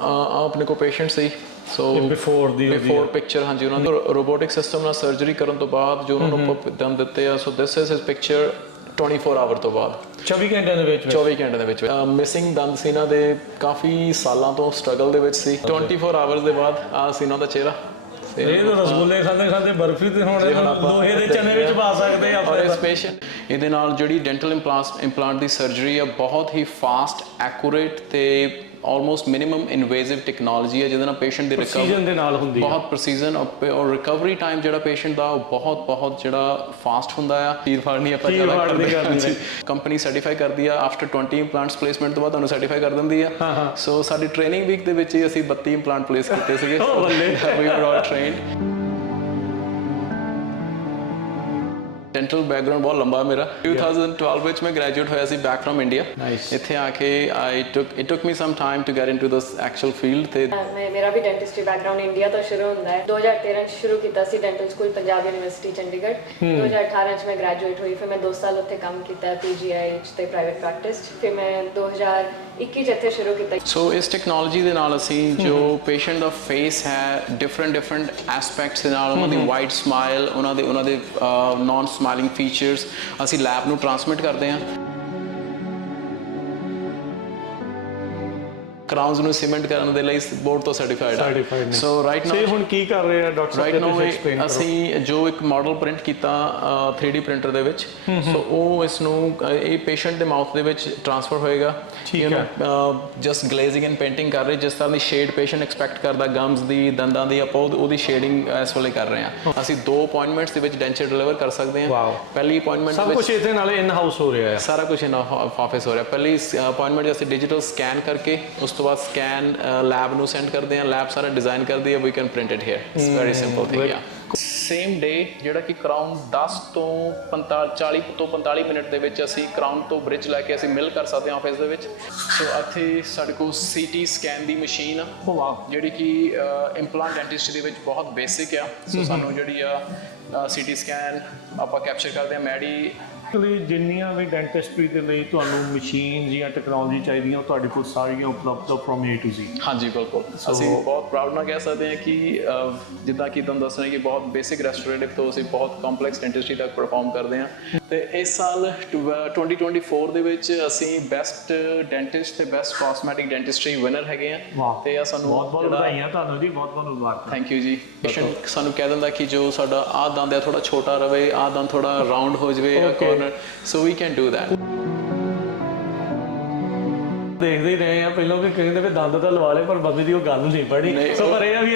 ਆਪਣੇ ਕੋਲ ਪੇਸ਼ੈਂਟ ਸੀ ਸੋ ਬਿਫੋਰ ਪਿਕਚਰ ਹਾਂਜੀ ਉਹਨਾਂ ਦੀ ਰੋਬੋਟਿਕ ਸਿਸਟਮ ਨਾਲ ਸਰਜਰੀ ਕਰਨ ਤੋਂ ਬਾਅਦ ਜੋ ਉਹਨਾਂ ਨੂੰ ਦੰਦ ਦਿੱਤੇ ਆ so this is his picture 24 hour ਤੋਂ ਬਾਅਦ 24 ਘੰਟਿਆਂ ਦੇ ਵਿੱਚ 24 ਘੰਟੇ ਦੇ ਵਿੱਚ ਮਿਸਿੰਗ ਦੰਦ ਸੀ ਇਹਨਾਂ ਦੇ ਕਾਫੀ ਸਾਲਾਂ ਤੋਂ ਸਟਰਗਲ ਦੇ ਵਿੱਚ ਸੀ 24 ਆਵਰਸ ਦੇ ਬਾਅਦ ਆ ਸੀ ਇਹਨਾਂ ਦਾ ਚਿਹਰਾ ਇਹ ਤਾਂ ਰਸਗੁੱਲੇ ਖਾਂਦੇ ਖਾਂਦੇ ਬਰਫੀ ਤੇ ਹੁਣ ਲੋਹੇ ਦੇ ਚਨੇ ਵਿੱਚ ਪਾ ਸਕਦੇ ਆ ਔਰ ਇਸ ਪੇਸ਼ੈਂਟ ਇਹਦੇ ਨਾਲ ਜਿਹੜੀ ਡੈਂਟਲ ਇੰਪਲਾਂਟ ਦੀ ਸਰਜਰੀ ਆ ਬਹੁਤ ਹੀ ਫਾਸਟ ਐਕੂਰੇਟ ਤੇ ਆਲਮੋਸਟ ਮਿਨੀਮਮ ਇਨਵੇਸਿਵ ਟੈਕਨੋਲੋਜੀ ਹੈ ਜਿਹਦੇ ਨਾਲ ਪੇਸ਼ੈਂਟ ਦੀ ਰਿਕਵਰੀ ਦੇ ਨਾਲ ਹੁੰਦੀ ਹੈ ਬਹੁਤ ਪ੍ਰੈਸੀਜ਼ਨ ਔਰ ਰਿਕਵਰੀ ਟਾਈਮ ਜਿਹੜਾ ਪੇਸ਼ੈਂਟ ਦਾ ਉਹ ਬਹੁਤ ਜਿਹੜਾ ਫਾਸਟ ਹੁੰਦਾ ਆ ਤੀਰ ਫਾੜ ਨਹੀਂ ਆਪਾਂ ਜ਼ਿਆਦਾ ਕੰਪਨੀ ਸਰਟੀਫਾਈ ਕਰਦੀ ਆ ਆਫਟਰ 20 ਇੰਪਲਾਂਟਸ ਪਲੇਸਮੈਂਟ ਤੋਂ ਬਾਅਦ ਤੁਹਾਨੂੰ ਸਰਟੀਫਾਈ ਕਰ ਦਿੰਦੀ ਆ ਸੋ ਸਾਡੀ ਟ੍ਰੇਨਿੰਗ ਵੀਕ ਦੇ ਵਿੱਚ ਹੀ ਅਸੀਂ 32 ਇੰਪਲਾਂਟ ਪਲੇਸ ਕੀਤੇ ਸੀਗੇ ਵੀ ਵਰ ਆਲ ਟ੍ਰੇਨਡ ਡੈਂਟਲ ਬੈਕਗ੍ਰਾਉਂਡ ਬਹੁਤ ਲੰਬਾ ਮੇਰਾ 2012 ਵਿੱਚ ਮੈਂ ਗ੍ਰੈਜੂਏਟ ਹੋਇਆ ਸੀ ਬੈਕ ਫਰਮ ਇੰਡੀਆ ਇੱਥੇ ਆ ਕੇ it took me some time to get into this actual field ਤੇ ਮੇਰਾ ਵੀ ਡੈਂਟਿਸਟਰੀ ਬੈਕਗ੍ਰਾਉਂਡ ਇੰਡੀਆ ਤੋਂ ਸ਼ੁਰੂ ਹੁੰਦਾ ਹੈ 2013 ਚ ਸ਼ੁਰੂ ਕੀਤਾ ਸੀ dental school Punjab university Chandigarh 2018 ਚ ਮੈਂ ਗ੍ਰੈਜੂਏਟ ਹੋਈ ਫਿਰ ਮੈਂ 2 ਸਾਲ ਉੱਥੇ ਕੰਮ ਕੀਤਾ ਪੀਜੀਆਈਚ ਤੇ ਪ੍ਰਾਈਵੇਟ ਪ੍ਰੈਕਟਿਸ ਫਿਰ ਮੈਂ 2021 ਚ ਇੱਥੇ ਸ਼ੁਰੂ ਕੀਤਾ ਸੋ ਇਸ ਟੈਕਨੋਲੋਜੀ ਦੇ ਨਾਲ ਅਸੀਂ ਜੋ ਪੇਸ਼ੈਂਟ ਦਾ ਫੇਸ ਹੈ ਡਿਫਰੈਂਟ ਐਸਪੈਕਟਸ ਦੇ ਨਾਲ ਉਹਨਾਂ ਦੀ ਵਾਈਡ ਸਮਾਈਲ ਉਹਨਾਂ ਦੇ ਨਾਨ ਸਮਾਈਲਿੰਗ ਫੀਚਰਸ ਅਸੀਂ ਲੈਬ ਨੂੰ ਟ੍ਰਾਂਸਮਿਟ ਕਰਦੇ ਹਾਂ ਕਰਾਊਨਸ ਨੂੰ ਸੀਮੈਂਟ ਕਰਨ ਦੇ ਲਈ ਬੋਰਡ ਤੋਂ ਸਰਟੀਫਾਈਡ ਸੋ ਰਾਈਟ ਨਾਓ ਹੁਣ ਕੀ ਕਰ ਰਹੇ ਆ ਡਾਕਟਰ ਰਾਈਟ ਨਾਓ ਅਸੀਂ ਜੋ ਇੱਕ ਮਾਡਲ ਪ੍ਰਿੰਟ ਕੀਤਾ 3D ਪ੍ਰਿੰਟਰ ਦੇ ਵਿੱਚ ਸੋ ਉਹ ਇਸ ਨੂੰ ਇਹ ਪੇਸ਼ੈਂਟ ਦੇ ਮਾਊਥ ਦੇ ਵਿੱਚ ਟ੍ਰਾਂਸਫਰ ਹੋਏਗਾ ਜਸਟ ਗਲੇਜ਼ਿੰਗ ਐਂਡ ਪੇਂਟਿੰਗ ਕਰ ਰਹੇ ਜਿਸ ਤਰ੍ਹਾਂ ਦੀ ਸ਼ੇਡ ਪੇਸ਼ੈਂਟ ਐਕਸਪੈਕਟ ਕਰਦਾ ਗਮਸ ਦੀ ਦੰਦਾਂ ਦੀ ਆਪਾਂ ਉਹਦੀ ਸ਼ੇਡਿੰਗ ਇਸ ਵੇਲੇ ਕਰ ਰਹੇ ਹਾਂ ਅਸੀਂ 2 ਅਪਾਇੰਟਮੈਂਟਸ ਦੇ ਵਿੱਚ ਡੈਂਚਰ ਡਿਲੀਵਰ ਕਰ ਸਕਦੇ ਹਾਂ ਪਹਿਲੀ ਅਪਾਇੰਟਮੈਂਟ ਸਭ ਕੁਝ ਇਹਦੇ ਨਾਲ ਇਨ ਹਾਊਸ ਹੋ ਰਿਹਾ ਹੈ ਸਾਰਾ ਕੁਝ ਇਨ ਆਫਿਸ ਹੋ ਰਿਹਾ ਪਹਿਲੀ ਅਪਾਇੰਟਮੈਂਟ ਅਸੀਂ ਡਿਜੀਟਲ ਸਕੈਨ ਕਰਕੇ ਉਸ ਤੋਂ ਬਾਅਦ ਸਕੈਨ ਲੈਬ ਨੂੰ ਸੈਂਡ ਕਰਦੇ ਹਾਂ ਲੈਬ ਸਾਰਾ ਡਿਜ਼ਾਈਨ ਕਰਦੀ ਹੈ we can print it here it's very simple thing ਯਾ ਸੇਮ ਡੇ ਜਿਹੜਾ ਕਿ ਕਰਾਊਨ 10 ਤੋਂ 40 ਤੋਂ 45 ਮਿੰਟ ਦੇ ਵਿੱਚ ਅਸੀਂ ਕਰਾਊਨ ਤੋਂ ਬ੍ਰਿਜ ਲੈ ਕੇ ਅਸੀਂ ਮਿਲ ਕਰ ਸਕਦੇ ਹਾਂ ਆਫਿਸ ਦੇ ਵਿੱਚ ਸੋ ਇੱਥੇ ਸਾਡੇ ਕੋਲ ਸੀਟੀ ਸਕੈਨ ਦੀ ਮਸ਼ੀਨ ਆ ਜਿਹੜੀ ਕਿ ਇੰਪਲਾਂਟ ਡੈਂਟਿਸਟਰੀ ਦੇ ਵਿੱਚ ਬਹੁਤ ਬੇਸਿਕ ਆ ਸੋ ਸਾਨੂੰ ਜਿਹੜੀ ਆ ਸੀਟੀ ਸਕੈਨ ਆਪਾਂ ਕੈਪਚਰ ਕਰਦੇ ਹਾਂ ਮੈਡੀ ਜਿੰਨੀਆਂ ਵੀ ਡੈਂਟਿਸਟਰੀ ਦੇ ਲਈ ਤੁਹਾਨੂੰ ਮਸ਼ੀਨ ਜਾਂ ਟੈਕਨੋਲੋਜੀ ਚਾਹੀਦੀਆਂ ਉਹ ਤੁਹਾਡੇ ਕੋਲ ਸਾਰੀਆਂ ਉਪਲਬਧ ਆ ਫਰੋਮ A to Z ਹਾਂਜੀ ਬਿਲਕੁਲ ਅਸੀਂ ਬਹੁਤ ਪ੍ਰਾਊਡ ਨਾਲ ਕਹਿ ਸਕਦੇ ਹਾਂ ਕਿ ਜਿੱਦਾਂ ਕਿ ਤੁਹਾਨੂੰ ਦੱਸ ਰਹੇ ਕਿ ਬਹੁਤ ਬੇਸਿਕ ਰੈਸਟੋਰੇਟਿਵ ਤੋਂ ਅਸੀਂ ਬਹੁਤ ਕੰਪਲੈਕਸ ਡੈਂਟਿਸਟਰੀ ਤੱਕ ਪਰਫਾਰਮ ਕਰਦੇ ਹਾਂ ਤੇ ਇਸ ਸਾਲ 2024 ਦੇ ਵਿੱਚ ਅਸੀਂ ਬੈਸਟ ਡੈਂਟਿਸਟ ਤੇ ਬੈਸਟ ਕਾਸਮੈਟਿਕ ਡੈਂਟਿਸਟਰੀ ਵਿਨਰ ਹੈਗੇ ਆ ਤੇ ਆ ਸਾਨੂੰ ਬਹੁਤ ਵਧਾਈਆਂ ਤੁਹਾਨੂੰ ਜੀ ਬਹੁਤ ਮੁਬਾਰਕ ਥੈਂਕ ਯੂ ਜੀ ਪੇਸ਼ੈਂਟ ਸਾਨੂੰ ਕਹਿ ਦਿੰਦਾ ਕਿ ਜੋ ਸਾਡਾ ਆਹ ਦੰਦ ਹੈ ਥੋੜਾ ਛੋਟਾ ਰਵੇ ਆਹ ਦੰਦ ਥੋੜਾ ਰਾਉਂਡ ਹੋ ਜਾਵੇ so we can do that ਦੇਖਦੇ ਹੀ ਰਹੇ ਆ ਪਹਿਲਾਂ ਵੀ ਕਹਿੰਦੇ ਵੀ ਦੰਦ ਤਾਂ ਲਵਾ ਲਏ ਪਰ ਬੰਦੇ ਦੀ ਉਹ ਗੱਲ ਨਹੀਂ ਪੜੀ ਸੋ ਪਰ ਇਹ ਆ ਵੀ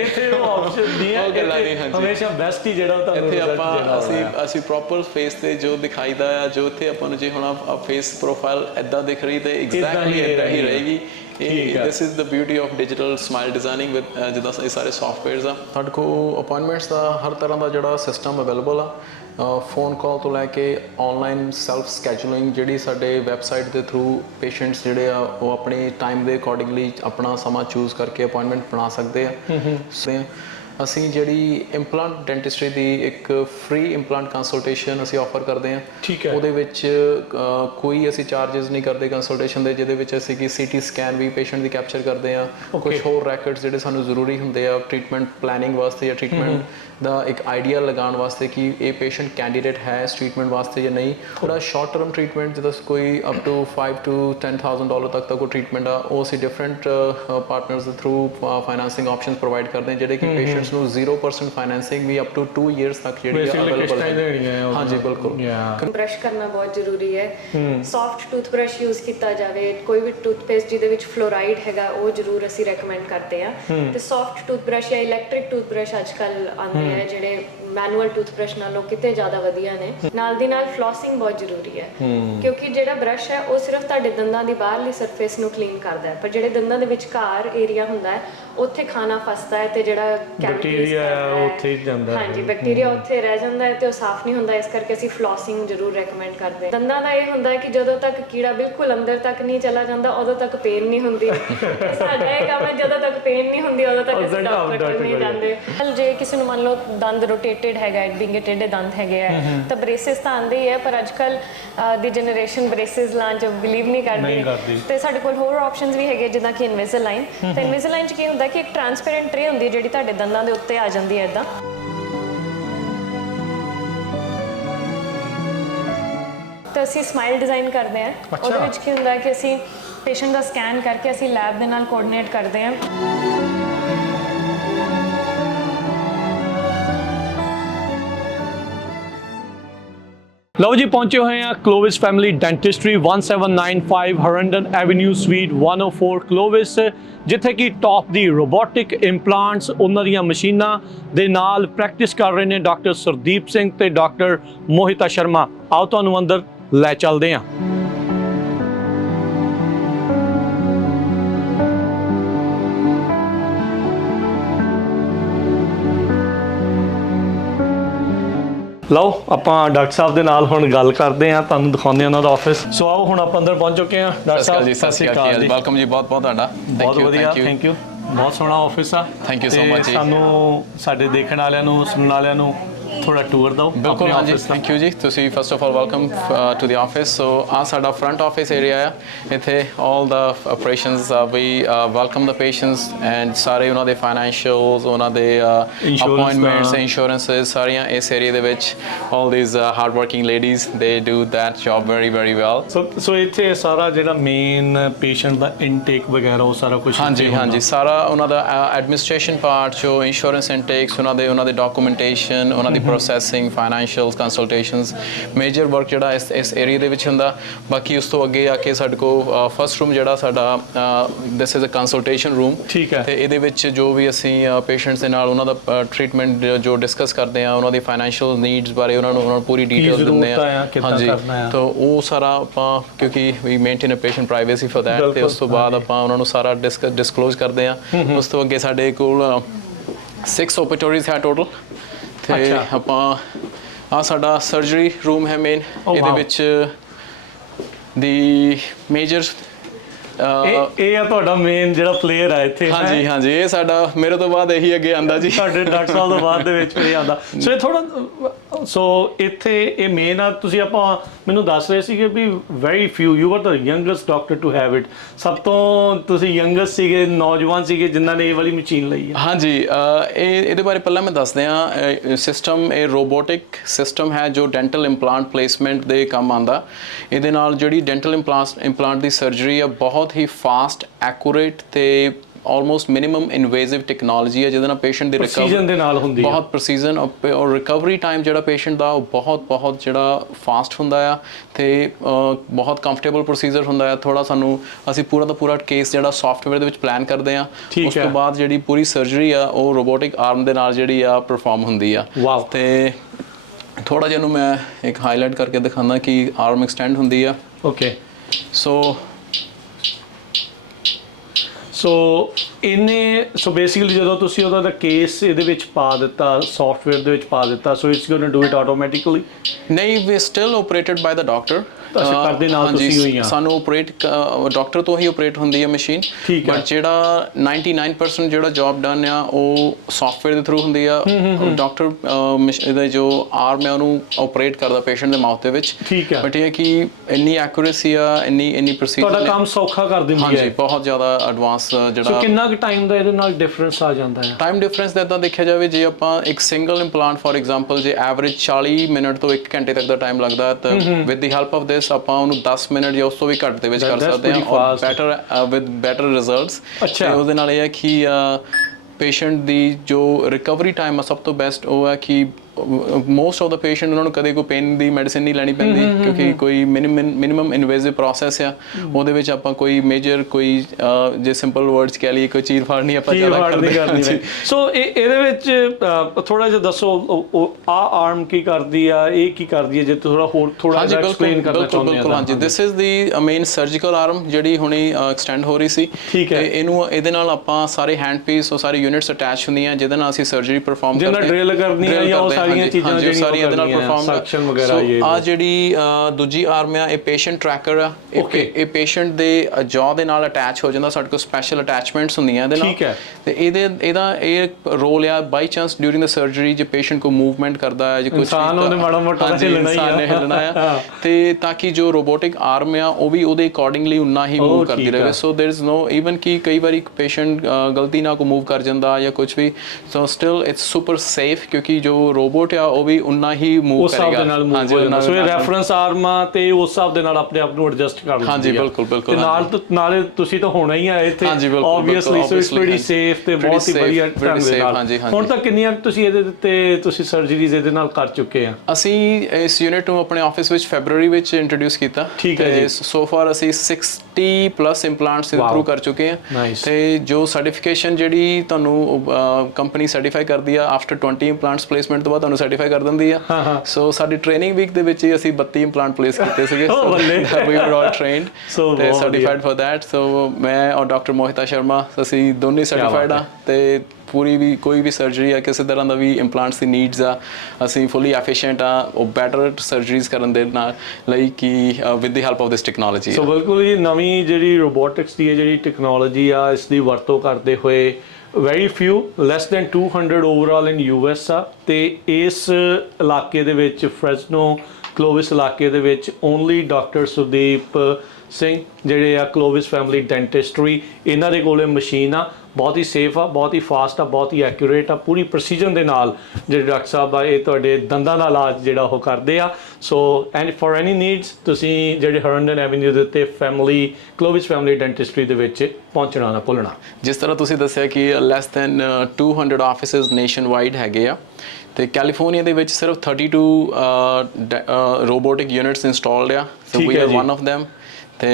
ਇੱਥੇ ਉਹ ਆਪਸ਼ਨ ਨਹੀਂ ਹੈ ਹਮੇਸ਼ਾ ਬੈਸਟ ਹੀ ਜਿਹੜਾ ਤੁਹਾਨੂੰ ਇੱਥੇ ਆਪਾਂ ਅਸੀਂ ਪ੍ਰੋਪਰ ਫੇਸ ਤੇ ਜੋ ਦਿਖਾਈਦਾ ਆ ਜੋ ਇੱਥੇ ਆਪਾਂ ਨੂੰ ਜੇ ਹੁਣ ਫੇਸ ਪ੍ਰੋਫਾਈਲ ਐਦਾਂ ਦਿਖ ਰਹੀ ਤੇ ਐਗਜ਼ੈਕਟਲੀ ਐਦਾਂ ਹੀ ਰਹੇਗੀ this is the beauty of digital smile designing with ਜਿੱਦਾਂ ਇਹ ਸਾਰੇ ਸੌਫਟਵੇਅਰਸ ਆ ਸਾਡੇ ਕੋਲ ਅਪਾਇੰਟਮੈਂਟਸ ਦਾ ਹਰ ਤਰ੍ਹਾਂ ਦਾ ਜਿਹੜਾ ਸਿਸਟਮ ਅਵੇਲੇਬਲ ਆ ਫੋਨ ਕਾਲ ਤੋਂ ਲੈ ਕੇ ਆਨਲਾਈਨ ਸੈਲਫ ਸਕੈਜੂਲਿੰਗ ਜਿਹੜੀ ਸਾਡੇ ਵੈਬਸਾਈਟ ਦੇ ਥਰੂ ਪੇਸ਼ੈਂਟਸ ਜਿਹੜੇ ਆ ਉਹ ਆਪਣੇ ਟਾਈਮ ਦੇ ਅਕੋਰਡਿੰਗਲੀ ਆਪਣਾ ਸਮਾਂ ਚੂਜ਼ ਕਰਕੇ ਅਪਾਇੰਟਮੈਂਟ ਬਣਾ ਸਕਦੇ ਆ ਅਸੀਂ ਜਿਹੜੀ ਇੰਪਲਾਂਟ ਡੈਂਟਿਸਟਰੀ ਦੀ ਇੱਕ ਫ੍ਰੀ ਇੰਪਲਾਂਟ ਕੰਸਲਟੇਸ਼ਨ ਅਸੀਂ ਆਫਰ ਕਰਦੇ ਹਾਂ ਉਹਦੇ ਵਿੱਚ ਕੋਈ ਅਸੀਂ ਚਾਰजेस ਨਹੀਂ ਕਰਦੇ ਕੰਸਲਟੇਸ਼ਨ ਦੇ ਜਿਹਦੇ ਵਿੱਚ ਅਸੀਂ ਕਿ ਸੀਟੀ ਸਕੈਨ ਵੀ ਪੇਸ਼ੈਂਟ ਦੀ ਕੈਪਚਰ ਕਰਦੇ ਹਾਂ ਕੁਝ ਹੋਰ ਰੈਕਟਸ ਜਿਹੜੇ ਸਾਨੂੰ ਜ਼ਰੂਰੀ ਹੁੰਦੇ ਆ ਟ੍ਰੀਟਮੈਂਟ ਪਲੈਨਿੰਗ ਵਾਸਤੇ ਜਾਂ ਟ੍ਰੀਟਮੈਂਟ ਦਾ ਇੱਕ ਆਈਡੀਆ ਲਗਾਉਣ ਵਾਸਤੇ ਕਿ ਇਹ ਪੇਸ਼ੈਂਟ ਕੈਂਡੀਡੇਟ ਹੈ ਇਸ ਟ੍ਰੀਟਮੈਂਟ ਵਾਸਤੇ ਜਾਂ ਨਹੀਂ ਥੋੜਾ ਸ਼ਾਰਟ ਟਰਮ ਟ੍ਰੀਟਮੈਂਟ ਜਿੱਦਾਂ ਕੋਈ ਅਪ ਟੂ $5,000 to $10,000 ਤੱਕ ਦਾ ਕੋਈ ਟ੍ਰੀਟਮੈਂਟ ਆ ਉਹ ਅਸੀਂ ਡਿਫਰੈਂਟ ਪਾਰਟਨਰਸ ਦੇ ਥਰੂ ਫਾਈਨਾਂਸਿੰਗ ਆਪਸ਼ਨਸ ਪ੍ਰੋਵਾਈਡ ਕਰਦੇ ਹਾਂ ਜਿਹੜੇ ਕਿ ਪੇਸ਼ੈਂਟਸ ਨੂੰ 0% ਫਾਈਨਾਂਸਿੰਗ ਵੀ ਅਪ ਟੂ 2 ਇਅਰਸ ਤੱਕ ਜਿਹੜੀ ਅਵੇਲੇਬਲ ਹੈ ਹਾਂਜੀ ਬਿਲਕੁਲ ਬ੍ਰਸ਼ ਕਰਨਾ ਬਹੁਤ ਜ਼ਰੂਰੀ ਹੈ ਸੌਫਟ ਟੂਥਬ੍ਰਸ਼ ਯੂਜ਼ ਕੀਤਾ ਜਾਵੇ ਕੋਈ ਵੀ ਟੂਥਪੇਸਟ ਜਿਹਦੇ ਵਿੱਚ ਫਲੋਰਾਈਡ ਹੈਗਾ ਉਹ ਜ਼ਰੂਰ ਅਸੀਂ ਰეკਮੈਂਡ ਕਰਦੇ ਹਾਂ ਤੇ ਸੌਫਟ ਟੂਥਬ੍ਰਸ਼ ਜਾਂ ਇਲੈਕਟ੍ਰਿਕ ਟੂਥਬ੍ਰਸ਼ ਅੱਜਕੱਲ ਆਉਂਦੇ ਆ ਜਿਹੜੇ ਮੈਨੂਅਲ ਟੂਥਬ੍ਰਸ਼ ਨਾਲੋਂ ਕਿਤੇ ਜ਼ਿਆਦਾ ਵਧੀਆ ਨੇ ਨਾਲ ਦੀ ਨਾਲ ਫਲੋਸਿੰਗ ਬਹੁਤ ਜ਼ਰੂਰੀ ਹੈ ਕਿਉਂਕਿ ਜਿਹੜਾ ਬ੍ਰਸ਼ ਹੈ ਉਹ ਸਿਰਫ ਤੁਹਾਡੇ ਦੰਦਾਂ ਦੀ ਬਾਹਰਲੀ ਸਰਫੇਸ ਨੂੰ ਕਲੀਨ ਕਰਦਾ ਹੈ ਪਰ ਜਿਹੜੇ ਦੰਦਾਂ ਦੇ ਵਿਚਕਾਰ ਏਰੀਆ ਹੁੰਦਾ ਹੈ ਉੱਥੇ ਖਾਣਾ ਫਸਦਾ ਹੈ ਤੇ ਜਿਹੜਾ ਬੈਕਟੀਰੀਆ ਉੱਥੇ ਹੀ ਜਾਂਦਾ ਹੈ ਹਾਂਜੀ ਬੈਕਟੀਰੀਆ ਉੱਥੇ ਰਹਿ ਜਾਂਦਾ ਹੈ ਤੇ ਉਹ ਸਾਫ਼ ਨਹੀਂ ਹੁੰਦਾ ਇਸ ਕਰਕੇ ਅਸੀਂ ਫਲੋਸਿੰਗ ਜ਼ਰੂਰ ਰეკਮੈਂਡ ਕਰਦੇ ਹਾਂ ਦੰਦਾਂ ਦਾ ਇਹ ਹੁੰਦਾ ਹੈ ਕਿ ਜਦੋਂ ਤੱਕ ਕੀੜਾ ਬਿਲਕੁਲ ਅੰਦਰ ਤੱਕ ਨਹੀਂ ਚਲਾ ਜਾਂਦਾ ਉਦੋਂ ਤੱਕ ਪੇਨ ਨਹੀਂ ਹੁੰਦੀ ਸਾਡਾ ਇਹ ਕੰਮ ਹੈ ਜਦੋਂ ਤੱਕ ਪੇਨ ਨਹੀਂ ਹੁੰਦੀ ਉਦੋਂ ਤੱਕ ਅਸੀਂ ਡਾਕਟਰ ਕੋਲ ਨਹੀਂ ਜਾਂਦੇ ਜੇ ਕਿਸੇ ਨੂੰ ਮੰਨ ਲਓ ਦੰਦ ਰੋਟੇਟ ਬਿੰਗੇਟਡ ਹੈਗਾ, ਬਿੰਗੇ ਟੇਢੇ ਦੰਦ ਹੈਗੇ ਆ, ਤਾਂ ਬ੍ਰੇਸਿਸ ਤਾਂ ਆਉਂਦੇ ਹੀ ਹੈ, ਪਰ ਅੱਜ ਕੱਲ ਦੀ ਜਨਰੇਸ਼ਨ ਬ੍ਰੇਸਿਸ ਲਾਉਣ 'ਚ ਬਿਲੀਵ ਨਹੀਂ ਕਰਦੀ। ਤੇ ਸਾਡੇ ਕੋਲ ਹੋਰ ਆਪਸ਼ਨਸ ਵੀ ਹੈਗੇ ਜਿੱਦਾਂ ਕਿ ਇਨਵਿਜ਼ਲਾਈਨ। ਤੇ ਇਨਵਿਜ਼ਲਾਈਨ 'ਚ ਕੀ ਹੁੰਦਾ ਕਿ ਇੱਕ ਟ੍ਰਾਂਸਪੇਰੈਂਟ ਟ੍ਰੇ ਹੁੰਦੀ ਹੈ ਜਿਹੜੀ ਤੁਹਾਡੇ ਦੰਦਾਂ ਦੇ ਉੱਤੇ ਆ ਜਾਂਦੀ ਹੈ ਇੱਦਾਂ। ਤਾਂ ਅਸੀਂ ਸਮਾਈਲ ਡਿਜ਼ਾਈਨ ਕਰਦੇ ਹਾਂ। ਉਹਦੇ ਵਿੱਚ ਕੀ ਹੁੰਦਾ ਕਿ ਅਸੀਂ ਪੇਸ਼ੈਂਟ ਦਾ ਸਕੈਨ ਕਰਕੇ ਅਸੀਂ ਲੈਬ ਦੇ ਨਾਲ ਕੋਆਰਡੀਨੇਟ ਕਰਦੇ ਹਾਂ। ਲਓ ਜੀ, ਪਹੁੰਚੇ ਹੋਏ ਆ ਕਲੋਵਿਸ ਫੈਮਿਲੀ ਡੈਂਟਿਸਟਰੀ 1795 ਹਰੰਡਨ ਐਵੇਨਿਊ ਸਵੀਟ 104 ਕਲੋਵਿਸ, ਜਿੱਥੇ ਕਿ ਟੌਪ ਦੀ ਰੋਬੋਟਿਕ ਇੰਪਲਾਂਟਸ ਉਹਨਾਂ ਦੀਆਂ ਮਸ਼ੀਨਾਂ ਦੇ ਨਾਲ ਪ੍ਰੈਕਟਿਸ ਕਰ ਰਹੇ ਨੇ ਡਾਕਟਰ ਸੁਰਦੀਪ ਸਿੰਘ ਤੇ ਡਾਕਟਰ ਮੋਹਿਤਾ ਸ਼ਰਮਾ। ਆਓ ਤੁਹਾਨੂੰ ਅੰਦਰ ਲੈ ਚੱਲਦੇ ਹਾਂ। ਲਓ, ਆਪਾਂ ਡਾਕਟਰ ਸਾਹਿਬ ਦੇ ਨਾਲ ਹੁਣ ਗੱਲ ਕਰਦੇ ਹਾਂ, ਤੁਹਾਨੂੰ ਦਿਖਾਉਂਦੇ ਹਾਂ ਉਹਨਾਂ ਦਾ ਆਫਿਸ। ਸੋ ਆਓ, ਹੁਣ ਆਪਾਂ ਅੰਦਰ ਪਹੁੰਚ ਚੁੱਕੇ ਹਾਂ। ਡਾਕਟਰ ਸਾਹਿਬ ਜੀ, ਸਤਿ ਸ਼੍ਰੀ ਅਕਾਲ ਜੀ, ਵੈਲਕਮ ਜੀ, ਬਹੁਤ ਬਹੁਤ ਤੁਹਾਡਾ। ਬਹੁਤ ਵਧੀਆ, ਥੈਂਕ ਯੂ। ਬਹੁਤ ਸੋਹਣਾ ਆਫਿਸ ਆ। ਥੈਂਕ ਯੂ ਸੋ ਮਚ ਜੀ। ਸਾਨੂੰ ਸਾਡੇ ਦੇਖਣ ਵਾਲਿਆਂ ਨੂੰ, ਸੁਣਨ ਵਾਲਿਆਂ ਨੂੰ ਥੋੜਾ ਟੂਰ ਦਿਓ। ਬਿਲਕੁਲ ਹਾਂਜੀ, ਥੈਂਕ ਯੂ ਜੀ। ਤੁਸੀਂ first of all welcome to the office. So ਆ ਸਾਡਾ ਫਰੰਟ ਆਫਿਸ ਏਰੀਆ ਆ। ਇੱਥੇ ਆਲ ਦਾ ਆਪਰੇਸ਼ਨਸ ਵੀ ਵੈਲਕਮ ਦਾ ਪੇਸ਼ੈਂਟਸ ਐਂਡ ਸਾਰੇ ਉਹਨਾਂ ਦੇ ਫਾਈਨੈਂਸ਼ੀਅਲਸ, ਉਹਨਾਂ ਦੇ ਅਪਾਇੰਟਮੈਂਟਸ, ਇੰਸ਼ੋਰੈਂਸਿਸ ਸਾਰੀਆਂ ਇਸ ਏਰੀਆ ਦੇ ਵਿੱਚ। All these hard working ladies, they do that job very very well. So ਇੱਥੇ ਸਾਰਾ ਜਿਹੜਾ ਮੇਨ ਪੇਸ਼ੈਂਟ ਦਾ ਇਨਟੇਕ ਵਗੈਰਾ ਉਹ ਸਾਰਾ ਕੁਝ ਹਾਂਜੀ, ਸਾਰਾ ਉਹਨਾਂ ਦਾ ਐਡਮਿਨਿਸਟ੍ਰੇਸ਼ਨ ਪਾਰਟ, ਜੋ ਇੰਸ਼ੋਰੈਂਸ ਇਨਟੇਕਸ, ਉਹਨਾਂ ਦੇ ਡਾਕੂਮੈਂਟੇਸ਼ਨ, ਉਹਨਾਂ ਦੀ ਪ੍ਰੋਸੈਸਿੰਗ, ਫਾਈਨੈਂਸ਼ੀਅਲਸ, ਕੰਸਲਟੇਸ਼ਨਸ, ਮੇਜਰ ਵਰਕ ਜਿਹੜਾ ਇਸ ਏਰੀਆ ਦੇ ਵਿੱਚ ਹੁੰਦਾ। ਬਾਕੀ ਉਸ ਤੋਂ ਅੱਗੇ ਆ ਕੇ ਸਾਡੇ ਕੋਲ ਫਸਟ ਰੂਮ ਜਿਹੜਾ ਸਾਡਾ, this is a consultation room. ਠੀਕ ਹੈ। ਤੇ ਇਹਦੇ ਵਿੱਚ ਜੋ ਵੀ ਅਸੀਂ ਪੇਸ਼ੈਂਟਸ ਦੇ ਨਾਲ ਉਹਨਾਂ ਦਾ ਟ੍ਰੀਟਮੈਂਟ ਜੋ ਡਿਸਕਸ ਕਰਦੇ ਆ, ਉਹਨਾਂ ਦੀ ਫਾਈਨੈਂਸ਼ੀਅਲ ਨੀਡਸ ਬਾਰੇ ਉਹਨਾਂ ਨੂੰ ਪੂਰੀ ਡਿਟੇਲ ਦਿੰਦੇ ਆ। ਹਾਂਜੀ, ਤਾਂ ਉਹ ਸਾਰਾ ਆਪਾਂ, ਕਿਉਂਕਿ we maintain a patient privacy for that, ਤੇ ਉਸ ਤੋਂ ਬਾਅਦ ਆਪਾਂ ਉਹਨਾਂ ਨੂੰ ਸਾਰਾ ਡਿਸਕਲੋਜ਼ ਕਰਦੇ ਆ। ਉਸ ਤੋਂ ਅੱਗੇ ਸਾਡੇ ਕੋਲ 6 ਓਪਰੇਟਰੀਜ਼ ਹੈ ਟੋਟਲ। ਤੇ ਆਪਾਂ ਆ ਸਾਡਾ ਸਰਜਰੀ ਰੂਮ ਹੈ ਮੇਨ। ਇਹਦੇ ਵਿੱਚ ਦੀ ਮੇਜਰ ਇਹ ਆ ਤੁਹਾਡਾ ਮੇਨ ਜਿਹੜਾ ਪਲੇਅਰ ਆ ਇੱਥੇ। ਹਾਂਜੀ, ਇਹ ਸਾਡਾ, ਮੇਰੇ ਤੋਂ ਬਾਅਦ ਇਹੀ ਅੱਗੇ ਆਂਦਾ ਜੀ। ਸਾਡੇ ਡਾਕਟਰ ਸਾਹਿਬ ਤੋਂ ਬਾਅਦ ਦੇ ਵਿੱਚ ਇਹ ਆਂਦਾ। ਸੋ ਇਹ ਥੋੜਾ, ਸੋ ਇੱਥੇ ਇਹ ਮੇਨ ਆ। ਤੁਸੀਂ ਆਪਾਂ ਮੈਨੂੰ ਦੱਸ ਰਹੇ ਸੀਗੇ ਵੀ very few, you are the youngest doctor to have it. ਸਭ ਤੋਂ ਤੁਸੀਂ ਯੰਗੈਸਟ ਸੀਗੇ, ਨੌਜਵਾਨ ਸੀਗੇ ਜਿਨ੍ਹਾਂ ਨੇ ਇਹ ਵਾਲੀ ਮਸ਼ੀਨ ਲਈ ਹੈ। ਹਾਂਜੀ, ਇਹਦੇ ਬਾਰੇ ਪਹਿਲਾਂ ਮੈਂ ਦੱਸ ਦਿਆਂ। ਸਿਸਟਮ ਇਹ ਰੋਬੋਟਿਕ ਸਿਸਟਮ ਹੈ ਜੋ ਡੈਂਟਲ ਇੰਪਲਾਂਟ ਪਲੇਸਮੈਂਟ ਦੇ ਕੰਮ ਆਉਂਦਾ। ਇਹਦੇ ਨਾਲ ਜਿਹੜੀ ਡੈਂਟਲ ਇੰਪਲਾਂਟ ਦੀ ਸਰਜਰੀ ਆ, ਬਹੁਤ ਹੀ ਫਾਸਟ, ਐਕੂਰੇਟ ਤੇ ਆਲਮੋਸਟ ਮਿਨੀਮਮ ਇਨਵੇਸਿਵ ਟੈਕਨੋਲੋਜੀ ਹੈ, ਜਿਹਦੇ ਨਾਲ ਪੇਸ਼ੈਂਟ ਦੀ ਪ੍ਰੀਸੀਜ਼ਨ ਦੇ ਨਾਲ ਹੁੰਦੀ ਹੈ। ਬਹੁਤ ਪ੍ਰੀਸੀਜ਼ਨ ਔਰ ਰਿਕਵਰੀ ਟਾਈਮ ਜਿਹੜਾ ਪੇਸ਼ੈਂਟ ਦਾ ਉਹ ਬਹੁਤ ਜਿਹੜਾ ਫਾਸਟ ਹੁੰਦਾ ਆ। ਤੇ ਬਹੁਤ ਕੰਫਰਟੇਬਲ ਪ੍ਰੋਸੀਜਰ ਹੁੰਦਾ ਆ। ਥੋੜਾ ਸਾਨੂੰ, ਅਸੀਂ ਪੂਰਾ ਦਾ ਪੂਰਾ ਕੇਸ ਜਿਹੜਾ ਸੌਫਟਵੇਅਰ ਦੇ ਵਿੱਚ ਪਲਾਨ ਕਰਦੇ ਆ। ਉਸ ਤੋਂ ਬਾਅਦ ਜਿਹੜੀ ਪੂਰੀ ਸਰਜਰੀ ਆ ਉਹ ਰੋਬੋਟਿਕ ਆਰਮ ਦੇ ਨਾਲ ਜਿਹੜੀ ਆ ਪਰਫਾਰਮ ਹੁੰਦੀ ਆ। ਤੇ ਥੋੜਾ ਜਿਹਾ ਨੂੰ ਮੈਂ ਇੱਕ ਹਾਈਲਾਈਟ ਕਰਕੇ ਦਿਖਾਉਂਦਾ ਕਿ ਆਰਮ ਐਕਸਟੈਂਡ ਹੁੰਦੀ ਆ। ਓਕੇ, ਸੋ ਬੇਸਿਕਲੀ ਜਦੋਂ ਤੁਸੀਂ ਉਹਦਾ ਦਾ ਕੇਸ ਇਹਦੇ ਵਿੱਚ ਪਾ ਦਿੱਤਾ, ਸੌਫਟਵੇਅਰ ਦੇ ਵਿੱਚ ਪਾ ਦਿੱਤਾ, so it's going to do it automatically? ਨਹੀਂ, we still operated by the doctor. ਕਰਦੇ ਨਾਲ ਤੁਸੀਂ ਹੋਈ ਆ। ਸਾਨੂੰ ਆਪਰੇਟ ਡਾਕਟਰ ਤੋਂ ਹੀ ਆਪਰੇਟ ਹੁੰਦੀ ਹੈ ਮਸ਼ੀਨ। ਬਟ ਜਿਹੜਾ 99% ਜਿਹੜਾ ਜੌਬ ਡਨ ਆ ਉਹ ਸੌਫਟਵੇਅਰ ਦੇ ਥਰੂ ਹੁੰਦੀ ਆ। ਡਾਕਟਰ ਇਹਦਾ ਜੋ ਆਰਮ ਹੈ ਉਹਨੂੰ ਆਪਰੇਟ ਕਰਦਾ ਪੇਸ਼ੈਂਟ ਦੇ ਮਾਊਥ ਦੇ ਵਿੱਚ। ਬਟ ਇਹ ਕਿ ਇੰਨੀ ਐਕੂਰੇਸੀ ਆ, ਇੰਨੀ ਪ੍ਰੋਸੀਜਰ ਤੁਹਾਡਾ ਕੰਮ ਸੌਖਾ ਕਰ ਦਿੰਦੀ ਹੈ। ਹਾਂਜੀ, ਬਹੁਤ ਜ਼ਿਆਦਾ ਐਡਵਾਂਸ ਜਿਹੜਾ। ਸੋ ਕਿੰਨਾ ਕੁ ਟਾਈਮ ਦਾ ਇਹਦੇ ਨਾਲ ਡਿਫਰੈਂਸ ਆ ਜਾਂਦਾ ਹੈ? ਟਾਈਮ ਡਿਫਰੈਂਸ ਦਾ ਇੱਦਾਂ ਦੇਖਿਆ ਜਾਵੇ, ਜੇ ਆਪਾਂ ਇੱਕ ਸਿੰਗਲ ਇੰਪਲਾਂਟ ਫॉर ਐਗਜ਼ਾਮਪਲ ਜੇ ਐਵਰੇਜ 40 ਮਿੰਟ ਤੋਂ 1 ਘੰਟੇ ਤੱਕ ਦਾ ਟਾਈਮ ਲੱਗਦਾ, ਤਾਂ ਵਿਦ ਦੀ ਹੈਲਪ ਆਫ ਦਿਸ ਆਪਾਂ ਉਹਨੂੰ 10 ਮਿੰਟ ਜਾਂ ਉਸ ਤੋਂ ਵੀ ਘੱਟ ਦੇ ਵਿੱਚ ਕਰ ਸਕਦੇ ਹਾਂ, ਔਰ ਬੈਟਰ ਰਿਜ਼ਲਟਸ। ਤੇ ਉਹਦੇ ਨਾਲ ਇਹ ਹੈ ਕਿ ਪੇਸ਼ੈਂਟ ਦੀ ਜੋ ਰਿਕਵਰੀ ਟਾਈਮ ਆ ਸਭ ਤੋਂ ਬੈਸਟ ਉਹ ਹੈ ਕਿ ਮੋਸਟ ਆਫ ਦਾ ਪੇਸ਼ੈਂਟ ਉਹਨਾਂ ਨੂੰ ਕਦੇ ਕੋਈ ਪੇਨ ਦੀ ਮੈਡੀਸਿਨ ਨਹੀਂ ਲੈਣੀ ਪੈਂਦੀ, ਕਿਉਂਕਿ ਕੋਈ ਮਿਨੀਮਮ ਇਨਵੇਸਿਵ ਪ੍ਰੋਸੈਸ ਆ। ਉਹਦੇ ਵਿੱਚ ਆਪਾਂ ਕੋਈ ਮੇਜਰ, ਕੋਈ ਜੇ ਸਿੰਪਲ ਵਰਡਸ ਕਹਿ ਲਈਏ, ਕੋਈ ਚੀਰ ਫਾੜ ਨਹੀਂ ਆਪਾਂ ਜ਼ਿਆਦਾ ਕਰਦੇ। ਸੋ ਇਹਦੇ ਵਿੱਚ ਥੋੜਾ ਜਿਹਾ ਦੱਸੋ, ਆਰਮ ਕੀ ਕਰਦੀ ਆ, ਇਹ ਕੀ ਕਰਦੀ ਹੈ, ਜੇ ਥੋੜਾ ਜਿਹਾ ਐਕਸਪਲੇਨ ਕਰਨਾ ਚਾਹੁੰਦੇ ਆ। ਬਿਲਕੁਲ ਹਾਂਜੀ, this is the main surgical arm ਜਿਹੜੀ ਹੁਣੀ ਐਕਸਟੈਂਡ ਹੋ ਰਹੀ ਸੀ। ਠੀਕ ਹੈ। ਇਹਦੇ ਨਾਲ ਆਪਾਂ ਸਾਰੇ ਹੈਂਡ ਪੀਸ, ਉਹ ਸਾਰੀ ਯੂਨਿਟਸ ਅਟੈਚ ਹੁੰਦੀਆਂ ਜਿਹਦੇ ਨਾਲ ਅਸੀਂ ਸਰਜਰੀ ਪਰਫਾਰਮ ਕਰਦੇ ਹਾਂ। ਜਿਹਨਾਂ ਡਰਿਲ ਕਰਨੀ ਹੈ ਜਾਂ ਸਾਰੀਆਂ ਚੀਜ਼ਾਂ ਜਿਹੜੀਆਂ ਸਾਰੀਆਂ ਇਹਦੇ ਨਾਲ ਪਰਫਾਰਮ ਸਕਸ਼ਨ ਵਗੈਰਾ ਇਹ ਆ ਜਿਹੜੀ ਦੂਜੀ ਆਰਮ ਆ ਇਹ ਪੇਸ਼ੈਂਟ ਟਰੈਕਰ ਆ ਇਹ ਪੇਸ਼ੈਂਟ ਦੇ ਜੌ ਦੇ ਨਾਲ ਅਟੈਚ ਹੋ ਜਾਂਦਾ ਸਾਡੇ ਕੋਲ ਸਪੈਸ਼ਲ ਅਟੈਚਮੈਂਟਸ ਹੁੰਦੀਆਂ ਇਹਦੇ ਨਾਲ ਠੀਕ ਹੈ ਤੇ ਇਹਦਾ ਇਹ ਰੋਲ ਆ by chance during the surgery ਜੇ ਪੇਸ਼ੈਂਟ ਕੋ ਮੂਵਮੈਂਟ ਕਰਦਾ ਹੈ ਜੇ ਕੁਝ ਇਨਸਾਨ ਉਹਨੇ ਮਾੜਾ ਮੋਟਾ ਹਿੱਲਣਾ ਆ ਤੇ ਤਾਂ ਕਿ ਜੋ ਰੋਬੋਟਿਕ ਆਰਮ ਆ ਉਹ ਵੀ ਉਹਦੇ ਅਕੋਰਡਿੰਗਲੀ ਉਨਾ ਹੀ ਮੂਵ ਕਰਦੀ ਰਹੇ so there is no even कि कई बार पेशेंट गलती ना को मूव कर जाता या कुछ भी so still it's super safe क्योंकि जो रोबोट है वो भी उन्ना ही मूव करेगा हाँ जी सो ये रेफरेंस आर्म ਤੇ ਉਸ ਹਿਸਾਬ ਦੇ ਨਾਲ ਆਪਣੇ ਆਪ ਨੂੰ ਐਡਜਸਟ ਕਰ ਲੈਂਦੀ ਹੈ। ਹਾਂ ਜੀ ਬਿਲਕੁਲ ਤੇ ਨਾਲੇ ਤੁਸੀਂ ਤਾਂ ਹੋਣਾ ਹੀ ਆ ਇੱਥੇ obviously so it's pretty safe ਤੇ ਬਹੁਤ ਹੀ ਵਧੀਆ ਢੰਗ ਦੇ ਨਾਲ। ਹੁਣ ਤੱਕ ਕਿੰਨੀਆਂ ਤੁਸੀਂ ਇਹਦੇ ਉੱਤੇ ਤੁਸੀਂ ਸਰਜਰੀਜ਼ ਇਹਦੇ ਨਾਲ ਕਰ ਚੁੱਕੇ ਆ? ਅਸੀਂ ਇਸ ਯੂਨਿਟ ਨੂੰ ਆਪਣੇ ਆਫਿਸ ਵਿੱਚ ਫੈਬਰੂਅਰੀ ਵਿੱਚ ਇੰਟਰੋਡਿਊਸ ਕੀਤਾ ਤੇ ਸੋ ਫਾਰ ਅਸੀਂ 60 ਪਲੱਸ ਇੰਪਲਾਂਟਸ ਦੇ ਥਰੂ ਕਰ ਚੁੱਕੇ ਆ ਤੇ ਜੋ ਸਰਟੀਫਿਕੇਸ਼ਨ ਜਿਹੜੀ ਤੁਹਾਨੂੰ ਕੰਪਨੀ ਸਰਟੀਫਾਈ ਕਰਦੀ ਆ ਆਫਟਰ 20 ਇੰਪਲਾਂਟਸ ਪਲੇਸਮੈਂਟ ਤੋਂ ਬਾਅਦ ਤੁਹਾਨੂੰ ਸਰਟੀਫਾਈ ਕਰ ਦਿੰਦੀ ਆ ਸੋ ਸਾਡੀ ਟ੍ਰੇਨਿੰਗ ਵੀਕ ਦੇ ਵਿੱਚ ਹੀ ਅਸੀਂ 32 ਇੰਪਲਾਂਟ ਪਲੇਸ ਕੀਤੇ ਸੀਗੇ we were all trained ਤੇ certified for that so ਮੈਂ ਔਰ ਡਾਕਟਰ ਮੋਹਿਤਾ ਸ਼ਰਮਾ ਅਸੀਂ ਦੋਨੇ ਸਰਟੀਫਾਈਡ ਆ ਤੇ ਪੂਰੀ ਵੀ ਕੋਈ ਵੀ ਸਰਜਰੀ ਆ ਕਿਸੇ ਤਰ੍ਹਾਂ ਦਾ ਵੀ ਇੰਪਲਾਂਟਸ ਦੀ ਨੀਡਸ ਆ ਅਸੀਂ ਫੁੱਲੀ ਐਫੀਸ਼ੀਐਂਟ ਆ ਉਹ ਬੈਟਰ ਸਰਜਰੀਜ਼ ਕਰਨ ਦੇ ਨਾਲ ਲਈ ਕਿ with the help of this technology so ਬਿਲਕੁਲ ਇਹ ਨਵੀਂ ਜਿਹੜੀ ਰੋਬੋਟਿਕਸ ਦੀ ਜਿਹੜੀ ਟੈਕਨੋਲੋਜੀ ਆ ਇਸ ਦੀ ਵਰਤੋਂ ਕਰਦੇ ਹੋਏ very few less than 200 overall in US ਆ ਤੇ ਇਸ ਇਲਾਕੇ ਦੇ ਵਿੱਚ ਫ੍ਰੈਸਨੋ ਕਲੋਵਿਸ ਇਲਾਕੇ ਦੇ ਵਿੱਚ ਓਨਲੀ ਡਾਕਟਰ ਸੁਦੀਪ ਸਿੰਘ ਜਿਹੜੇ ਆ ਕਲੋਵਿਸ ਫੈਮਿਲੀ ਡੈਂਟਿਸਟਰੀ ਇਹਨਾਂ ਦੇ ਕੋਲੇ ਮਸ਼ੀਨ ਆ ਬਹੁਤ ਹੀ ਸੇਫ ਆ ਬਹੁਤ ਹੀ ਫਾਸਟ ਆ ਬਹੁਤ ਹੀ ਐਕੂਰੇਟ ਆ ਪੂਰੀ ਪ੍ਰੈਸੀਜਨ ਦੇ ਨਾਲ ਜਿਹੜੇ ਡਾਕਟਰ ਸਾਹਿਬ ਆ ਇਹ ਤੁਹਾਡੇ ਦੰਦਾਂ ਦਾ ਇਲਾਜ ਜਿਹੜਾ ਉਹ ਕਰਦੇ ਆ so and for any needs ਤੁਸੀਂ ਜਿਹੜੇ ਹਰੰਡਨ ਐਵਨਿਊ ਦੇ ਉੱਤੇ ਫੈਮਿਲੀ ਕਲੋਵਿਸ ਫੈਮਿਲੀ ਡੈਂਟਿਸਟਰੀ ਦੇ ਵਿੱਚ ਪਹੁੰਚਣਾ ਨਾ ਭੁੱਲਣਾ। ਜਿਸ ਤਰ੍ਹਾਂ ਤੁਸੀਂ ਦੱਸਿਆ ਕਿ ਲੈਸ ਦੈਨ 200 ਆਫਿਸਿਸ ਨੇਸ਼ਨ ਵਾਈਡ ਹੈਗੇ ਆ ਤੇ ਕੈਲੀਫੋਰਨੀਆ ਦੇ ਵਿੱਚ ਸਿਰਫ 32 ਰੋਬੋਟਿਕ ਯੂਨਿਟਸ ਇੰਸਟਾਲਡ ਆ so we are one of them ਤੇ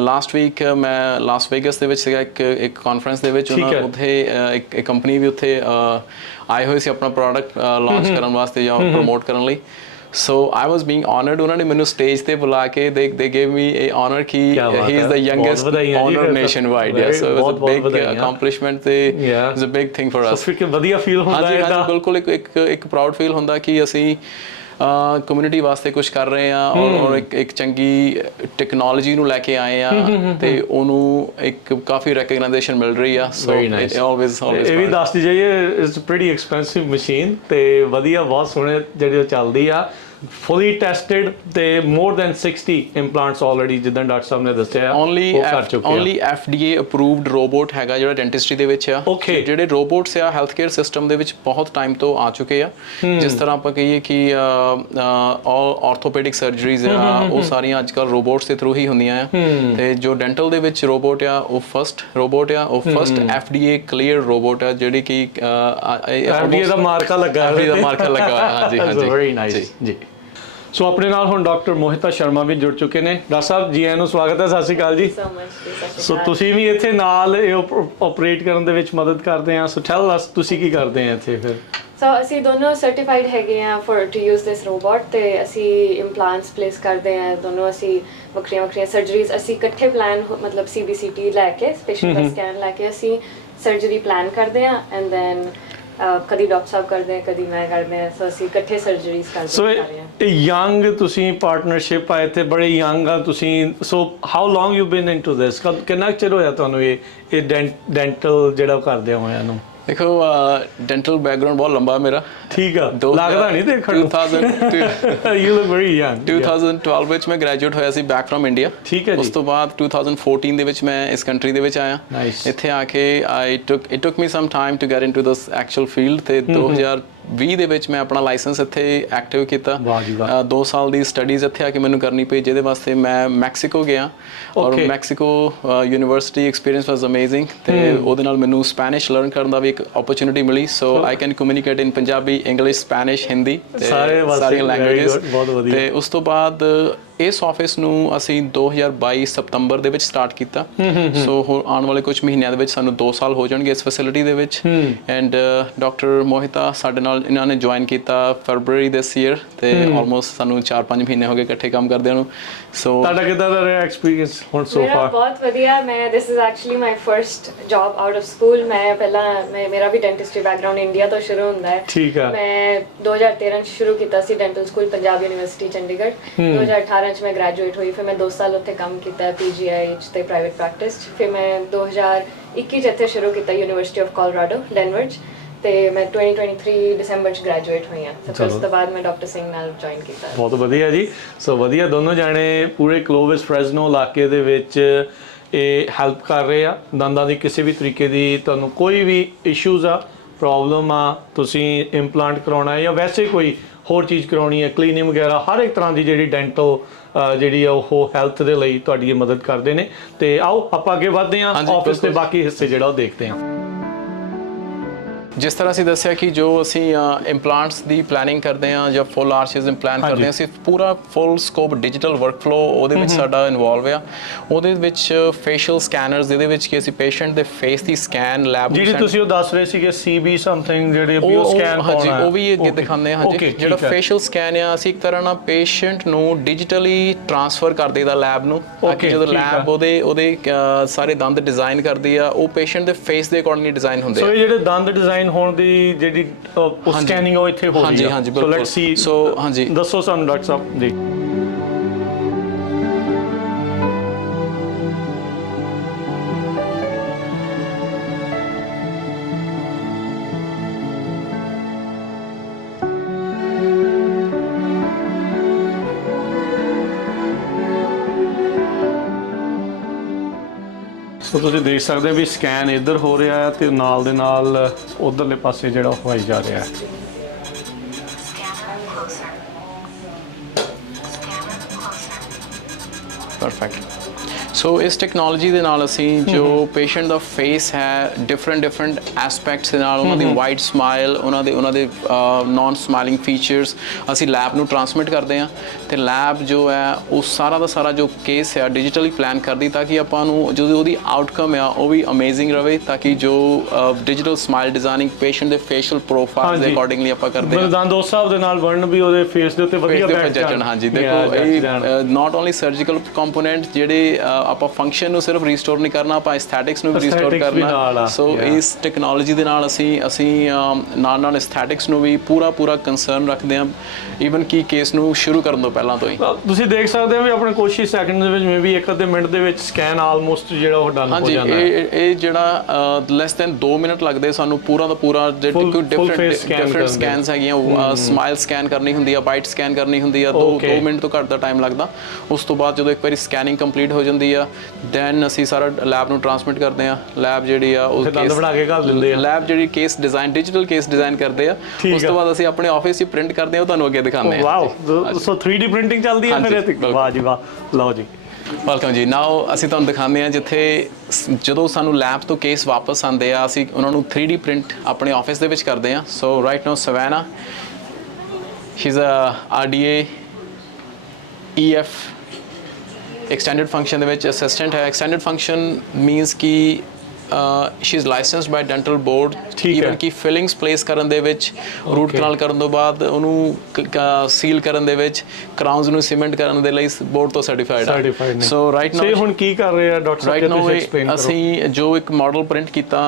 ਲਾਸਟ ਵੀਕ ਮੈਂ ਲਾਸ ਵੇਗਸ ਦੇ ਵਿੱਚ ਸੀਗਾ ਇੱਕ ਕਾਨਫਰੰਸ ਦੇ ਵਿੱਚ ਉਹਨਾਂ ਉੱਥੇ ਇੱਕ ਕੰਪਨੀ ਵੀ ਉੱਥੇ ਆਏ ਹੋਏ ਸੀ ਆਪਣਾ ਪ੍ਰੋਡਕਟ ਲਾਂਚ ਕਰਨ ਵਾਸਤੇ ਜਾਂ ਪ੍ਰਮੋਟ ਕਰਨ ਲਈ So I was being honored ਉਹਨਾਂ ਨੇ ਮੈਨੂੰ ਸਟੇਜ ਤੇ ਬੁਲਾ ਕੇ they gave me a honor ਕਿ he is the youngest honor nationwide yeah so it was a big accomplishment ਤੇ it's a big thing for us ਫਿਰ ਵਧੀਆ ਫੀਲ ਹੁੰਦਾ ਹੈ ਹਾਂ ਬਿਲਕੁਲ ਇੱਕ ਪ੍ਰਾਊਡ ਫੀਲ ਹੁੰਦਾ ਕਿ ਅਸੀਂ ਕਮਿਊਨਿਟੀ ਵਾਸਤੇ ਕੁਝ ਕਰ ਰਹੇ ਆ ਔਰ ਇੱਕ ਚੰਗੀ ਟੈਕਨੋਲੋਜੀ ਨੂੰ ਲੈ ਕੇ ਆਏ ਆ ਤੇ ਉਹਨੂੰ ਇੱਕ ਕਾਫੀ ਰੈਕਗਨਾਈਜੇਸ਼ਨ ਮਿਲ ਰਹੀ ਆ ਸੋ ਇਟ ਆਲਵੇਜ਼ ਇਹ ਵੀ ਦੱਸ ਦੀ ਜਾਈਏ ਇਟਸ ਪ੍ਰੀਟੀ ਐਕਸਪੈਂਸਿਵ ਮਸ਼ੀਨ ਤੇ ਵਧੀਆ ਬਹੁਤ ਸੋਹਣੇ ਜਿਹੜੇ ਚੱਲਦੀ ਆ fully tested ਤੇ more than 60 implants already ਜਿੱਦਾਂ ਡਾਕਟਰ ਸਾਹਿਬ ਨੇ ਦੱਸਿਆ only FDA approved robot ਹੈਗਾ ਜਿਹੜਾ ਡੈਂਟਿਸਟਰੀ ਦੇ ਵਿੱਚ ਆ ਜਿਹੜੇ ਰੋਬੋਟਸ ਆ ਹੈਲਥ ਕੇਅਰ ਸਿਸਟਮ ਦੇ ਵਿੱਚ ਬਹੁਤ ਟਾਈਮ ਤੋਂ ਆ ਚੁੱਕੇ ਆ ਜਿਸ ਤਰ੍ਹਾਂ ਆਪਾਂ ਕਹੀਏ ਕਿ ਆਰਥੋਪੈਡਿਕ ਸਰਜਰੀਜ਼ ਆ ਉਹ ਸਾਰੀਆਂ ਅੱਜਕੱਲ ਰੋਬੋਟਸ ਦੇ ਥਰੂ ਹੀ ਹੁੰਦੀਆਂ ਆ ਤੇ ਜੋ ਡੈਂਟਲ ਦੇ ਵਿੱਚ ਰੋਬੋਟ ਆ ਉਹ ਫਸਟ ਰੋਬੋਟ ਆ ਉਹ ਫਸਟ FDA ਕਲੀਅਰ ਰੋਬੋਟ ਆ ਜਿਹੜੀ ਕਿ FDA ਦਾ ਮਾਰਕਾ ਲੱਗਾ ਹਾਂਜੀ ਵੈਰੀ ਨਾਈਸ ਜੀ ਸੋ ਆਪਣੇ ਨਾਲ ਹੁਣ ਡਾਕਟਰ ਮੋਹਿਤਾ ਸ਼ਰਮਾ ਵੀ ਜੁੜ ਚੁੱਕੇ ਨੇ। ਡਾਕਟਰ ਸਾਹਿਬ ਜੀ ਆਇਆਂ ਨੂੰ ਸਵਾਗਤ ਹੈ। ਸਤਿ ਸ਼੍ਰੀ ਅਕਾਲ ਜੀ। ਸੋ ਤੁਸੀਂ ਵੀ ਇੱਥੇ ਨਾਲ ਆਪਰੇਟ ਕਰਨ ਦੇ ਵਿੱਚ ਮਦਦ ਕਰਦੇ ਆ ਸੋ ਟੈਲ ਅਸ ਤੁਸੀਂ ਕੀ ਕਰਦੇ ਆ ਇੱਥੇ ਫਿਰ? ਸੋ ਅਸੀਂ ਦੋਨੋਂ ਸਰਟੀਫਾਈਡ ਹੈਗੇ ਆ for to use this robot ਤੇ ਅਸੀਂ ਇੰਪਲਾਂਟਸ ਪਲੇਸ ਕਰਦੇ ਆ ਦੋਨੋਂ ਅਸੀਂ ਵੱਖਰੀਆਂ ਸਰਜਰੀਜ਼ ਅਸੀਂ ਇਕੱਠੇ ਪਲਾਨ ਮਤਲਬ CBCT ਲੈ ਕੇ ਸਪੈਸ਼ਲ ਦਾ ਸਕੈਨ ਲੈ ਕੇ ਅਸੀਂ ਸਰਜਰੀ ਪਲਾਨ ਕਰਦੇ ਆ ਐਂਡ ਦੈਨ ਕਦੀ ਡਾਕਟਰ ਸਾਹਿਬ ਕਰਦੇ ਆ ਕਦੀ ਮੈਂ ਕਰਦੇ ਆ ਸੋ ਅਸੀਂ ਇਕੱਠੇ ਸਰਜਰੀਜ਼ ਕਰਦੇ ਆ। ਸੋ ਇਹ ਯੰਗ ਤੁਸੀਂ ਪਾਰਟਨਰਸ਼ਿਪ ਆ ਇੱਥੇ ਬੜੇ ਯੰਗ ਆ ਤੁਸੀਂ so how long you been into ਦਿਸ ਕਿੰਨਾ ਚਿਰ ਹੋਇਆ ਤੁਹਾਨੂੰ ਇਹ ਡੈਂਟਲ ਜਿਹੜਾ ਕਰਦੇ ਹੋਇਆਂ ਨੂੰ? ਦੇਖੋ ਡੈਂਟਲ ਬੈਕਗ੍ਰਾਉਂਡ ਬਹੁਤ ਲੰਬਾ ਮੇਰਾ ਠੀਕ ਆ ਲੱਗਦਾ ਨਹੀਂ ਦੇਖਣ ਨੂੰ 2000 ਯੂ ਲੁੱਕ ਵੈਰੀ ਯੰਗ 2012 ਵਿੱਚ ਮੈਂ ਗ੍ਰੈਜੂਏਟ ਹੋਇਆ ਸੀ ਬੈਕ ਫਰਮ ਇੰਡੀਆ ਠੀਕ ਹੈ ਜੀ ਉਸ ਤੋਂ ਬਾਅਦ 2014 ਦੇ ਵਿੱਚ ਮੈਂ ਇਸ ਕੰਟਰੀ ਦੇ ਵਿੱਚ ਆਇਆ ਇੱਥੇ ਆ ਕੇ it took me some time to get into this actual field ਤੇ 2020 ਦੇ ਵਿੱਚ ਮੈਂ ਆਪਣਾ ਲਾਇਸੈਂਸ ਇੱਥੇ ਐਕਟਿਵ ਕੀਤਾ 2 ਸਾਲ ਦੀ ਸਟੱਡੀਜ਼ ਇੱਥੇ ਆ ਕੇ ਮੈਨੂੰ ਕਰਨੀ ਪਈ ਜਿਹਦੇ ਵਾਸਤੇ ਮੈਂ ਮੈਕਸੀਕੋ ਗਿਆ ਔਰ Mexico university experience was amazing ਤੇ ਉਹਦੇ ਨਾਲ ਮੈਨੂੰ ਸਪੈਨਿਸ਼ ਲਰਨ ਕਰਨ ਦਾ ਵੀ ਇੱਕ ਓਪਰਚੁਨਿਟੀ ਮਿਲੀ so I can communicate in Punjabi English Spanish Hindi ਸਾਰੀਆਂ ਲੈਂਗੁਏਜਸ ਤੇ ਉਸ ਤੋਂ ਬਾਅਦ ਇਸ ਆਫਿਸ ਨੂੰ ਅਸੀਂ 2022 ਸਤੰਬਰ ਦੇ ਵਿੱਚ ਸਟਾਰਟ ਕੀਤਾ ਸੋ ਆਉਣ ਵਾਲੇ ਕੁਝ ਮਹੀਨਿਆਂ ਦੇ ਵਿੱਚ ਸਾਨੂੰ 2 ਸਾਲ ਹੋ ਜਾਣਗੇ ਇਸ ਫੈਸਿਲਿਟੀ ਦੇ ਵਿੱਚ ਐਂਡ ਡਾਕਟਰ ਮੋਹਿਤਾ ਸਾਡੇ ਨਾਲ ਇਹਨਾਂ ਨੇ ਜੁਆਇਨ ਕੀਤਾ ਫਰਵਰੀ ਦਿਸ ਈਅਰ ਤੇ ਆਲਮੋਸਟ ਸਾਨੂੰ 4-5 ਮਹੀਨੇ ਹੋ ਗਏ ਇਕੱਠੇ ਕੰਮ ਕਰਦਿਆਂ ਨੂੰ ਸੋ ਤੁਹਾਡਾ ਕਿੱਦਾਂ ਦਾ ਰਿਹਾ ਐਕਸਪੀਰੀਅੰਸ ਹੁਣ ਸੋ ਮੇਰਾ ਫਾਰ? ਬਹੁਤ ਵਧੀਆ। ਮੈਂ this is actually my first job out of school. ਮੇਰਾ ਵੀ ਡੈਂਟਿਸਟਰੀ ਬੈਕਗ੍ਰਾਉਂਡ ਇੰਡੀਆ ਤੋਂ ਸ਼ੁਰੂ ਹੁੰਦਾ ਹੈ। ਠੀਕ ਆ। ਮੈਂ 2013 ਚ ਸ਼ੁਰੂ ਕੀਤਾ ਸੀ dental school Punjab university Chandigarh. 2018 ਚ ਮੈਂ ਗ੍ਰੈਜੂਏਟ ਹੋਈ। ਫਿਰ ਮੈਂ 2 ਸਾਲ ਉੱਥੇ ਕੰਮ ਕੀਤਾ PGI ਤੇ ਪ੍ਰਾਈਵੇਟ ਪ੍ਰੈਕਟਿਸ 'ਚ। ਫਿਰ ਮੈਂ 2021 ਚ ਇੱਥੇ ਸ਼ੁਰੂ ਕੀਤਾ ਯੂਨੀਵਰਸਿਟੀ ਆਫ ਕੋਲੋਰਾਡੋ ਡੈਨਵਰ 'ਚ, ਤੇ ਮੈਂ 2023 ਦਸੰਬਰ ਚ ਗ੍ਰੈਜੂਏਟ ਹੋਈ ਹਾਂ। ਤੇ ਫਿਰ ਉਸ ਤੋਂ ਬਾਅਦ ਮੈਂ ਡਾਕਟਰ ਸਿੰਘ ਨਾਲ ਜੁਆਇਨ ਕੀਤਾ। ਬਹੁਤ ਵਧੀਆ ਜੀ। ਸੋ ਵਧੀਆ, ਦੋਨੋਂ ਜਾਣੇ ਪੂਰੇ ਕਲੋਵਿਸ ਫ੍ਰੈਜ਼ਨੋ ਇਲਾਕੇ ਦੇ ਵਿੱਚ ਇਹ ਹੈਲਪ ਕਰ ਰਹੇ ਆ। ਦੰਦਾਂ ਦੀ ਕਿਸੇ ਵੀ ਤਰੀਕੇ ਦੀ ਤੁਹਾਨੂੰ ਕੋਈ ਵੀ ਇਸ਼ੂਜ਼ ਆ, ਪ੍ਰੋਬਲਮ ਆ, ਤੁਸੀਂ ਇੰਪਲਾਂਟ ਕਰਾਉਣਾ ਹੈ ਜਾਂ ਵੈਸੇ ਕੋਈ ਹੋਰ ਚੀਜ਼ ਕਰਾਉਣੀ ਹੈ, ਕਲੀਨਿੰਗ ਵਗੈਰਾ, ਹਰ ਇੱਕ ਤਰ੍ਹਾਂ ਦੀ ਜਿਹੜੀ ਡੈਂਟਲ ਜਿਹੜੀ ਆ ਉਹ ਹੈਲਥ ਦੇ ਲਈ ਤੁਹਾਡੀ ਇਹ ਮਦਦ ਕਰਦੇ ਨੇ। ਤੇ ਆਓ ਆਪਾਂ ਅੱਗੇ ਵਧਦੇ ਹਾਂ, ਆਫਿਸ ਦੇ ਬਾਕੀ ਹਿੱਸੇ ਜਿਹੜਾ ਉਹ ਦੇਖਦੇ ਹਾਂ। ਜਿਸ ਤਰ੍ਹਾਂ ਅਸੀਂ ਦੱਸਿਆ ਕਿ ਜੋ ਅਸੀਂ ਇੰਪਲਾਂਟਸ ਦੀ ਪਲੈਨਿੰਗ ਕਰਦੇ ਹਾਂ ਜਾਂ ਫੁੱਲ ਆਰਚਸ ਇੰਪਲਾਂਟ ਕਰਦੇ ਹਾਂ, ਅਸੀਂ ਪੂਰਾ ਫੁੱਲ ਸਕੋਪ ਡਿਜੀਟਲ ਵਰਕਫਲੋ ਉਹਦੇ ਵਿੱਚ ਸਾਡਾ ਇਨਵੋਲਵ ਆ। ਉਹਦੇ ਵਿੱਚ ਫੇਸ਼ੀਅਲ ਸਕੈਨਰਸ, ਜਿਹਦੇ ਵਿੱਚ ਕਿ ਅਸੀਂ ਪੇਸ਼ੈਂਟ ਦੇ ਫੇਸ ਦੀ ਸਕੈਨ ਲੈਬ ਜਿਹੜੀ ਤੁਸੀਂ ਉਹ ਦੱਸ ਰਹੇ ਸੀਗੇ CB ਸਮਥਿੰਗ ਜਿਹੜੇ ਉਹ ਸਕੈਨ ਹਾਂਜੀ, ਉਹ ਵੀ ਅੱਗੇ ਦਿਖਾਉਂਦੇ ਹਾਂ। ਹਾਂਜੀ, ਜਿਹੜਾ ਫੇਸ਼ੀਅਲ ਸਕੈਨ ਆ, ਅਸੀਂ ਇੱਕ ਤਰ੍ਹਾਂ ਨਾਲ ਪੇਸ਼ੈਂਟ ਨੂੰ ਡਿਜੀਟਲੀ ਟ੍ਰਾਂਸਫਰ ਕਰ ਦੇਈਦਾ ਲੈਬ ਨੂੰ, ਤਾਂ ਕਿ ਜਦੋਂ ਲੈਬ ਉਹਦੇ ਸਾਰੇ ਦੰਦ ਡਿਜ਼ਾਈਨ ਕਰਦੀ ਆ, ਉਹ ਪੇਸ਼ੈਂਟ ਦੇ ਫੇਸ ਦੇ ਅਕੋਰਡਿੰਗਲੀ ਡਿਜ਼ਾਈਨ ਹੁੰਦੇ ਆ। ਸੋ ਇਹ ਜਿਹੜੇ ਦੰਦ ਡਿਜ਼ਾਈਨ ਹੋਣ ਦੀ ਜਿਹੜੀ ਸਕੈਨਿੰਗ ਉਹ ਇੱਥੇ ਹੋ ਰਹੀ ਹੈ। ਹਾਂਜੀ, ਸੋ ਲੈਟਸ ਸੀ। ਸੋ ਹਾਂਜੀ, ਦੱਸੋ ਸਾਨੂੰ ਡਾਕਟਰ ਸਾਹਿਬ ਜੀ। ਸੋ ਤੁਸੀਂ ਦੇਖ ਸਕਦੇ ਹੋ ਵੀ ਸਕੈਨ ਇੱਧਰ ਹੋ ਰਿਹਾ ਹੈ ਤੇ ਨਾਲ ਦੇ ਨਾਲ ਉਧਰਲੇ ਪਾਸੇ ਜਿਹੜਾ ਹੋਈ ਜਾ ਰਿਹਾ ਹੈ। ਪਰਫੈਕਟ। ਸੋ ਇਸ ਟੈਕਨੋਲੋਜੀ ਦੇ ਨਾਲ ਅਸੀਂ ਜੋ ਪੇਸ਼ੈਂਟ ਦਾ ਫੇਸ ਹੈ, ਡਿਫਰੈਂਟ ਐਸਪੈਕਟਸ ਦੇ ਨਾਲ ਉਹਨਾਂ ਦੀ ਵਾਈਡ ਸਮਾਈਲ, ਉਹਨਾਂ ਦੇ ਨਾਨ ਸਮਾਈਲਿੰਗ ਫੀਚਰਸ ਅਸੀਂ ਲੈਬ ਨੂੰ ਟ੍ਰਾਂਸਮਿਟ ਕਰਦੇ ਹਾਂ, ਤੇ ਲੈਬ ਜੋ ਹੈ ਉਹ ਸਾਰਾ ਦਾ ਸਾਰਾ ਜੋ ਕੇਸ ਹੈ ਡਿਜੀਟਲੀ ਪਲਾਨ ਕਰਦੀ, ਤਾਂ ਕਿ ਆਪਾਂ ਨੂੰ ਜੋ ਉਹਦੀ ਆਊਟਕਮ ਆ ਉਹ ਵੀ ਅਮੇਜ਼ਿੰਗ ਰਹੇ, ਤਾਂ ਕਿ ਜੋ ਡਿਜੀਟਲ ਸਮਾਈਲ ਡਿਜ਼ਾਈਨਿੰਗ ਪੇਸ਼ੈਂਟ ਦੇ ਫੇਸ਼ੀਅਲ ਪ੍ਰੋਫਾਈਲ ਦੇ ਅਕੋਰਡਿੰਗਲੀ ਆਪਾਂ ਕਰਦੇ ਹਾਂ। ਦੰਦ ਉਸ ਹਿਸਾਬ ਦੇ ਨਾਲ ਬਣਨ ਵੀ ਉਹਦੇ ਫੇਸ ਦੇ ਉੱਤੇ ਵਧੀਆ ਬੈਠ ਜਾਣ। ਹਾਂਜੀ, ਦੇਖੋ ਇਹ ਨਾਟ ਓਨਲੀ ਸਰਜੀਕਲ ਕੰਪੋਨੈਂਟ ਜਿਹੜੇ ਆਪਾਂ ਫੰਕਸ਼ਨ ਨੂੰ ਸਿਰਫ ਰੀਸਟੋਰ ਨਹੀਂ ਕਰਨਾ, ਆਪਾਂ ਐਸਥੈਟਿਕਸ ਨੂੰ ਵੀ ਰੀਸਟੋਰ ਕਰਨਾ। ਸੋ ਇਸ ਟੈਕਨੋਲੋਜੀ ਦੇ ਨਾਲ ਅਸੀਂ ਨਾਲ ਐਸਥੈਟਿਕਸ ਨੂੰ ਵੀ ਪੂਰਾ ਕੰਸਰਨ ਰੱਖਦੇ ਹਾਂ, ਈਵਨ ਕਿ ਕੇਸ ਨੂੰ ਸ਼ੁਰੂ ਕਰਨ ਤੋਂ ਪਹਿਲਾਂ ਤੋਂ ਹੀ। ਤੁਸੀਂ ਦੇਖ ਸਕਦੇ ਹੋ ਵੀ ਆਪਣੇ ਕੁਝ ਹੀ ਸੈਕਿੰਡ ਦੇ ਵਿੱਚ ਮੇਬੀ 1 ਮਿੰਟ ਦੇ ਵਿੱਚ ਸਕੈਨ ਆਲਮੋਸਟ ਜਿਹੜਾ ਉਹ ਡਨ ਹੋ ਜਾਂਦਾ ਹੈ। ਇਹ ਜਿਹੜਾ ਲੈਸ ਦੈਨ 2 ਮਿੰਟ ਲੱਗਦੇ ਸਾਨੂੰ ਪੂਰਾ ਦਾ ਪੂਰਾ। ਡਿਫਰੈਂਟ ਸਕੈਨਸ ਹੈਗੀਆਂ, ਸਮਾਈਲ ਸਕੈਨ ਕਰਨੀ ਹੁੰਦੀ ਆ, ਬਾਈਟ ਸਕੈਨ ਕਰਨੀ ਹੁੰਦੀ ਆ, 2 ਮਿੰਟ ਤੋਂ ਘੱਟ ਦਾ ਟਾਈਮ ਲੱਗਦਾ। ਉਸ ਤੋਂ ਬਾਅਦ ਜਦੋਂ ਇੱਕ ਵਾਰੀ ਸਕੈਨਿੰਗ ਕੰਪਲੀਟ ਹੋ ਜਾਂਦੀ ਆ, ਦੈਨ ਅਸੀਂ ਸਾਰਾ ਲੈਬ ਨੂੰ ਟ੍ਰਾਂਸਮਿਟ ਕਰਦੇ ਆ। ਲੈਬ ਜਿਹੜੀ ਆ ਉਹ ਦੰਦ ਬਣਾ ਕੇ ਘੱਲ ਦਿੰਦੇ ਆ। ਲੈਬ ਜਿਹੜੀ case design, digital case design ਕਰਦੇ ਆ। ਉਸ ਤੋਂ ਬਾਅਦ ਅਸੀਂ ਆਪਣੇ ਆਫਿਸ 'ਚ ਪ੍ਰਿੰਟ ਕਰਦੇ ਆ, ਉਹ ਤੁਹਾਨੂੰ ਅੱਗੇ ਦਿਖਾਉਂਦੇ ਆ। ਵਾਓ, ਸੋ 3D ਪ੍ਰਿੰਟਿੰਗ ਚੱਲਦੀ ਹੈ ਫਿਰ ਇੱਥੇ। ਵਾਹ ਜੀ ਵਾਹ। ਲਓ ਜੀ, ਵੈਲਕਮ ਜੀ। ਨਾਓ ਅਸੀਂ ਤੁਹਾਨੂੰ ਦਿਖਾਉਂਦੇ ਹਾਂ ਜਿੱਥੇ ਜਦੋਂ ਸਾਨੂੰ ਲੈਬ ਤੋਂ ਕੇਸ ਵਾਪਸ ਆਉਂਦੇ ਆ, ਅਸੀਂ ਉਹਨਾਂ ਨੂੰ 3D ਪ੍ਰਿੰਟ ਆਪਣੇ ਆਫਿਸ ਦੇ ਵਿੱਚ ਕਰਦੇ ਆ। So right now Savannah, she is a RDA EF extended function ਦੇ ਵਿੱਚ ਅਸਿਸਟੈਂਟ ਹੈ। extended function means ਕਿ she is licensed by dental board, even ਕਿ ਫਿਲਿੰਗਸ ਪਲੇਸ ਕਰਨ ਦੇ ਵਿੱਚ, ਰੂਟ ਕਨਾਲ ਕਰਨ ਤੋਂ ਬਾਅਦ ਉਹਨੂੰ ਸੀਲ ਕਰਨ ਦੇ ਵਿੱਚ, ਕਰਾਊਨਸ ਨੂੰ ਸੀਮੈਂਟ ਕਰਨ ਦੇ ਲਈ ਬੋਰਡ ਤੋਂ ਸਰਟੀਫਾਈਡ ਹੈ। ਸੋ ਰਾਈਟ ਨਾਓ ਹੁਣ ਕੀ ਕਰ ਰਹੇ ਆ ਡਾਕਟਰ ਸਾਹਿਬ, ਤੁਸੀਂ ਐਕਸਪਲੇਨ ਕਰੋ। ਅਸੀਂ ਜੋ ਇੱਕ ਮਾਡਲ ਪ੍ਰਿੰਟ ਕੀਤਾ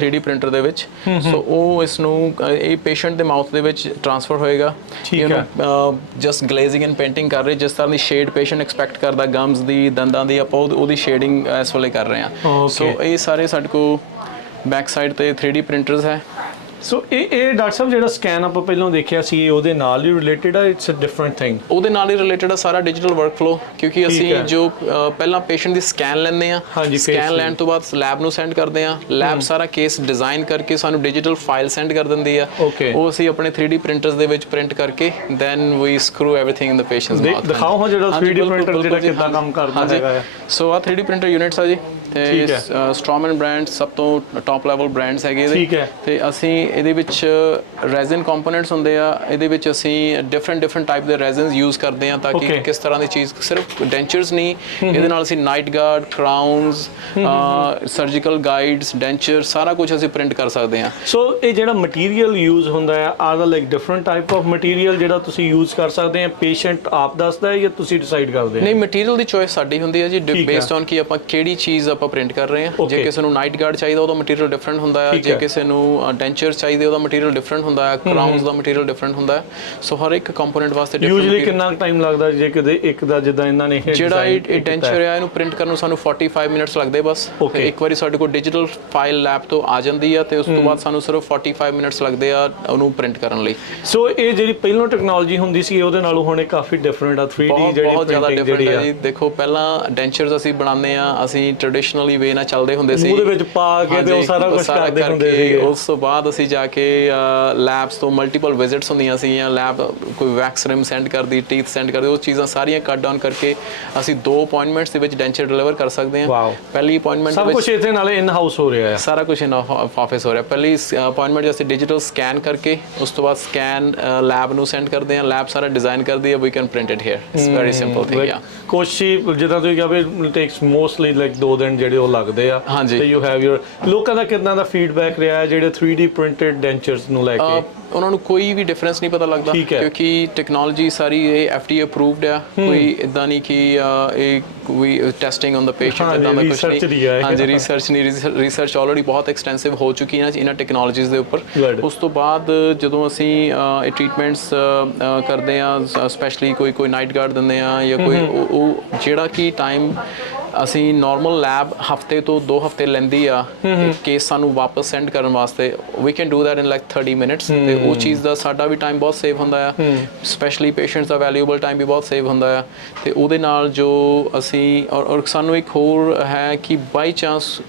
3D ਪ੍ਰਿੰਟਰ ਦੇ ਵਿੱਚ, ਸੋ ਉਹ ਇਸ ਨੂੰ ਇਹ ਪੇਸ਼ੈਂਟ ਦੇ ਮਾਊਥ ਦੇ ਵਿੱਚ ਟ੍ਰਾਂਸਫਰ ਹੋਏਗਾ। ਇਹਨੂੰ ਜਸਟ ਗਲੇਜ਼ਿੰਗ ਐਂਡ ਪੇਂਟਿੰਗ ਕਰ ਰਹੇ, ਜਿਸ ਤਰ੍ਹਾਂ ਦੀ ਸ਼ੇਡ ਪੇਸ਼ੈਂਟ ਐਕਸਪੈਕਟ ਕਰਦਾ ਗਮਸ ਦੀ, ਦੰਦਾਂ ਦੀ, ਆਪਾਂ ਉਹਦੀ ਸ਼ੇਡਿੰਗ ਇਸ ਵੇਲੇ ਕਰ ਰਹੇ ਹਾਂ। ਸੋ ਇਹ ਸਾਰੇ ਸਾਡੇ ਕੋਲ ਬੈਕ ਸਾਈਡ ਤੇ 3D ਪ੍ਰਿੰਟਰਸ ਹੈ। ਸੋ ਇਹ ਡਾਕਟਰ ਸਾਹਿਬ ਜਿਹੜਾ ਸਕੈਨ ਆਪਾਂ ਪਹਿਲਾਂ ਦੇਖਿਆ ਸੀ, ਉਹਦੇ ਨਾਲ ਹੀ ਰਿਲੇਟਡ ਆ? It's a different thing? ਉਹਦੇ ਨਾਲ ਹੀ ਰਿਲੇਟਡ ਆ ਸਾਰਾ ਡਿਜੀਟਲ ਵਰਕਫਲੋ, ਕਿਉਂਕਿ ਅਸੀਂ ਜੋ ਪਹਿਲਾਂ ਪੇਸ਼ੈਂਟ ਦੀ ਸਕੈਨ ਲੈਂਦੇ ਆ, ਸਕੈਨ ਲੈਣ ਤੋਂ ਬਾਅਦ ਲੈਬ ਨੂੰ ਸੈਂਡ ਕਰਦੇ ਆ, ਲੈਬ ਸਾਰਾ ਕੇਸ ਡਿਜ਼ਾਈਨ ਕਰਕੇ ਸਾਨੂੰ ਡਿਜੀਟਲ ਫਾਈਲ ਸੈਂਡ ਕਰ ਦਿੰਦੀ ਆ। ਉਹ ਅਸੀਂ ਆਪਣੇ 3D ਪ੍ਰਿੰਟਰਸ ਦੇ ਵਿੱਚ ਪ੍ਰਿੰਟ ਕਰਕੇ then we screw everything in the patient's mouth. ਦਿਖਾਓ ਹਾਂ ਜਿਹੜਾ 3D ਪ੍ਰਿੰਟਰ ਜਿਹੜਾ ਕਿੱਦਾਂ ਕੰਮ ਕਰਦਾ ਹੈਗਾ। ਸੋ ਆ 3D ਪ੍ਰਿੰਟਰ ਯੂਨਿਟਸ ਆ ਜੀ, ਤੇ ਸਟ੍ਰੋਮਨ ਬ੍ਰਾਂਡ ਸਭ ਤੋਂ ਟੌਪ ਲੈਵਲ ਬ੍ਰਾਂਡਸ ਹੈਗੇ ਇਹਦੇ, ਤੇ ਅਸੀਂ ਇਹਦੇ ਵਿੱਚ ਰੈਜ਼ਨ ਕੰਪੋਨੈਂਟਸ ਹੁੰਦੇ ਆ, ਇਹਦੇ ਵਿੱਚ ਅਸੀਂ ਡਿਫਰੈਂਟ ਟਾਈਪ ਦੇ ਰੈਜ਼ਨਸ ਯੂਜ਼ ਕਰਦੇ ਆ ਤਾਂ ਕਿ ਕਿਸ ਤਰ੍ਹਾਂ ਦੀ ਚੀਜ਼, ਸਿਰਫ ਡੈਂਚਰਸ ਨਹੀਂ, ਇਹਦੇ ਨਾਲ ਅਸੀਂ night guard, crowns, surgical guides, denture, ਸਾਰਾ ਕੁਝ ਅਸੀਂ ਪ੍ਰਿੰਟ ਕਰ ਸਕਦੇ ਆ। ਸੋ ਇਹ ਜਿਹੜਾ ਮਟੀਰੀਅਲ ਯੂਜ਼ ਹੁੰਦਾ ਹੈ, are the like different type of material ਜਿਹੜਾ ਤੁਸੀਂ ਯੂਜ਼ ਕਰ ਸਕਦੇ ਆ, ਪੇਸ਼ੈਂਟ ਆਪ ਦੱਸਦਾ ਹੈ ਜਾਂ ਤੁਸੀਂ ਡਿਸਾਈਡ ਕਰਦੇ ਆ? ਨਹੀਂ, ਮਟੀਰੀਅਲ ਦੀ ਚੋਇਸ ਸਾਡੀ ਹੁੰਦੀ ਹੈ ਜੀ, ਬੇਸਡ ਔਨ ਕਿ ਆਪਾਂ ਕਿਹੜੀ ਚੀਜ਼ ਆਪਾਂ ਪ੍ਰਿੰਟ ਕਰ ਰਹੇ ਹਾਂ। ਜੇ ਕਿਸੇ ਨੂੰ ਨਾਈਟ ਗਾਰਡ ਚਾਹੀਦਾ ਉਹਦਾ ਮਟੀਰੀਅਲ ਡਿਫਰੈਂਟ ਹੁੰਦਾ ਹੈ, ਜੇ ਕਿਸੇ ਨੂੰ ਡੈਂਚਰ ਚਾਹੀਦੇ ਉਹਦਾ ਮਟੀਰੀਅਲ ਡਿਫਰੈਂਟ ਹੁੰਦਾ ਹੈ, ਕਰਾਊਨਸ ਦਾ ਮਟੀਰੀਅਲ ਡਿਫਰੈਂਟ ਹੁੰਦਾ ਹੈ। ਸੋ ਹਰ ਇੱਕ ਕੰਪੋਨੈਂਟ ਵਾਸਤੇ ਯੂਜੂਅਲੀ ਕਿੰਨਾ ਟਾਈਮ ਲੱਗਦਾ ਜੇ ਕਿਤੇ ਇੱਕ ਦਾ ਜਿੱਦਾਂ ਇਹਨਾਂ ਨੇ ਜਿਹੜਾ ਇਹ ਡੈਂਚਰ ਹੈ ਇਹਨੂੰ ਪ੍ਰਿੰਟ ਕਰਨ ਨੂੰ ਸਾਨੂੰ 45 ਮਿੰਟਸ ਲੱਗਦੇ ਬਸ। ਇੱਕ ਵਾਰੀ ਸਾਡੇ ਕੋਲ ਡਿਜੀਟਲ ਫਾਈਲ ਲੈਬ ਤੋਂ ਆ ਜਾਂਦੀ ਆ ਤੇ ਉਸ ਤੋਂ ਬਾਅਦ ਸਾਨੂੰ ਸਿਰਫ 45 ਮਿੰਟਸ ਲੱਗਦੇ ਆ ਉਹਨੂੰ ਪ੍ਰਿੰਟ ਕਰਨ ਲਈ। ਸੋ ਇਹ ਜਿਹੜੀ ਪਹਿਲਾਂ ਟੈਕਨੋਲੋਜੀ ਹੁੰਦੀ ਸੀ ਉਹਦੇ ਨਾਲੋਂ ਹੁਣ ਇਹ ਕਾਫੀ ਡਿਫਰੈਂਟ ਆ, 3D ਜਿਹੜੀ ਬਹੁਤ ਜ਼ਿਆਦਾ ਪ੍ਰਿੰਟਿੰਗ ਡਿਫਰੈਂਟ ਜਿਹੜੀ ਹੈ ਜੀ। ਦੇਖੋ ਪਹਿਲਾਂ ਡੈਂਚਰਸ ਅਸੀਂ ਬਣਾਉਂਦੇ ਆ, ਅਸੀਂ ਟ੍ਰੈਡੀਸ਼ਨਲੀ ਵੇ ਨਾਲ ਚੱਲਦੇ ਹੁੰਦੇ ਸੀ, ਉਹਦੇ ਵਿੱਚ ਪਾ ਕੇ ਤੇ ਉਹ ਸਾਰਾ ਕੁਝ ਕਰਦੇ ਹੁੰਦੇ ਸੀ। ਉਸ ਤੋਂ ਬਾਅਦ ਅਸੀਂ ਜਾ ਕੇ ਲੈਬਸ ਤੋਂ ਮਲਟੀਪਲ ਵਿਜ਼ਿਟਸ ਹੁੰਦੀਆਂ ਸੀਗੀਆਂ, ਲੈਬ ਕੋਈ ਵੈਕਸ ਰਿਮ ਸੈਂਡ ਕਰਦੀ, ਟੀਥ ਸੈਂਡ ਕਰਦੀ, ਉਹ ਚੀਜ਼ਾਂ ਸਾਰੀਆਂ ਕੱਟ ਡਾਊਨ ਕਰਕੇ ਅਸੀਂ 2 ਅਪਾਇੰਟਮੈਂਟਸ ਦੇ ਵਿੱਚ ਡੈਂਚਰ ਡਿਲੀਵਰ ਕਰ ਸਕਦੇ ਹਾਂ। ਪਹਿਲੀ ਅਪਾਇੰਟਮੈਂਟ ਸਭ ਕੁਝ ਇੱਥੇ ਨਾਲੇ ਇਨ ਹਾਊਸ ਹੋ ਰਿਹਾ ਹੈ, ਸਾਰਾ ਕੁਝ ਇਨ ਆਫਿਸ ਹੋ ਰਿਹਾ। ਪਹਿਲੀ ਅਪਾਇੰਟਮੈਂਟ ਅਸੀਂ ਡਿਜੀਟਲ ਸਕੈਨ ਕਰਕੇ ਉਸ ਤੋਂ ਬਾਅਦ ਸਕੈਨ ਲੈਬ ਨੂੰ ਸੈਂਡ ਕਰਦੇ ਹਾਂ, ਲੈਬ ਸਾਰਾ ਡਿਜ਼ਾਈਨ ਕਰਦੀ ਹੈ, we can print it here. It's very simple thing. ਕੋਸ਼ੀ ਜਿੱਦਾਂ ਤੁਸੀਂ ਕਿਹਾ ਵੀ ਟੇਕਸ ਮੋਸਟਲੀ ਲਾਈਕ 2 ਦਿਨ ਜਿਹੜੇ ਉਹ ਲੱਗਦੇ ਆ, ਤੇ ਯੂ ਹੈਵ ਯੂਰ। ਲੋਕਾਂ ਦਾ ਕਿੰਨਾ ਦਾ ਫੀਡਬੈਕ ਰਿਹਾ ਹੈ ਜਿਹੜੇ 3D ਪ੍ਰਿੰਟਡ ਡੈਂਚਰਸ ਨੂੰ ਲੈ ਕੇ? ਉਹਨਾਂ ਨੂੰ ਕੋਈ ਵੀ ਡਿਫਰੈਂਸ ਨਹੀਂ ਪਤਾ ਲੱਗਦਾ ਕਿਉਂਕਿ ਟੈਕਨੋਲੋਜੀ ਸਾਰੀ ਇਹ FDA ਅਪਰੂਵਡ ਆ, ਕੋਈ ਇਦਾਂ ਨਹੀਂ ਕਿ ਇਹ ਕੋਈ ਟੈਸਟਿੰਗ ਔਨ ਦਾ ਪੇਸ਼ੈਂਟ ਇਦਾਂ ਦਾ ਕੁਝ ਨਹੀਂ। ਹਾਂਜੀ, ਰਿਸਰਚ ਨਹੀਂ, ਰਿਸਰਚ ਆਲਰੇਡੀ ਬਹੁਤ ਐਕਸਟੈਂਸਿਵ ਹੋ ਚੁੱਕੀ ਹੈ ਇਹਨਾਂ ਟੈਕਨੋਲੋਜੀਜ਼ ਦੇ ਉੱਪਰ। ਉਸ ਤੋਂ ਬਾਅਦ ਜਦੋਂ ਅਸੀਂ ਇਹ ਟ੍ਰੀਟਮੈਂਟਸ ਕਰਦੇ ਆ, ਸਪੈਸ਼ਲੀ ਕੋਈ ਨਾਈਟ ਗਾਰਡ ਦਿੰਦੇ ਆ ਜਾਂ ਕੋਈ ਉਹ ਜਿਹੜਾ ਕਿ ਟਾਈਮ ਅਸੀਂ ਨਾਰਮਲ ਲੈਬ ਹਫਤੇ ਤੋਂ 2 ਹਫਤੇ ਲੈਂਦੀ ਆ ਕੇਸ ਸਾਨੂੰ ਵਾਪਸ ਸੈਂਡ ਕਰਨ ਵਾਸਤੇ, we can do that in like 30 minutes. ਤੇ ਉਹ ਚੀਜ਼ ਦਾ ਸਾਡਾ ਵੀ ਟਾਈਮ ਬਹੁਤ ਸੇਵ ਹੁੰਦਾ ਆ, ਸਪੈਸ਼ਲੀ ਪੇਸ਼ੈਂਟਸ ਦਾ ਵੈਲਿਊਬਲ ਟਾਈਮ ਵੀ ਬਹੁਤ ਸੇਵ ਹੁੰਦਾ ਆ। ਤੇ ਉਹਦੇ ਨਾਲ ਜੋ ਅਸੀਂ ਔਰ ਸਾਨੂੰ ਇੱਕ ਹੋਰ ਹੈ ਕਿ ਬਾਈ ਚਾਂਸ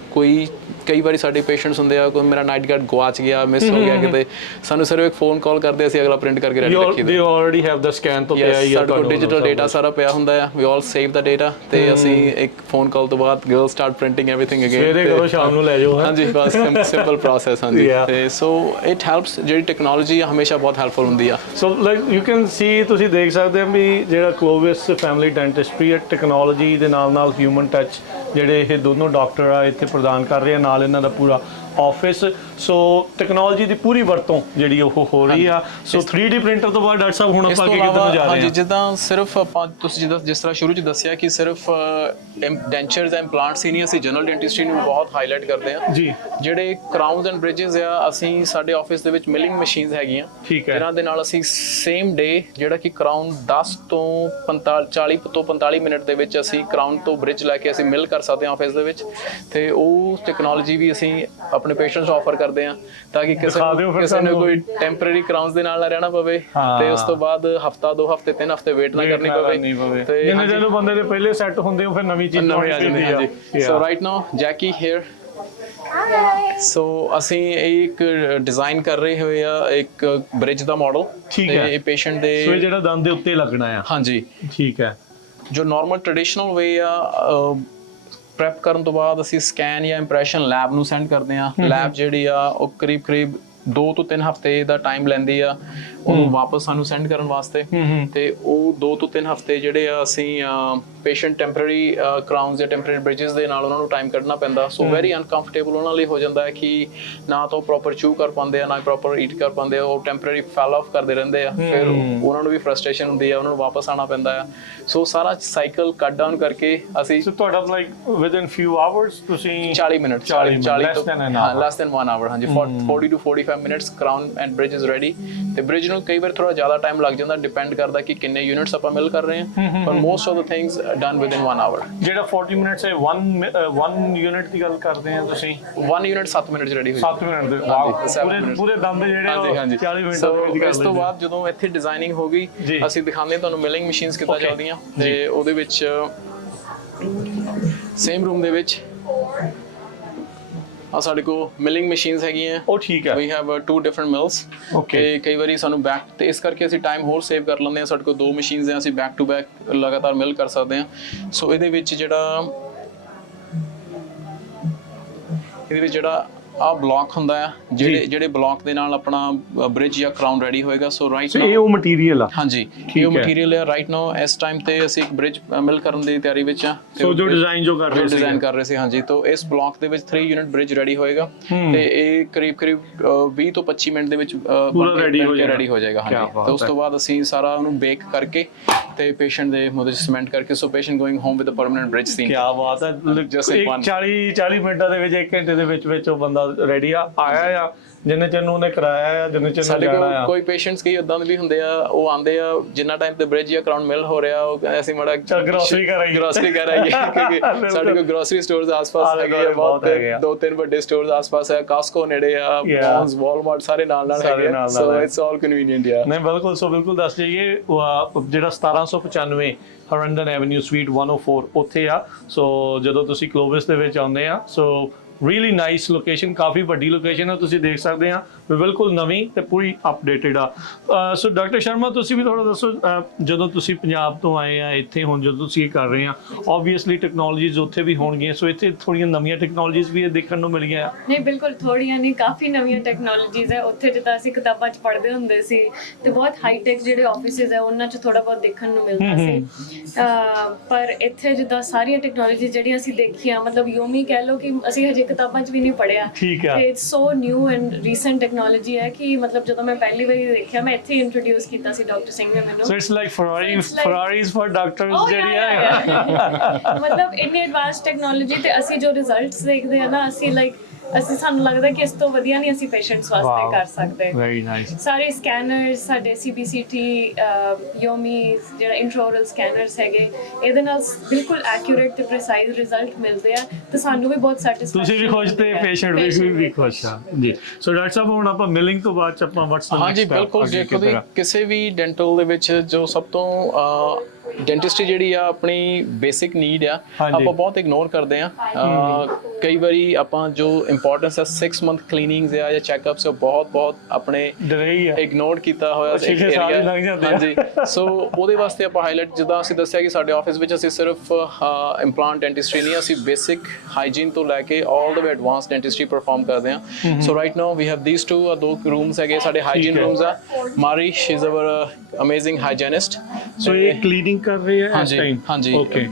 ਕਈ ਵਾਰੀ ਸਾਡੇ ਪੇਸ਼ੈਂਟਸ ਹੁੰਦੇ ਆ, ਕੋਈ ਮੇਰਾ ਨਾਈਟ ਗਾਰਡ ਗਵਾਚ ਗਿਆ, ਮਿਸ ਹੋ ਗਿਆ ਕਿਤੇ, ਸਾਨੂੰ ਸਿਰਫ ਇੱਕ ਫੋਨ ਕਾਲ ਕਰਦੇ, ਅਸੀਂ ਅਗਲਾ ਪ੍ਰਿੰਟ ਕਰਕੇ ਰੈਡੀ ਰੱਖੀ ਦਾ। You already have the scan ਤੋਂ ਪਿਆ ਹੀ ਆ, ਸਾਡੇ ਕੋਲ ਡਿਜੀਟਲ ਡਾਟਾ ਸਾਰਾ ਪਿਆ ਹੁੰਦਾ ਆ, ਵੀ ਆਲ ਸੇਵ ਦਾ ਡਾਟਾ, ਤੇ ਅਸੀਂ ਇੱਕ ਫੋਨ ਕਾਲ ਤੋਂ ਬਾਅਦ girl start printing everything again. ਸਵੇਰੇ ਕਰੋ ਸ਼ਾਮ ਨੂੰ ਲੈ ਜਾਓ। ਹਾਂਜੀ, ਬਸ ਸਿੰਪਲ ਪ੍ਰੋਸੈਸ। ਹਾਂਜੀ, ਤੇ ਸੋ ਇਟ ਹੈਲਪਸ, ਜਿਹੜੀ ਟੈਕਨੋਲੋਜੀ ਹਮੇਸ਼ਾ ਬਹੁਤ ਹੈਲਪਫੁਲ ਹੁੰਦੀ ਆ। So like you can see, ਤੁਸੀਂ ਦੇਖ ਸਕਦੇ ਹੋ ਵੀ ਜਿਹੜਾ ਕਲੋਵਿਸ ਫੈਮਿਲੀ ਡੈਂਟਿਸਟਰੀ ਹੈ, ਟੈਕਨੋਲੋਜੀ ਦੇ ਨਾਲ ਹਿਊਮਨ ਟੱਚ ਜਿਹੜੇ ਇਹ ਦੋਨੋਂ ਡਾਕਟਰ ਆ ਇੱਥੇ ਪ੍ਰਦਾਨ ਕਰ ਰਹੇ ਆ, ਨਾਲ ਇਹਨਾਂ ਦਾ ਪੂਰਾ ਆਫਿਸ। ਸੋ ਟੈਕਨੋਲੋਜੀ ਦੀ ਪੂਰੀ ਵਰਤੋਂ ਜਿਹੜੀ ਉਹ ਹੋ ਰਹੀ ਆ। ਸੋ 3D ਪ੍ਰਿੰਟਰ ਤੋਂ ਬਾਅਦ ਡਾਕਟਰ ਸਾਹਿਬ ਹੁਣ ਆਪਾਂ ਕੀ ਕਿੱਦਾਂ ਜਾ ਰਹੇ ਹਾਂ? ਹਾਂਜੀ, ਜਿੱਦਾਂ ਸਿਰਫ ਆਪਾਂ ਤੁਸੀਂ ਜਿਸ ਤਰ੍ਹਾਂ ਸ਼ੁਰੂ ਚ ਦੱਸਿਆ ਕਿ ਸਿਰਫ ਡੈਂਚਰਸ ਐਂਡ ਇੰਪਲਾਂਟਸ ਹੀ ਨਹੀਂ, ਅਸੀਂ ਜਨਰਲ ਡੈਂਟਿਸਟਰੀ ਨੂੰ ਬਹੁਤ ਹਾਈਲਾਈਟ ਕਰਦੇ ਹਾਂ ਜੀ। ਜਿਹੜੇ ਕਰਾਊਨਸ ਐਂਡ ਬ੍ਰਿਜਸ ਆ, ਅਸੀਂ ਸਾਡੇ ਆਫਿਸ ਦੇ ਵਿੱਚ ਮਿਲਿੰਗ ਮਸ਼ੀਨਸ ਹੈਗੀਆਂ, ਇਹਨਾਂ ਦੇ ਨਾਲ ਅਸੀਂ ਸੇਮ ਡੇ ਜਿਹੜਾ ਕਿ ਕਰਾਊਨ 10 ਤੋਂ 45 ਮਿੰਟ ਦੇ ਵਿੱਚ ਅਸੀਂ ਕਰਾਊਨ ਤੋਂ ਬ੍ਰਿਜ ਲੈ ਕੇ ਅਸੀਂ ਮਿਲ ਕਰ ਸਕਦੇ ਹਾਂ ਆਫਿਸ ਦੇ ਵਿੱਚ। ਤੇ ਉਹ ਟੈਕਨੋਲੋਜੀ ਵੀ ਅਸੀਂ ਆਪਣੇ ਪੇਸ਼ੈਂਟਸ ਨੂੰ ਆਫਰ ਕਰਦੇ ਆ ਤਾਂ ਕਿ ਕਿਸੇ ਨੂੰ ਕੋਈ ਟੈਂਪਰੇਰੀ ਕਰਾਊਨਸ ਦੇ ਨਾਲ ਨਾ ਰਹਿਣਾ ਪਵੇ, ਤੇ ਉਸ ਤੋਂ ਬਾਅਦ ਹਫਤਾ 2 ਹਫਤੇ 3 ਹਫਤੇ ਵੇਟ ਨਾ ਕਰਨੀ ਪਵੇ। ਤੇ ਜਦੋਂ ਬੰਦੇ ਦੇ ਪਹਿਲੇ ਸੈੱਟ ਹੁੰਦੇ ਉਹ ਫਿਰ ਨਵੀਂ ਚੀਜ਼ ਆ ਜਾਂਦੀ ਹੈ। So right now Jackie here. So ਅਸੀਂ ਇੱਕ ਡਿਜ਼ਾਈਨ ਕਰ ਰਹੇ ਹੋਏ ਆ ਇੱਕ ਬ੍ਰਿਜ ਦਾ ਮਾਡਲ, ਤੇ ਇਹ ਪੇਸ਼ੈਂਟ ਦੇ ਜਿਹੜਾ ਦੰਦ ਦੇ ਉੱਤੇ ਲੱਗਣਾ ਆ। ਹਾਂਜੀ, ਠੀਕ ਹੈ। ਜੋ ਨਾਰਮਲ ਟ੍ਰੈਡੀਸ਼ਨਲ ਵੇ ਆ, ਪ੍ਰੈਪ ਕਰਨ ਤੋਂ ਬਾਅਦ ਅਸੀਂ ਸਕੈਨ ਜਾਂ ਇੰਪ੍ਰੈਸ਼ਨ ਲੈਬ ਨੂੰ ਸੈਂਡ ਕਰਦੇ ਆ। ਲੈਬ ਜਿਹੜੀ ਆ ਉਹ ਕਰੀਬ 2 ਤੋਂ 3 ਹਫ਼ਤੇ ਦਾ ਟਾਈਮ ਲੈਂਦੀ ਆ ਉਹਨੂੰ ਵਾਪਸ ਸਾਨੂੰ ਸੈਂਡ ਕਰਨ ਵਾਸਤੇ। ਤੇ ਉਹ 2 ਤੋਂ 3 ਹਫ਼ਤੇ ਜਿਹੜੇ ਆ ਅਸੀਂ ਪੇਸ਼ੈਂਟ ਟੈਂਪਰੇਰੀ ਕਰਾਊਨਸ ਜਾਂ ਟੈਂਪਰੇਰੀ ਬ੍ਰਿਜਸ ਦੇ ਨਾਲ ਉਹਨਾਂ ਨੂੰ ਟਾਈਮ ਕੱਢਣਾ ਪੈਂਦਾ। ਸੋ ਵੈਰੀ ਅਨਕੰਫਰਟੇਬਲ ਉਹਨਾਂ ਲਈ ਹੋ ਜਾਂਦਾ ਹੈ ਕਿ ਨਾ ਤਾਂ ਉਹ ਪ੍ਰੋਪਰ ਚੂ ਕਰ ਪਾਉਂਦੇ ਆ, ਨਾ ਪ੍ਰੋਪਰ ਈਟ ਕਰ ਪਾਉਂਦੇ ਆ, ਉਹ ਟੈਂਪਰੇਰੀ ਫੈਲ ਆਫ ਕਰਦੇ ਰਹਿੰਦੇ ਆ। ਫਿਰ ਉਹਨਾਂ ਨੂੰ ਵੀ ਫਰਸਟ੍ਰੇਸ਼ਨ ਹੁੰਦੀ ਆ, ਉਹਨਾਂ ਨੂੰ ਵਾਪਸ ਆਉਣਾ ਪੈਂਦਾ ਆ। ਸੋ ਸਾਰਾ ਸਾਈਕਲ ਕੱਟ ਡਾਊਨ ਕਰਕੇ ਅਸੀਂ ਤੁਹਾਡਾ ਲਾਈਕ ਵਿਦਿਨ ਫਿਊ ਆਵਰਸ ਤੁਸੀਂ 40 ਮਿੰਟ 40 ਲੈਸ ਦੈਨ 1 ਆਵਰ। ਹਾਂਜੀ, 40 to 45 minutes crown and bridge is ready. ਤੇ ਬ੍ਰਿਜ ਨੂੰ ਕਈ ਵਾਰ ਥੋੜਾ ਜ਼ਿਆਦਾ ਟਾਈਮ ਲੱਗ ਜਾਂਦਾ, ਡਿਪੈਂਡ ਕਰਦਾ ਕਿ ਕਿੰਨੇ ਯੂਨਿਟਸ ਆਪਾਂ ਮਿਲ ਕਰ ਰਹੇ ਹਾਂ, ਪਰ most of the things done within 1 hour. ਜਿਹੜਾ 40 ਮਿੰਟਸ ਹੈ 1 ਯੂਨਿਟ ਦੀ ਗੱਲ ਕਰਦੇ ਆ ਤੁਸੀਂ? 1 ਯੂਨਿਟ 7 ਮਿੰਟ ਚ ਰੈਡੀ ਹੋ ਜਾਂਦਾ। 7 ਮਿੰਟ ਦੇ ਵਾਓ, ਪੂਰੇ ਦੰਦ ਜਿਹੜੇ 40 ਮਿੰਟ ਦੇ। ਇਸ ਤੋਂ ਬਾਅਦ ਜਦੋਂ ਇੱਥੇ ਡਿਜ਼ਾਈਨਿੰਗ ਹੋ ਗਈ, ਅਸੀਂ ਦਿਖਾਉਂਦੇ ਤੁਹਾਨੂੰ ਮਿਲਿੰਗ ਮਸ਼ੀਨਸ ਕਿੱਦਾਂ ਚੱਲਦੀਆਂ। ਤੇ ਉਹਦੇ ਵਿੱਚ ਸੇਮ ਰੂਮ ਦੇ ਵਿੱਚ ਆ ਸਾਡੇ ਕੋਲ ਮਿਲਿੰਗ ਮਸ਼ੀਨਸ ਹੈਗੀਆਂ। ਉਹ ਠੀਕ ਹੈ। We have 2 different mills. ਤੇ ਕਈ ਵਾਰੀ ਸਾਨੂੰ ਬੈਕ ਤੇ ਇਸ ਕਰਕੇ ਅਸੀਂ ਟਾਈਮ ਹੋਰ ਸੇਵ ਕਰ ਲੈਂਦੇ ਹਾਂ। ਸਾਡੇ ਕੋਲ 2 ਮਸ਼ੀਨਸ ਹੈ, ਅਸੀਂ ਬੈਕ ਟੂ ਬੈਕ ਲਗਾਤਾਰ ਮਿਲ ਕਰ ਸਕਦੇ ਹਾਂ। ਸੋ ਇਹਦੇ ਵਿੱਚ ਜਿਹੜਾ ਆ ਬਲੌਕ ਹੁੰਦਾ ਆ, ਜਿਹੜੇ ਬਲੌਕ ਦੇ ਨਾਲ ਆਪਣਾ ਬ੍ਰਿਜ ਜਾਂ ਕਰਾਊਨ ਰੈਡੀ ਹੋਏਗਾ। ਸੋ ਰਾਈਟ ਇਹ ਉਹ ਮਟੀਰੀਅਲ ਆ। ਹਾਂਜੀ, ਇਹ ਉਹ ਮਟੀਰੀਅਲ ਹੈ। ਰਾਈਟ ਨਾਓ ਇਸ ਟਾਈਮ ਤੇ ਅਸੀਂ ਇੱਕ ਬ੍ਰਿਜ ਮਿਲ ਕਰਨ ਦੀ ਤਿਆਰੀ ਵਿੱਚ ਆ। ਸੋ ਜੋ ਡਿਜ਼ਾਈਨ ਡਿਜ਼ਾਈਨ ਕਰ ਰਹੇ ਸੀ, ਹਾਂਜੀ। ਤੋਂ ਇਸ ਬਲੌਕ ਦੇ ਵਿੱਚ 3 ਯੂਨਿਟ ਬ੍ਰਿਜ ਰੈਡੀ ਹੋਏਗਾ ਤੇ ਇਹ ਕਰੀਬ 20 ਤੋਂ 25 ਮਿੰਟ ਦੇ ਵਿੱਚ ਪੂਰਾ ਰੈਡੀ ਹੋ ਜਾਏਗਾ। ਹਾਂਜੀ, ਤੇ ਉਸ ਤੋਂ ਬਾਅਦ ਅਸੀਂ ਸਾਰਾ ਉਹਨੂੰ ਬੇਕ ਕਰਕੇ ਤੇ ਪੇਸ਼ੈਂਟ ਦੇ ਮੂੰਹ ਵਿੱਚ ਸੀਮੈਂਟ ਕਰਕੇ, so patient going home with a permanent bridge seen. ਕੀ ਬਾਤ ਹੈ। 40 ਮਿੰਟਾਂ ਦੇ ਵਿੱਚ 1 ਘੰਟੇ ਦੇ ਵਿੱਚ ਉਹ ਬੰਦਾ ਰੈਡੀ ਆਇਆ ਆ, ਜਿੰਨੇ ਚਿਰ ਨੂੰ ਉਹਨੇ ਕਰਾਇਆ ਆ, ਜਿੰਨੇ ਚਿਰ ਨੂੰ ਜਾਣਾ ਆ। ਕੋਈ ਪੇਸ਼ੈਂਟਸ ਕਈ ਇਦਾਂ ਦੇ ਵੀ ਹੁੰਦੇ ਆ, ਉਹ ਆਉਂਦੇ ਆ ਜਿੰਨਾ ਟਾਈਮ ਤੇ ਬ੍ਰਿਜ ਜਾਂ ਕਰਾਊਨ ਮਿਲ ਹੋ ਰਿਹਾ, ਉਹ ਕਹਿੰਦੇ ਅਸੀਂ ਮਾੜਾ ਗ੍ਰੋਸਰੀ ਕਰ ਆਈਏ ਕਿਉਂਕਿ ਸਾਡੇ ਕੋਲ ਗ੍ਰੋਸਰੀ ਸਟੋਰਸ ਆਸ-ਪਾਸ ਹੈਗੇ ਆ, ਬਹੁਤ 2-3 ਵੱਡੇ ਸਟੋਰਸ ਆਸ-ਪਾਸ ਹੈ। ਕਾਸਕੋ ਨੇੜੇ ਆ, ਬੌਨਸ, ਵਾਲਮਾਰਟ ਸਾਰੇ ਨਾਲ ਹੈਗੇ ਆ। So it's all convenient. ਯਾ ਨਹੀਂ, ਬਿਲਕੁਲ ਦੱਸ ਜਾਈਏ ਜਿਹੜਾ 1795 ਹਰੰਡਨ ਐਵਨਿਊ ਸਵੀਟ 104 ਉੱਥੇ ਆ। ਸੋ ਜਦੋਂ ਤੁਸੀਂ ਕਲੋਵਿਸ ਦੇ ਵਿੱਚ ਆਉਂਦੇ ਆ, ਸੋ ਰੀਅਲੀ ਨਾਈਸ ਲੋਕੇਸ਼ਨ, ਕਾਫੀ ਵੱਡੀ ਲੋਕੇਸ਼ਨ ਆ, ਤੁਸੀਂ ਦੇਖ ਸਕਦੇ ਆ, ਬਿਲਕੁਲ ਨਵੀਂ ਤੇ ਪੂਰੀ ਅਪਡੇਟਡ ਆ। ਸੋ ਡਾਕਟਰ ਸ਼ਰਮਾ, ਤੁਸੀਂ ਵੀ ਥੋੜਾ ਦੱਸੋ, ਜਦੋਂ ਤੁਸੀਂ ਪੰਜਾਬ ਤੋਂ ਆਏ ਆ ਇੱਥੇ, ਹੁਣ ਜਦੋਂ ਤੁਸੀਂ ਇਹ ਕਰ ਰਹੇ ਆ, ਆਬਵੀਅਸਲੀ ਟੈਕਨੋਲੋਜੀਜ਼ ਉੱਥੇ ਵੀ ਹੋਣਗੀਆਂ, ਸੋ ਇੱਥੇ ਥੋੜੀਆਂ ਨਵੀਆਂ ਟੈਕਨੋਲੋਜੀਜ਼ ਵੀ ਦੇਖਣ ਨੂੰ ਮਿਲੀਆਂ? ਨਹੀਂ, ਬਿਲਕੁਲ ਥੋੜੀਆਂ ਨਹੀਂ, ਕਾਫੀ ਨਵੀਆਂ ਟੈਕਨੋਲੋਜੀਜ਼ ਹੈ। ਉੱਥੇ ਜਿੱਦਾਂ ਅਸੀਂ ਕਿਤਾਬਾਂ 'ਚ ਪੜ੍ਹਦੇ ਹੁੰਦੇ ਸੀ ਤੇ ਬਹੁਤ ਹਾਈਟੈਕ ਜਿਹੜੇ ਆਫਿਸਿਸ ਹੈ ਉਹਨਾਂ 'ਚ ਥੋੜਾ ਬਹੁਤ ਦੇਖਣ ਨੂੰ ਮਿਲਦਾ ਸੀ, ਪਰ ਇੱਥੇ ਜਿੱਦਾਂ ਸਾਰੀਆਂ ਟੈਕਨੋਲੋਜੀ ਜਿਹੜੀਆਂ ਅਸੀਂ ਦੇਖੀਆਂ, ਮਤਲਬ ਯੂਮੀ ਕਹਿ ਲਓ ਕਿ ਅਸੀਂ ਹਜੇ ਕਿਤਾਬਾਂ 'ਚ ਵੀ ਨਹੀਂ ਪੜ੍ਹਿਆ। ਠੀਕ ਹੈ। It's so new and recent technology ਹੈ ਕਿ ਮਤਲਬ ਜਦੋਂ ਮੈਂ ਪਹਿਲੀ ਵਾਰੀ ਦੇਖਿਆ, ਮੈਂ ਇੱਥੇ ਇੰਟਰੋਡਿਊਸ ਕੀਤਾ ਸੀ ਡਾਕਟਰ ਸਿੰਘ ਨੇ ਮੈਨੂੰ। So it's like Ferraris for doctors ਜਿਹੜੀ ਹੈ। ਮਤਲਬ ਇੰਨੀ ਐਡਵਾਂਸ ਟੈਕਨੋਲੋਜੀ, ਤੇ ਅਸੀਂ ਜੋ ਰਿਜ਼ਲਟਸ ਦੇਖਦੇ ਆ ਨਾ, ਅਸੀਂ ਸਾਨੂੰ ਲੱਗਦਾ ਕਿ ਇਸ ਤੋਂ ਵਧੀਆ ਨਹੀਂ ਅਸੀਂ ਪੇਸ਼ੈਂਟਸ ਵਾਸਤੇ ਕਰ ਸਕਦੇ। Very nice. ਸਾਰੇ ਸਕੈਨਰਸ ਸਾਡੇ CBCT, ਯੋਮੀ ਜਿਹੜਾ ਇੰਟਰੋਰਲ ਸਕੈਨਰਸ ਹੈਗੇ, ਇਹਦੇ ਨਾਲ ਬਿਲਕੁਲ ਐਕਿਊਰੇਟ ਤੇ ਪ੍ਰੀਸਾਈਜ਼ ਰਿਜ਼ਲਟ ਮਿਲਦੇ ਆ, ਤੇ ਸਾਨੂੰ ਵੀ ਬਹੁਤ ਸੈਟੀਸਫੈਕਸ਼ਨ। ਤੁਸੀਂ ਵੀ ਖੁਸ਼ ਤੇ ਪੇਸ਼ੈਂਟ ਵੀ ਖੁਸ਼ ਆ ਜੀ। ਸੋ ਡਾਕਟਰ ਸਾਹਿਬ, ਹੁਣ ਆਪਾਂ ਮਿਲਿੰਗ ਤੋਂ ਬਾਅਦ ਆਪਾਂ ਵਟਸ ਹਾਂਜੀ, ਬਿਲਕੁਲ। ਦੇਖੋ ਜੀ, ਕਿਸੇ ਵੀ ਡੈਂਟਲ ਦੇ ਵਿੱਚ ਜੋ ਸਭ ਤੋਂ ਡੈਂਟਿਸਟਰੀ ਜਿਹੜੀ ਆ ਆਪਣੀ ਬੇਸਿਕ ਨੀਡ ਆ, ਆਪਾਂ ਬਹੁਤ ਇਗਨੋਰ ਕਰਦੇ ਆ। ਕਈ ਵਾਰੀ ਆਪਾਂ ਜੋ ਇੰਪੋਰਟੈਂਸ ਹੈ 6 ਮੰਥ ਕਲੀਨਿੰਗਸ ਆ ਜਾਂ ਚੈੱਕਅਪਸ, ਬਹੁਤ ਆਪਣੇ ਇਗਨੋਰ ਕੀਤਾ ਹੋਇਆ ਏਰੀਆ। ਹਾਂਜੀ, ਸੋ ਉਹਦੇ ਵਾਸਤੇ ਆਪਾਂ ਹਾਈਲਾਈਟ, ਜਿੱਦਾਂ ਅਸੀਂ ਦੱਸਿਆ ਕਿ ਸਾਡੇ ਆਫਿਸ ਵਿੱਚ ਅਸੀਂ ਸਿਰਫ ਇੰਪਲਾਂਟ ਡੈਂਟਿਸਟਰੀ ਨਹੀਂ, ਅਸੀਂ ਬੇਸਿਕ ਹਾਈਜੀਨ ਤੋਂ ਲੈ ਕੇ ਆਲ ਦ ਵੇ ਐਡਵਾਂਸ ਡੈਂਟਿਸਟਰੀ ਪਰਫਾਰਮ ਕਰਦੇ ਆ। So right now we have these 2 rooms ਹੈਗੇ ਸਾਡੇ ਹਾਈਜੀਨ ਰੂਮਸ ਆ। Marie, she is our amazing hygienist. So ਇਹ ਕਲੀਨਿੰਗ ਕਰ ਰਹੇ ਆ ਇਸ ਟਾਈਮ? ਹਾਂਜੀ। ਓਕੇ।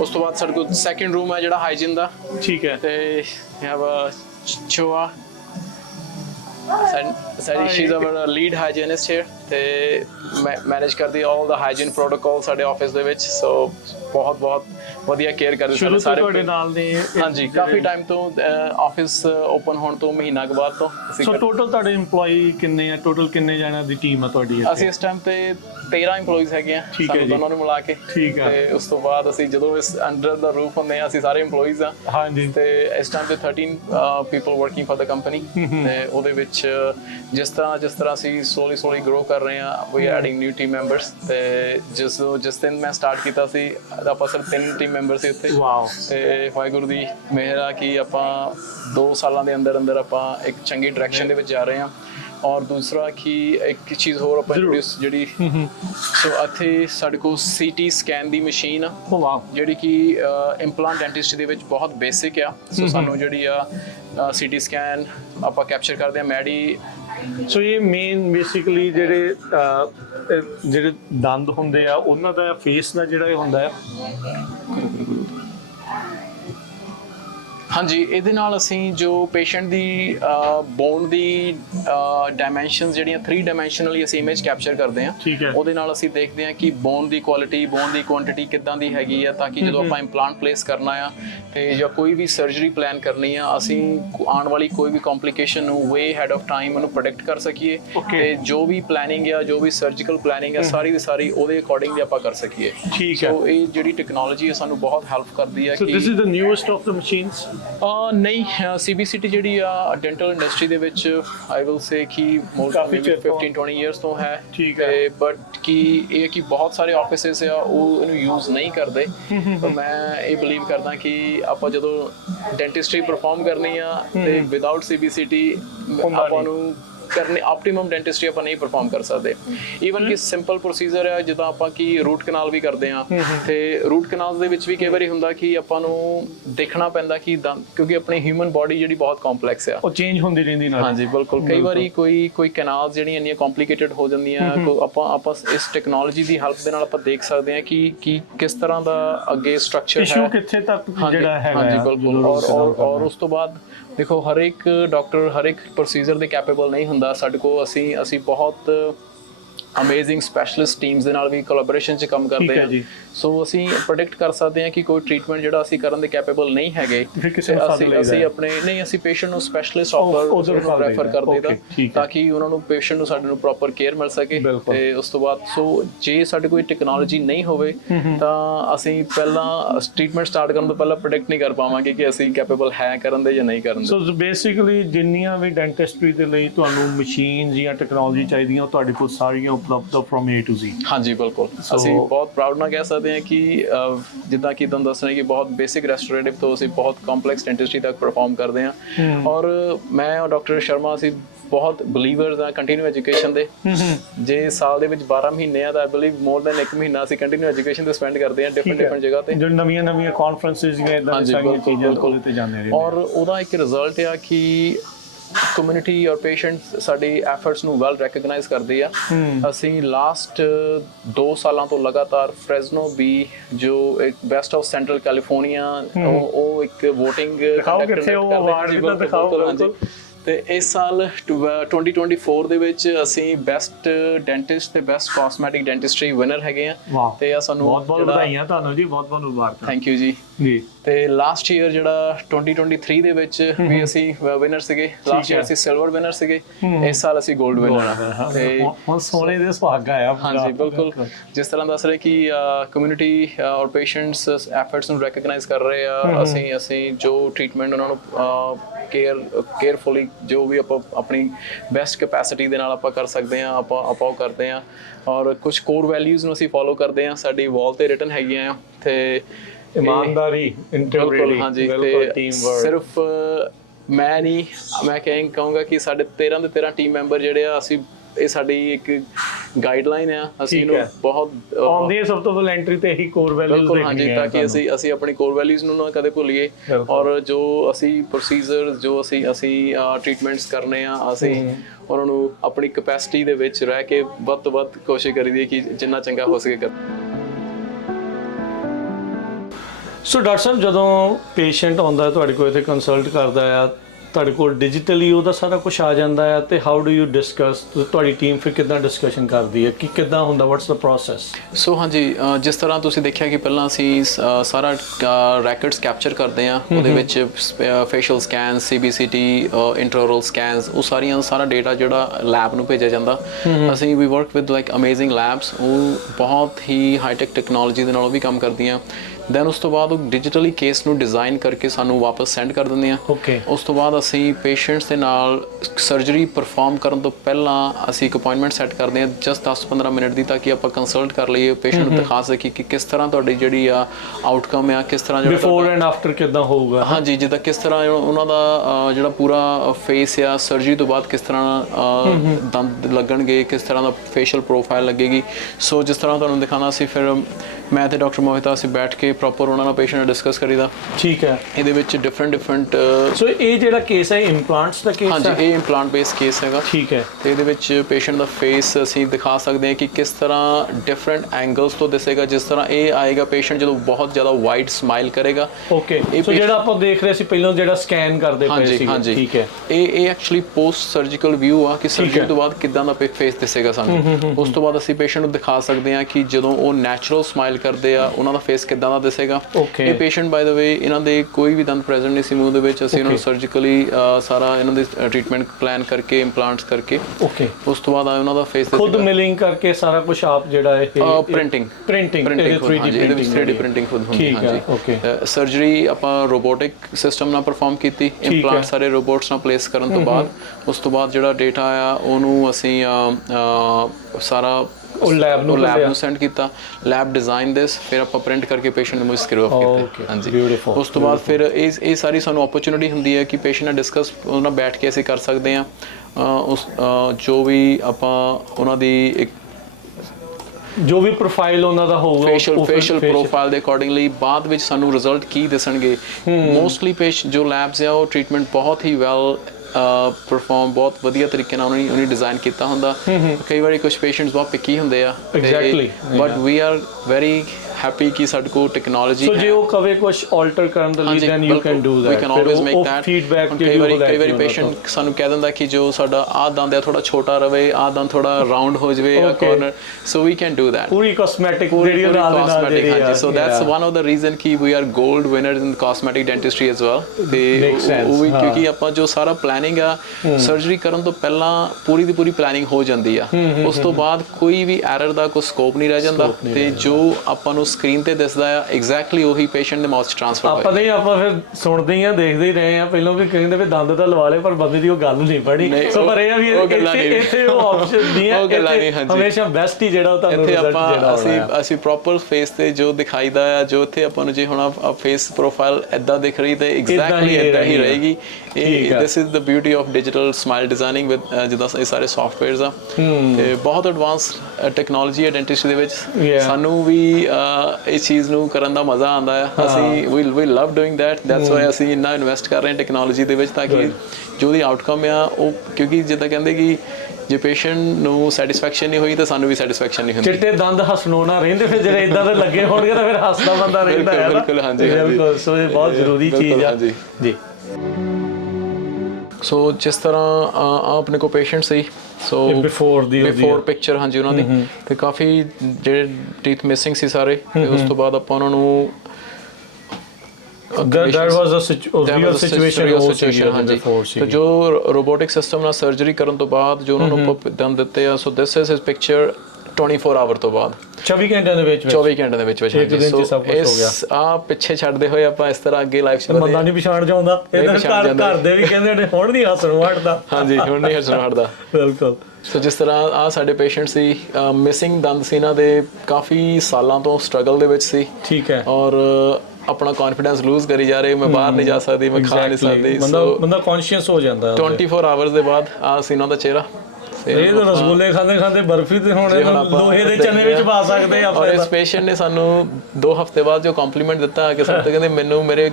ਉਸ ਤੋਂ ਬਾਅਦ ਸਾਡੇ ਕੋਲ ਸੈਕੰਡ ਰੂਮ ਹੈ ਜਿਹੜਾ ਹਾਈਜੀਨ ਦਾ। ਠੀਕ ਹੈ। ਤੇ ਵੀ ਹੈਵ ਚੋਆ, ਸਾਡੀ she is our lead hygienist here, ਤੇ ਮੈਨੇਜ ਕਰਦੀ ਆਲ ਦਾ ਹਾਈਜੀਨ ਪ੍ਰੋਟੋਕਾਲ ਸਾਡੇ ਆਫਿਸ ਦੇ ਵਿੱਚ। ਸੋ ਬਹੁਤ ਵਧੀਆ ਕੇਅਰ ਕਰਦੇ ਸਾਡੇ ਸਾਰੇ ਤੁਹਾਡੇ ਨਾਲ ਨੇ। ਹਾਂਜੀ, ਕਾਫੀ ਟਾਈਮ ਤੋਂ ਆਫਿਸ ਓਪਨ ਹੋਣ ਤੋਂ ਮਹੀਨਾ ਕੁ ਬਾਅਦ ਤੋਂ। ਸੋ ਟੋਟਲ ਤੁਹਾਡੇ EMPLOYE ਕਿੰਨੇ ਆ? ਟੋਟਲ ਕਿੰਨੇ ਜਣਾਂ ਦੀ ਟੀਮ ਆ ਤੁਹਾਡੀ? ਅਸੀਂ ਇਸ ਟਾਈਮ ਤੇ 13 EMPLOYEES ਹੈਗੇ ਆ, ਸਾਨੂੰ ਦੋਨਾਂ ਨੂੰ ਮਿਲਾ ਕੇ। ਠੀਕ ਹੈ। ਤੇ ਉਸ ਤੋਂ ਬਾਅਦ ਅਸੀਂ ਜਦੋਂ ਇਸ ਅੰਡਰ ਦਾ ਰੂਫ ਹੁੰਦੇ ਆ, ਅਸੀਂ ਸਾਰੇ EMPLOYEES ਆ। ਹਾਂਜੀ। ਤੇ ਇਸ ਟਾਈਮ ਤੇ 13 people working for the company. ਤੇ ਉਹਦੇ ਵਿੱਚ ਜਿਸ ਤਰ੍ਹਾਂ ਅਸੀਂ ਸਲੋਲੀ ਗਰੋ ਕਰ ਰਹੇ ਆ, ਵੀ ਐਡਿੰਗ ਨਿਊ ਟੀਮ ਮੈਂਬਰਸ। ਤੇ ਜਿਸ ਦਿਨ ਮੈਂ ਸਟਾਰਟ ਕੀਤਾ ਸੀ, ਆਪਾਂ ਸਿਰਫ 3 ਟੀਮ ਮੈਂਬਰ ਸੀ ਉੱਥੇ। ਵਾਓ। ਤੇ ਵਾਹਿਗੁਰੂ ਦੀ ਮਿਹਰ ਆ ਕਿ ਆਪਾਂ 2 ਸਾਲਾਂ ਦੇ ਅੰਦਰ ਆਪਾਂ ਇੱਕ ਚੰਗੀ ਡਾਇਰੈਕਸ਼ਨ ਦੇ ਵਿੱਚ ਜਾ ਰਹੇ ਆ। ਔਰ ਦੂਸਰਾ ਕਿ ਇੱਕ ਚੀਜ਼ ਹੋਰ ਆਪਾਂ ਇੰਟਰੋਡਿਊਸ ਜਿਹੜੀ, ਸੋ ਇੱਥੇ ਸਾਡੇ ਕੋਲ CT ਸਕੈਨ ਦੀ ਮਸ਼ੀਨ ਆ, ਜਿਹੜੀ ਕਿ ਇੰਪਲਾਂਟ ਡੈਂਟਿਸਟਰੀ ਦੇ ਵਿੱਚ ਬਹੁਤ ਬੇਸਿਕ ਆ। ਸੋ ਸਾਨੂੰ ਜਿਹੜੀ ਆ CT ਸਕੈਨ ਆਪਾਂ ਕੈਪਚਰ ਕਰਦੇ ਆ ਮੈਡੀ। ਸੋ ਇਹ ਮੇਨ ਬੇਸਿਕਲੀ ਜਿਹੜੇ ਦੰਦ ਹੁੰਦੇ ਆ, ਉਹਨਾਂ ਦਾ ਫੇਸ ਦਾ ਜਿਹੜਾ ਇਹ ਹੁੰਦਾ ਹੈ। ਹਾਂਜੀ, ਇਹਦੇ ਨਾਲ ਅਸੀਂ ਜੋ ਪੇਸ਼ੈਂਟ ਦੀ ਬੋਨ ਦੀ ਡਾਇਮੈਂਸ਼ਨਸ ਜਿਹੜੀਆਂ 3 ਡਾਇਮੈਂਸ਼ਨਲੀ ਅਸੀਂ ਇਮੇਜ ਕੈਪਚਰ ਕਰਦੇ ਹਾਂ। ਉਹਦੇ ਨਾਲ ਅਸੀਂ ਦੇਖਦੇ ਹਾਂ ਕਿ ਬੋਨ ਦੀ ਕੁਆਲਿਟੀ, ਬੋਨ ਦੀ ਕੁਆਂਟੀਟੀ ਕਿੱਦਾਂ ਦੀ ਹੈਗੀ ਆ, ਤਾਂ ਕਿ ਜਦੋਂ ਆਪਾਂ ਇੰਪਲਾਂਟ ਪਲੇਸ ਕਰਨਾ ਆ ਤੇ ਜਾਂ ਕੋਈ ਵੀ ਸਰਜਰੀ ਪਲਾਨ ਕਰਨੀ ਆ, ਅਸੀਂ ਆਉਣ ਵਾਲੀ ਕੋਈ ਵੀ ਕੰਪਲਿਕੇਸ਼ਨ ਨੂੰ ਵੇ ਹੈਡ ਆਫ ਟਾਈਮ ਉਹਨੂੰ ਪ੍ਰੋਡਕਟ ਕਰ ਸਕੀਏ। ਤੇ ਜੋ ਵੀ ਪਲੈਨਿੰਗ ਆ, ਜੋ ਵੀ ਸਰਜੀਕਲ ਪਲੈਨਿੰਗ ਆ, ਸਾਰੀ ਦੀ ਸਾਰੀ ਉਹਦੇ ਅਕੋਰਡਿੰਗਲੀ ਆਪਾਂ ਕਰ ਸਕੀਏ। ਠੀਕ ਹੈ। ਸੋ ਇਹ ਜਿਹੜੀ ਟੈਕਨੋਲੋਜੀ ਹੈ ਸਾਨੂੰ ਬਹੁਤ ਹੈਲਪ ਕਰਦੀ ਹੈ। So this is the newest of the machines? ਨਹੀਂ, CBCT ਜਿਹੜੀ ਆ ਡੈਂਟਲ ਇੰਡਸਟਰੀ ਦੇ ਵਿੱਚ ਆਈ ਵਿਲ ਸੇ ਕਿ ਮੋਰ ਦੈਨ 15-20 ਇਅਰਸ ਤੋਂ ਹੈ। ਠੀਕ ਹੈ। ਬਟ ਕਿ ਇਹ ਕਿ ਬਹੁਤ ਸਾਰੇ ਆਫਿਸਿਸ ਆ ਉਹ ਇਹਨੂੰ ਯੂਜ਼ ਨਹੀਂ ਕਰਦੇ। ਪਰ ਮੈਂ ਇਹ ਬਲੀਵ ਕਰਦਾ ਕਿ ਆਪਾਂ ਜਦੋਂ ਡੈਂਟਿਸਟਰੀ ਪਰਫਾਰਮ ਕਰਨੀ ਆ ਤੇ ਵਿਦਆਊਟ CBCT ਆਪਾਂ ਨੂੰ ਕਰਨੇ ਆਪਟੀਮਮ ਡੈਂਟਿਸਟਰੀ ਆਪਾਂ ਨਹੀਂ ਪਰਫਾਰਮ ਕਰ ਸਕਦੇ। ਈਵਨ ਕਿ ਸਿੰਪਲ ਪ੍ਰੋਸੀਜਰ ਹੈ ਜਿੱਦਾਂ ਆਪਾਂ ਕੀ ਰੂਟ ਕਨਾਲ ਵੀ ਕਰਦੇ ਆ, ਤੇ ਰੂਟ ਕਨਾਲ ਦੇ ਵਿੱਚ ਵੀ ਕਈ ਵਾਰੀ ਹੁੰਦਾ ਕਿ ਆਪਾਂ ਨੂੰ ਦੇਖਣਾ ਪੈਂਦਾ ਕਿ ਕਿਉਂਕਿ ਆਪਣੀ ਹਿਊਮਨ ਬੋਡੀ ਜਿਹੜੀ ਬਹੁਤ ਕੰਪਲੈਕਸ ਆ, ਉਹ ਚੇਂਜ ਹੁੰਦੀ ਰਹਿੰਦੀ ਨਾਲ। ਹਾਂਜੀ ਬਿਲਕੁਲ, ਕਈ ਵਾਰੀ ਕੋਈ ਕਨਾਲ ਜਿਹੜੀਆਂ ਇੰਨੀਆਂ ਕੰਪਲਿਕੇਟਡ ਹੋ ਜਾਂਦੀਆਂ, ਆਪਾਂ ਇਸ ਟੈਕਨੋਲੋਜੀ ਦੀ ਹੈਲਪ ਦੇ ਨਾਲ ਆਪਾਂ ਦੇਖ ਸਕਦੇ ਹਾਂ ਕਿ ਕਿਸ ਤਰ੍ਹਾਂ ਦਾ ਅੱਗੇ ਸਟਰਕਚਰ ਹੈ, ਟਿਸ਼ੂ ਕਿੱਥੇ ਤੱਕ ਜਿਹੜਾ ਹੈਗਾ। ਹਾਂਜੀ ਬਿਲਕੁਲ। ਔਰ ਉਸ ਤੋਂ ਬਾਅਦ ਦੇਖੋ ਹਰ ਇੱਕ ਡਾਕਟਰ ਹਰ ਇੱਕ ਪ੍ਰੋਸੀਜਰ ਦੇ ਕੈਪੇਬਲ ਨਹੀਂ ਹੁੰਦਾ। ਸਾਡੇ ਕੋਲ ਅਸੀਂ ਬਹੁਤ ਅਮੇਜ਼ਿੰਗ ਸਪੈਸ਼ਲਿਸਟ ਟੀਮਸ ਦੇ ਨਾਲ ਵੀ ਕੋਲੈਬੋਰੇਸ਼ਨ 'ਚ ਕੰਮ ਕਰਦੇ ਹਾਂ। ਸੋ ਅਸੀਂ ਪ੍ਰੈਡਿਕਟ ਕਰ ਸਕਦੇ ਹਾਂ ਕਿ ਕੋਈ ਟ੍ਰੀਟਮੈਂਟ ਜਿਹੜਾ ਅਸੀਂ ਕਰਨ ਦੇ ਕੈਪੇਬਲ ਨਹੀਂ ਹੈਗੇ, ਅਸੀਂ ਆਪਣੇ ਨਹੀਂ, ਅਸੀਂ ਪੇਸ਼ੈਂਟ ਨੂੰ ਸਪੈਸ਼ਲਿਸਟ ਡਾਕਟਰ ਰੈਫਰ ਕਰ ਦੇਈਦਾ ਤਾਂ ਕਿ ਉਹਨਾਂ ਨੂੰ ਪੇਸ਼ੈਂਟ ਨੂੰ ਸਾਡੇ ਨੂੰ ਪ੍ਰੋਪਰ ਕੇਅਰ ਮਿਲ ਸਕੇ। ਤੇ ਉਸ ਤੋਂ ਬਾਅਦ ਸੋ ਜੇ ਸਾਡੇ ਕੋਈ ਟੈਕਨੋਲੋਜੀ ਨਹੀਂ ਹੋਵੇ ਤਾਂ ਅਸੀਂ ਪਹਿਲਾਂ ਟ੍ਰੀਟਮੈਂਟ ਸਟਾਰਟ ਕਰਨ ਤੋਂ ਪਹਿਲਾਂ ਪ੍ਰੈਡਿਕਟ ਨਹੀਂ ਕਰ ਪਾਵਾਂਗੇ ਕਿ ਅਸੀਂ ਕੈਪੇਬਲ ਹੈ ਕਰਨ ਦੇ ਜਾਂ ਨਹੀਂ ਕਰਨ ਦੇ। ਸੋ ਬੇਸਿਕਲੀ ਜਿੰਨੀਆਂ ਵੀ ਡੈਂਟਿਸਟਰੀ ਦੇ ਲਈ ਤੁਹਾਨੂੰ ਮਸ਼ੀਨ ਜਾਂ ਟੈਕਨੋਲੋਜੀ ਚਾਹੀਦੀਆਂ ਉਹ ਤੁਹਾਡੇ ਕੋਲ ਸਾਰੀਆਂ ਉਪਲਬਧ ਫਰੋਮ A to Z। ਹਾਂਜੀ ਬਿਲਕੁਲ, ਅਸੀਂ ਬਹੁਤ ਪ੍ਰਾਊਡ ਨਾਲ ਕਹਿ ਸਕਦੇ ਹਾਂ ਕਿ ਜਿੱਦਾਂ ਕਿ ਤੁਹਾਨੂੰ ਦੱਸਣਾ ਕਿ ਬਹੁਤ ਬੇਸਿਕ ਰੈਸਟੋਰੇਟਿਵ ਤੋਂ ਅਸੀਂ ਬਹੁਤ ਕੰਪਲੈਕਸ ਡੈਂਟਿਸਟਰੀ ਤੱਕ ਪਰਫਾਰਮ ਕਰਦੇ ਹਾਂ। ਔਰ ਮੈਂ ਔਰ ਡਾਕਟਰ ਸ਼ਰਮਾ ਅਸੀਂ ਬਹੁਤ ਬਲੀਵਰਸ ਆ ਕੰਟੀਨਿਊ ਐਜੂਕੇਸ਼ਨ ਦੇ। ਜੇ ਸਾਲ ਦੇ ਵਿੱਚ 12 ਮਹੀਨੇ ਆ ਤਾਂ ਆਈ ਬਲੀਵ ਮੋਰ ਦੈਨ 1 ਮਹੀਨਾ ਅਸੀਂ ਕੰਟੀਨਿਊ ਐਜੂਕੇਸ਼ਨ ਤੇ ਸਪੈਂਡ ਕਰਦੇ ਹਾਂ ਡਿਫਰੈਂਟ ਜਗ੍ਹਾ ਤੇ, ਜੋ ਨਵੀਆਂ ਕਾਨਫਰੰਸਿਸ ਜਾਂ ਇਦਾਂ ਦੀਆਂ ਸਾਰੀਆਂ ਚੀਜ਼ਾਂ ਉਹਦੇ ਤੇ ਜਾਂਦੇ ਰਹੇ। ਔਰ ਉਹਦਾ ਇੱਕ ਰਿਜ਼ਲਟ ਆ ਕਿ ਕਮਿਊਨਿਟੀ ਔਰ ਪੇਸ਼ੈਂਟਸ ਸਾਡੀ ਐਫਰਟਸ ਨੂੰ ਵੈਲ ਰੈਕਗਨਾਈਜ਼ ਕਰਦੇ ਆ। ਅਸੀਂ ਲਾਸਟ 2 ਸਾਲਾਂ ਤੋਂ ਲਗਾਤਾਰ ਫ੍ਰੈਜ਼ਨੋ ਵੀ ਜੋ ਇੱਕ ਬੈਸਟ ਆਫ ਸੈਂਟਰਲ ਕੈਲੀਫੋਰਨੀਆ ਉਹ ਇੱਕ ਵੋਟਿੰਗ ਤੇ ਇਸ ਸਾਲ 2024 ਦੇ ਵਿੱਚ ਅਸੀਂ ਬੈਸਟ ਡੈਂਟਿਸਟ ਤੇ ਬੈਸਟ ਕਾਸਮੈਟਿਕ ਡੈਂਟਿਸਟਰੀ ਵਿਨਰ ਹੈਗੇ ਆ। ਤੇ ਆ ਸਾਨੂੰ ਬਹੁਤ ਵਧਾਈਆਂ ਤੁਹਾਨੂੰ ਜੀ, ਬਹੁਤ ਮੁਬਾਰਕਾਂ। ਥੈਂਕ ਯੂ ਜੀ। ਤੇ ਲਾਸਟ ਈਅਰ ਜਿਹੜਾ 2023 ਦੇ ਵਿੱਚ ਵੀ ਅਸੀਂ ਵਿਨਰ ਸੀਗੇ। ਲਾਸਟ ਈਅਰ ਅਸੀਂ ਸਿਲਵਰ ਵਿਨਰ ਸੀਗੇ, ਇਸ ਸਾਲ ਅਸੀਂ 골ਡ ਵਿਨਰ ਆ। ਤੇ ਹੁਣ ਸੋਨੇ ਦੇ ਸੁਹਾਗਾ ਆ। ਹਾਂਜੀ ਬਿਲਕੁਲ, ਜਿਸ ਤਰ੍ਹਾਂ ਦੱਸ ਰਹੇ ਕਿ ਕਮਿਊਨਿਟੀ ਔਰ ਪੇਸ਼ੈਂਟਸ ਐਫਰਟਸ ਨੂੰ ਰੈਕਗਨਾਈਜ਼ ਕਰ ਰਹੇ ਆ। ਅਸੀਂ ਜੋ ਟ੍ਰੀਟਮੈਂਟ ਉਹਨਾਂ ਨੂੰ ਕੇਅਰਫੁਲੀ ਜੋ ਵੀ ਆਪਾਂ ਆਪਣੀ ਬੈਸਟ ਕੈਪੈਸਿਟੀ ਦੇ ਨਾਲ ਆਪਾਂ ਕਰ ਸਕਦੇ ਹਾਂ ਆਪਾਂ ਉਹ ਕਰਦੇ ਹਾਂ। ਔਰ ਕੁਝ ਕੋਰ ਵੈਲਿਊਜ਼ ਨੂੰ ਅਸੀਂ ਫੋਲੋ ਕਰਦੇ ਹਾਂ, ਸਾਡੀ ਵਾਲ ਤੇ ਰਿਟਨ ਹੈਗੀਆਂ ਆ। ਤੇ ਇਮਾਨਦਾਰੀ, ਇੰਟੈਗ੍ਰਿਟੀ, ਹਾਂਜੀ, ਤੇ ਸਿਰਫ ਮੈਂ ਨਹੀਂ, ਮੈਂ ਕਹੂੰਗਾ ਕਿ ਸਾਡੇ 13 ਦੇ 13 ਟੀਮ ਮੈਂਬਰ ਜਿਹੜੇ ਆ, ਅਸੀਂ ਇਹ ਸਾਡੀ ਇੱਕ ਗਾਈਡਲਾਈਨ ਆ। ਅਸੀਂ ਇਹਨੂੰ ਬਹੁਤ ਆਉਂਦੀ ਹੈ ਸਭ ਤੋਂ ਪਹਿਲਾਂ ਐਂਟਰੀ ਤੇ ਇਹੀ ਕੋਰ ਵੈਲਿਊਜ਼ ਦੇਖਣੀ ਹੈ। ਹਾਂਜੀ, ਤਾਂ ਕਿ ਅਸੀਂ ਆਪਣੀ ਕੋਰ ਵੈਲਿਊਜ਼ ਨੂੰ ਨਾ ਕਦੇ ਭੁੱਲੀਏ। ਔਰ ਜੋ ਅਸੀਂ ਪ੍ਰੋਸੀਜਰ ਜੋ ਅਸੀਂ ਟ੍ਰੀਟਮੈਂਟਸ ਕਰਨੇ ਆ, ਅਸੀਂ ਉਹਨਾਂ ਨੂੰ ਆਪਣੀ ਕੈਪੈਸਿਟੀ ਦੇ ਵਿੱਚ ਰਹਿ ਕੇ ਵੱਧ ਤੋਂ ਵੱਧ ਕੋਸ਼ਿਸ਼ ਕਰੀਦੀ ਕਿ ਜਿੰਨਾ ਚੰਗਾ ਹੋ ਸਕੇ। ਸੋ ਡਾਕਟਰ ਸਾਹਿਬ, ਜਦੋਂ ਪੇਸ਼ੈਂਟ ਆਉਂਦਾ ਤੁਹਾਡੇ ਕੋਲ ਇੱਥੇ ਕੰਸਲਟ ਕਰਦਾ ਆ, ਤੁਹਾਡੇ ਕੋਲ ਡਿਜੀਟਲੀ ਉਹਦਾ ਸਾਰਾ ਕੁਝ ਆ ਜਾਂਦਾ ਹੈ, ਤੇ ਹਾਊ ਡੂ ਯੂ ਡਿਸਕਸ, ਤੁਹਾਡੀ ਟੀਮ ਫਿਰ ਕਿੱਦਾਂ ਡਿਸਕਸ਼ਨ ਕਰਦੀ ਹੈ ਕਿ ਕਿੱਦਾਂ ਹੁੰਦਾ, ਵਾਟਸ ਦਾ ਪ੍ਰੋਸੈਸ? ਸੋ ਹਾਂਜੀ, ਜਿਸ ਤਰ੍ਹਾਂ ਤੁਸੀਂ ਦੇਖਿਆ ਕਿ ਪਹਿਲਾਂ ਅਸੀਂ ਸਾਰਾ ਰੈਕਰਡਸ ਕੈਪਚਰ ਕਰਦੇ ਹਾਂ, ਉਹਦੇ ਵਿੱਚ facial scan, CBCT, intraoral scans, ਉਹ ਸਾਰਾ ਡੇਟਾ ਜਿਹੜਾ ਲੈਬ ਨੂੰ ਭੇਜਿਆ ਜਾਂਦਾ। ਅਸੀਂ ਵੀ work with like amazing labs, ਉਹ ਬਹੁਤ ਹੀ ਹਾਈਟੈਕ ਟੈਕਨੋਲੋਜੀ ਦੇ ਨਾਲ ਉਹ ਵੀ ਕੰਮ ਕਰਦੀਆਂ। ਦੈਨ ਉਸ ਤੋਂ ਬਾਅਦ ਉਹ ਡਿਜੀਟਲੀ ਕੇਸ ਨੂੰ ਡਿਜ਼ਾਈਨ ਕਰਕੇ ਸਾਨੂੰ ਵਾਪਸ ਸੈਂਡ ਕਰ ਦਿੰਦੇ ਆ। ਉਸ ਤੋਂ ਬਾਅਦ ਅਸੀਂ ਪੇਸ਼ੈਂਟਸ ਦੇ ਨਾਲ ਸਰਜਰੀ ਪਰਫਾਰਮ ਕਰਨ ਤੋਂ ਪਹਿਲਾਂ ਅਸੀਂ ਇੱਕ ਅਪਾਇੰਟਮੈਂਟ ਸੈੱਟ ਕਰਦੇ ਹਾਂ ਜਸਟ 10-15 ਮਿੰਟ ਦੀ, ਤਾਂ ਕਿ ਆਪਾਂ ਕੰਸਲਟ ਕਰ ਲਈਏ, ਪੇਸ਼ੈਂਟ ਨੂੰ ਦਿਖਾ ਸਕੀਏ ਕਿ ਕਿਸ ਤਰ੍ਹਾਂ ਤੁਹਾਡੀ ਜਿਹੜੀ ਆ ਆਊਟਕਮ ਆ, ਕਿਸ ਤਰ੍ਹਾਂ ਜਿਹੜਾ ਬਿਫੋਰ ਐਂਡ ਆਫਟਰ ਕਿੱਦਾਂ ਹੋਊਗਾ। ਹਾਂਜੀ, ਜਿੱਦਾਂ ਕਿਸ ਤਰ੍ਹਾਂ ਉਹਨਾਂ ਦਾ ਜਿਹੜਾ ਪੂਰਾ ਫੇਸ ਆ ਸਰਜਰੀ ਤੋਂ ਬਾਅਦ ਕਿਸ ਤਰ੍ਹਾਂ ਦੰਦ ਲੱਗਣਗੇ, ਕਿਸ ਤਰ੍ਹਾਂ ਦਾ ਫੇਸ਼ੀਅਲ ਪ੍ਰੋਫਾਈਲ ਲੱਗੇਗੀ। ਸੋ ਜਿਸ ਤਰ੍ਹਾਂ ਤੁਹਾਨੂੰ ਦਿਖਾਉਣਾ ਸੀ, ਫਿਰ ਮੈਂ ਤੇ ਡਾਕਟਰ ਮੋਹਿਤਾ ਅਸੀਂ ਬੈਠ ਕੇ ਪ੍ਰੋਪਰ ਉਹਨਾਂ ਨਾਲ ਪੇਸ਼ੈਂਟ ਨਾਲ ਡਿਸਕਸ ਕਰੀਦਾ। ਠੀਕ ਹੈ। ਇਹਦੇ ਵਿੱਚ ਡਿਫਰੈਂਟ ਸੋ ਇਹ ਜਿਹੜਾ ਕੇਸ ਹੈ ਇੰਪਲਾਂਟਸ ਦਾ ਕੇਸ ਹੈ? ਹਾਂਜੀ, ਇਹ ਇੰਪਲਾਂਟ ਬੇਸਡ ਕੇਸ ਹੈਗਾ। ਠੀਕ ਹੈ। ਤੇ ਇਹਦੇ ਵਿੱਚ ਪੇਸ਼ੈਂਟ ਦਾ ਫੇਸ ਅਸੀਂ ਦਿਖਾ ਸਕਦੇ ਹਾਂ ਕਿ ਕਿਸ ਤਰ੍ਹਾਂ ਡਿਫਰੈਂਟ ਐਂਗਲਸ ਤੋਂ ਦਿਸੇਗਾ। ਜਿਸ ਤਰ੍ਹਾਂ ਇਹ ਆਏਗਾ ਪੇਸ਼ੈਂਟ ਜਦੋਂ ਬਹੁਤ ਜ਼ਿਆਦਾ ਵਾਈਡ ਸਮਾਈਲ ਕਰੇਗਾ। ਓਕੇ, ਸੋ ਜਿਹੜਾ ਆਪਾਂ ਦੇਖ ਰਹੇ ਸੀ ਪਹਿਲਾਂ ਜਿਹੜਾ ਸਕੈਨ ਕਰਦੇ ਪਏ ਸੀ। ਹਾਂਜੀ, ਠੀਕ ਹੈ। ਇਹ ਐਕਚੁਅਲੀ ਪੋਸਟ ਸਰਜੀਕਲ ਵਿਊ ਆ ਕਿ ਸਰਜਰੀ ਤੋਂ ਬਾਅਦ ਕਿੱਦਾਂ ਦਾ ਫੇਸ ਦਿਸੇਗਾ ਸਾਨੂੰ। ਉਸ ਤੋਂ ਬਾਅਦ ਅਸੀਂ ਪੇਸ਼ੈਂਟ ਨੂੰ ਦਿਖਾ ਸਕਦੇ ਹਾਂ ਕਿ ਜਦੋਂ ਉਹ ਨੈਚੁਰਲ ਸਮਾਈਲ ਕਰਦੇ ਆ ਉਹਨਾਂ ਦਾ ਫੇਸ ਕਿੱਦਾਂ ਦਾ ਦਿਸੇਗਾ। ਇਹ ਪੇਸ਼ੈਂਟ ਬਾਈ ਦਾ ਵੇ ਇਹਨਾਂ ਦੇ ਕੋਈ ਵੀ ਦੰਦ ਪ੍ਰੈਜ਼ੈਂਟ ਨਹੀਂ ਸੀ ਮੂੰਹ ਦੇ ਵਿੱਚ, ਅਸੀਂ ਇਹਨਾਂ ਨੂੰ ਸਰਜੀਕਲੀ ਸਾਰਾ ਇਹਨਾਂ ਦੇ ਟ੍ਰੀਟਮੈਂਟ ਪਲਾਨ ਕਰਕੇ ਇੰਪਲਾਂਟਸ ਕਰਕੇ ਉਸ ਤੋਂ ਬਾਅਦ ਉਹਨਾਂ ਦਾ ਫੇਸ ਖੁਦ ਮਿਲਿੰਗ ਕਰਕੇ ਸਾਰਾ ਕੁਝ ਆਪ ਜਿਹੜਾ ਇਹ ਪ੍ਰਿੰਟਿੰਗ ਇਹਦੇ ਵਿੱਚ 3D ਪ੍ਰਿੰਟਿੰਗ ਖੁਦ ਹੁੰਦੀ ਹੈ। ਹਾਂਜੀ, ਸਰਜਰੀ ਆਪਾਂ ਰੋਬੋਟਿਕ ਸਿਸਟਮ ਨਾਲ ਪਰਫਾਰਮ ਕੀਤੀ, ਇੰਪਲਾਂਟ ਸਾਰੇ ਰੋਬੋਟਸ ਨਾਲ ਪਲੇਸ ਕਰਨ ਤੋਂ ਬਾਅਦ ਉਸ ਤੋਂ ਬਾਅਦ ਜਿਹੜਾ ਡੇਟਾ ਆ ਉਹਨੂੰ ਅਸੀਂ ਸਾਰਾ ਉਹ ਲੈਬ ਨੂੰ ਸੈਂਡ ਕੀਤਾ। ਲੈਬ ਡਿਜ਼ਾਈਨ ਦਿਸ, ਫਿਰ ਆਪਾਂ ਪ੍ਰਿੰਟ ਕਰਕੇ ਪੇਸ਼ੈਂਟ ਨੂੰ ਸਕਰੂ ਆਫ ਕੀਤਾ। ਹਾਂਜੀ, ਉਸ ਤੋਂ ਬਾਅਦ ਫਿਰ ਇਹ ਸਾਰੀ ਸਾਨੂੰ ਓਪਰਚੁਨਿਟੀ ਹੁੰਦੀ ਹੈ ਕਿ ਪੇਸ਼ੈਂਟ ਨਾਲ ਡਿਸਕਸ ਉਹਨਾਂ ਬੈਠ ਕੇ ਅਸੀਂ ਕਰ ਸਕਦੇ ਹਾਂ। ਉਸ ਜੋ ਵੀ ਆਪਾਂ ਉਹਨਾਂ ਦੀ ਇੱਕ ਜੋ ਵੀ ਪ੍ਰੋਫਾਈਲ ਉਹਨਾਂ ਦਾ ਹੋਊਗਾ ਫੇਸ਼ੀਅਲ ਪ੍ਰੋਫਾਈਲ ਦੇ ਅਕੋਰਡਿੰਗਲੀ ਬਾਅਦ ਵਿੱਚ ਸਾਨੂੰ ਰਿਜ਼ਲਟ ਕੀ ਦਿਸਣਗੇ। ਮੋਸਟਲੀ ਜੋ ਲੈਬਸ ਆ ਉਹ ਟ੍ਰੀਟਮੈਂਟ ਬਹੁਤ ਹੀ ਵੈਲ ਪਰਫਾਰਮ ਬਹੁਤ ਵਧੀਆ ਤਰੀਕੇ ਨਾਲ ਉਹਨੇ ਡਿਜ਼ਾਈਨ ਕੀਤਾ ਹੁੰਦਾ। ਕਈ ਵਾਰੀ ਕੁਝ ਪੇਸ਼ੈਂਟਸ ਬਹੁਤ ਪਿੱਕੀ ਹੁੰਦੇ ਆ but we are very happy ਕਿ ਸਾਡੇ ਕੋਲ ਟੈਕਨੋਲੋਜੀ ਸੋ ਜੇ ਉਹ ਕਵੇ ਕੁਝ ਆਲਟਰ ਕਰਨ ਦੇ ਲਈ then you can do that, we can always make that feedback. ਕਈ ਵਾਰੀ ਪੇਸ਼ੈਂਟ ਸਾਨੂੰ ਕਹਿ ਦਿੰਦਾ ਕਿ ਜੋ ਸਾਡਾ ਆਹ ਦੰਦ ਹੈ ਥੋੜਾ ਛੋਟਾ ਰਵੇ, ਆਹ ਦੰਦ ਥੋੜਾ ਰਾਉਂਡ ਹੋ ਜਾਵੇ ਆ corner, so we can do that ਪੂਰੀ ਕਾਸਮੈਟਿਕ ਜਿਹੜੀ ਨਾਲ ਦੇ ਨਾਲ ਜਿਹੜੀ ਹੈ। So that's one of the reason ਕਿ ਵੀ ਆਰ 골ਡ winners in cosmetic dentistry as well. ਤੇ ਉਹ ਵੀ ਕਿਉਂਕਿ ਆਪਾਂ ਜੋ ਸਾਰਾ ਪਲੈਨਿੰਗ ਆ ਸਰਜਰੀ ਕਰਨ ਤੋਂ ਪਹਿਲਾਂ ਪੂਰੀ ਦੀ ਪੂਰੀ ਪਲੈਨਿੰਗ ਹੋ ਜਾਂਦੀ ਆ, ਉਸ ਤੋਂ ਬਾਅਦ ਕੋਈ ਵੀ ਐਰਰ ਦਾ ਕੋਈ ਸਕੋਪ ਨਹੀਂ ਰਹਿ ਜਾਂਦਾ ਤੇ ਜੋ ਆਪਾਂ ਨੂੰ ਸਕਰੀਨ ਤੇ ਦਿਸਦਾ ਆ ਐਗਜ਼ੈਕਟਲੀ ਉਹੀ ਪੇਸ਼ੈਂਟ ਦੇ ਮਾਊਥ 'ਚ ਟ੍ਰਾਂਸਫਰ ਹੋਇਆ। ਆਪਾਂ ਫਿਰ ਸੁਣਦੇ ਹੀ ਆ, ਦੇਖਦੇ ਹੀ ਰਹੇ ਆ, ਪਹਿਲਾਂ ਵੀ ਕਹਿੰਦੇ ਵੀ ਦੰਦ ਤਾਂ ਲਵਾ ਲਏ ਪਰ ਬੰਦੇ ਦੀ ਉਹ ਗੱਲ ਨਹੀਂ ਪੜੀ। ਸੋ ਪਰ ਇਹ ਆ ਵੀ ਇੱਥੇ ਉਹ ਆਪਸ਼ਨ ਨਹੀਂ ਹੈ, ਹਮੇਸ਼ਾ ਬੈਸਟ ਹੀ ਜਿਹੜਾ ਤੁਹਾਨੂੰ ਇੱਥੇ ਰਿਜ਼ਲਟ ਆਪਾਂ ਅਸੀਂ ਪ੍ਰੋਪਰ ਫੇਸ ਤੇ ਜੋ ਦਿਖਾਈਦਾ ਆ, ਜੋ ਇੱਥੇ ਆਪਾਂ ਨੂੰ ਜੇ ਹੁਣ ਫੇਸ ਪ੍ਰੋਫਾਈਲ ਐਦਾਂ ਦਿਖ ਰਹੀ ਤੇ ਐਗਜ਼ੈਕਟਲੀ ਐਦਾਂ ਹੀ ਰਹੇਗੀ। ਦਿਸ is the beauty of digital smile designing with ਜਿੱਦਾਂ ਇਹ ਸਾਰੇ ਸੌਫਟਵੇਅਰਸ ਆ ਤੇ ਬਹੁਤ ਐਡਵਾਂਸ ਟੈਕਨੋਲੋਜੀ ਹੈ ਡੈਂਟਿਸਟਰੀ ਦੇ ਵਿੱਚ। ਸਾਨੂੰ ਵੀ ਇਹ ਚੀਜ਼ ਨੂੰ ਕਰਨ ਦਾ ਮਜ਼ਾ ਆਉਂਦਾ ਆ। ਅਸੀਂ ਵੀ ਲਵ ਡੂਇੰਗ ਦੈਟਸ ਵਾਈ ਅਸੀਂ ਇੰਨਾ ਇਨਵੈਸਟ ਕਰ ਰਹੇ ਹਾਂ ਟੈਕਨੋਲੋਜੀ ਦੇ ਵਿੱਚ ਤਾਂ ਕਿ ਜੋ ਦੀ ਆਊਟਕਮ ਆ ਉਹ, ਕਿਉਂਕਿ ਜਿੱਦਾਂ ਕਹਿੰਦੇ ਕਿ ਜੇ ਪੇਸ਼ੈਂਟ ਨੂੰ ਸੈਟੀਸਫੈਕਸ਼ਨ ਨਹੀਂ ਹੋਈ ਤਾਂ ਸਾਨੂੰ ਵੀ ਸੈਟੀਸਫੈਕਸ਼ਨ ਨਹੀਂ ਹੁੰਦੀ। ਚਿੱਟੇ ਦੰਦ ਹੱਸਣੋਂ ਨਾ ਰਹਿੰਦੇ, ਫਿਰ ਜਿਹੜੇ ਇਦਾਂ ਦੇ ਲੱਗੇ ਹੋਣਗੇ ਤਾਂ ਫਿਰ ਹੱਸਦਾ ਬੰਦਾ ਰਹਿੰਦਾ ਹੈ। ਬਿਲਕੁਲ ਹਾਂਜੀ ਬਿਲਕੁਲ। ਸੋ ਇਹ ਬਹੁਤ ਜ਼ਰੂਰੀ ਚੀਜ਼ ਆ ਜੀ। ਸੋ ਜਿਸ ਤਰ੍ਹਾਂ ਆਪਣੇ ਕੋਲ ਪੇਸ਼ੈਂਟ ਸੀ, ਸੋ ਬਿਫੋਰ ਪਿਕਚਰ ਹਾਂਜੀ ਉਹਨਾਂ ਦੀ ਤੇ ਕਾਫੀ ਜਿਹੜੇ ਟੀਥ ਮਿਸਿੰਗ ਸੀ ਸਾਰੇ, ਤੇ ਉਸ ਤੋਂ ਬਾਅਦ ਆਪਾਂ ਉਹਨਾਂ ਨੂੰ that was a real situation ਹਾਂਜੀ। ਤੇ ਜੋ ਰੋਬੋਟਿਕ ਸਿਸਟਮ ਨਾਲ ਸਰਜਰੀ ਕਰਨ ਤੋਂ ਬਾਅਦ ਜੋ ਉਹਨਾਂ ਨੂੰ ਦੰਦ ਦਿੱਤੇ ਆ, so this is his picture 24 hour ਤੋਂ ਬਾਅਦ 24 ਘੰਟਿਆਂ ਦੇ ਵਿੱਚ ਸੋ ਇਸ ਆ ਪਿੱਛੇ ਛੱਡਦੇ ਹੋਏ ਆਪਾਂ ਇਸ ਤਰ੍ਹਾਂ ਅੱਗੇ ਲਾਈਫ 'ਚ ਬੰਦਾ ਨਹੀਂ ਪਛਾਣ ਜਾਂਦਾ, ਘਰ ਦੇ ਵੀ ਕਹਿੰਦੇ ਨੇ ਹੁਣ ਨਹੀਂ ਹੱਸਣੋਂ ਹਟਦਾ। ਹਾਂਜੀ ਹੁਣ ਨਹੀਂ ਹੱਸਣੋਂ ਹਟਦਾ ਬਿਲਕੁਲ। ਸੋ ਜਿਸ ਤਰ੍ਹਾਂ ਆ ਸਾਡੇ ਪੇਸ਼ੈਂਟ ਸੀ, ਮਿਸਿੰਗ ਦੰਦ ਸੀ ਇਹਨਾਂ ਦੇ, ਕਾਫੀ ਸਾਲਾਂ ਤੋਂ ਸਟਰਗਲ ਦੇ ਵਿੱਚ ਸੀ। ਠੀਕ ਹੈ। ਔਰ ਆਪਣਾ ਕੌਨਫੀਡੈਂਸ ਲੂਜ਼ ਕਰੀ ਜਾ ਰਹੇ, ਮੈਂ ਬਾਹਰ ਨਹੀਂ ਜਾ ਸਕਦੀ, ਮੈਂ ਖਾ ਨਹੀਂ ਸਕਦੀ। ਬੰਦਾ ਕੌਨਸ਼ੀਅਸ ਹੋ ਜਾਂਦਾ 24 ਆਵਰਸ ਦੇ ਬਾਅਦ ਆ ਸੀ ਉਹਨਾਂ ਦਾ ਚਿਹਰਾ। ਇਹ ਤਾਂ ਰਸਗੁੱਲੇ ਖਾਂਦੇ ਬਰਫੀ ਤੇ ਹੁਣ ਲੋਹੇ ਦੇ ਚਨੇ ਵਿੱਚ ਪਾ ਸਕਦੇ ਆ। ਔਰ ਇਸ ਪੇਸ਼ੈਂਟ ਨੇ ਸਾਨੂੰ 2 ਹਫ਼ਤੇ ਬਾਅਦ ਜੋ ਕੰਪਲੀਮੈਂਟ ਦਿੱਤਾ ਕਿ ਸਭ ਤੋਂ ਕਹਿੰਦੇ ਮੈਨੂੰ ਮੇਰੇ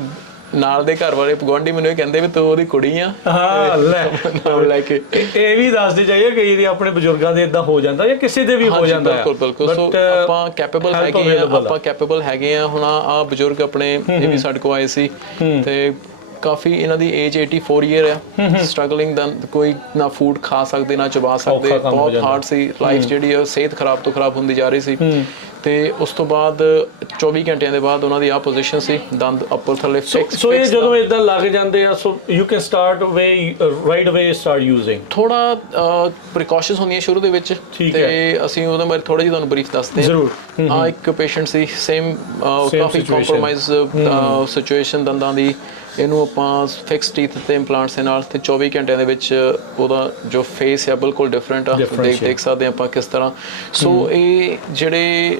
ਨਾਲ ਦੇ ਘਰ ਵਾਲੇ ਗੁਆਂਢੀ ਮੈਨੂੰ ਇਹ ਕਹਿੰਦੇ ਵੀ ਤੂੰ ਉਹਦੀ ਕੁੜੀ ਆ। ਹਾਂ ਲੈ ਕੇ ਇਹ ਵੀ ਦੱਸਦੇ ਚਾਹੀਏ ਕਈ ਵਾਰੀ ਆਪਣੇ ਬਜ਼ੁਰਗਾਂ ਦੇ ਇਦਾਂ ਹੋ ਜਾਂਦਾ ਜਾਂ ਕਿਸੇ ਦੇ ਵੀ ਹੋ ਜਾਂਦਾ। ਬਿਲਕੁਲ। ਸੋ ਆਪਾਂ ਕੈਪੇਬਲ ਹੈਗੇ ਆ। ਹੁਣ ਆ ਬਜ਼ੁਰਗ ਆਪਣੇ ਇਹ ਵੀ ਸਾਡੇ ਕੋਲ ਆਏ ਸੀ ਤੇ ਕਾਫੀ ਇਹਨਾਂ ਦੀ ਏਜ 84 ਈਅਰ ਆ। ਸਟਰਗਲਿੰਗ ਕੋਈ ਨਾ ਫੂਡ ਖਾ ਸਕਦੇ ਨਾ ਚਬਾ ਸਕਦੇ, ਬਹੁਤ ਹਾਰਡ ਸੀ ਲਾਈਫ ਜਿਹੜੀ ਆ, ਸਿਹਤ ਖਰਾਬ ਤੋਂ ਖਰਾਬ ਹੁੰਦੀ ਜਾ ਰਹੀ ਸੀ। ਤੇ ਉਸ ਤੋਂ ਬਾਅਦ 24 ਘੰਟਿਆਂ ਦੇ ਬਾਅਦ ਉਹਨਾਂ ਦੀ ਆ ਪੋਜੀਸ਼ਨ ਸੀ, ਦੰਦ ਉੱਪਰ ਥੱਲੇ ਫਿਕਸ। ਸੋ ਇਹ ਜਦੋਂ ਇਦਾਂ ਲੱਗ ਜਾਂਦੇ ਆ, so you can start right ਅਵੇ ਸਟਾਰਟ ਯੂਜ਼ਿੰਗ। ਥੋੜਾ ਪ੍ਰੀਕਾਸ਼ਨਸ ਹੁੰਦੀਆਂ ਸ਼ੁਰੂ ਦੇ ਵਿੱਚ ਤੇ ਅਸੀਂ ਉਹਦੇ ਬਾਰੇ ਥੋੜਾ ਜਿਹਾ ਤੁਹਾਨੂੰ ਬਰੀਫ ਦੱਸਦੇ ਹਾਂ। ਜ਼ਰੂਰ। ਆ ਇੱਕ ਪੇਸ਼ੈਂਟ ਸੀ ਸੇਮ ਕਾਫੀ ਕੰਪਰੋਮਾਈਜ਼ ਸਿਚੁਏਸ਼ਨ ਦੰਦਾਂ ਦੀ, ਇਹਨੂੰ ਆਪਾਂ ਫਿਕਸ ਟੀਥ ਤੇ ਇੰਪਲਾਂਟਸ ਦੇ ਨਾਲ ਤੇ 24 ਘੰਟਿਆਂ ਦੇ ਵਿੱਚ ਉਹਦਾ ਜੋ ਫੇਸ ਹੈ ਬਿਲਕੁਲ ਡਿਫਰੈਂਟ ਆ। ਦੇਖ ਸਕਦੇ ਆਪਾਂ ਕਿਸ ਤਰ੍ਹਾਂ। ਸੋ ਇਹ ਜਿਹੜੇ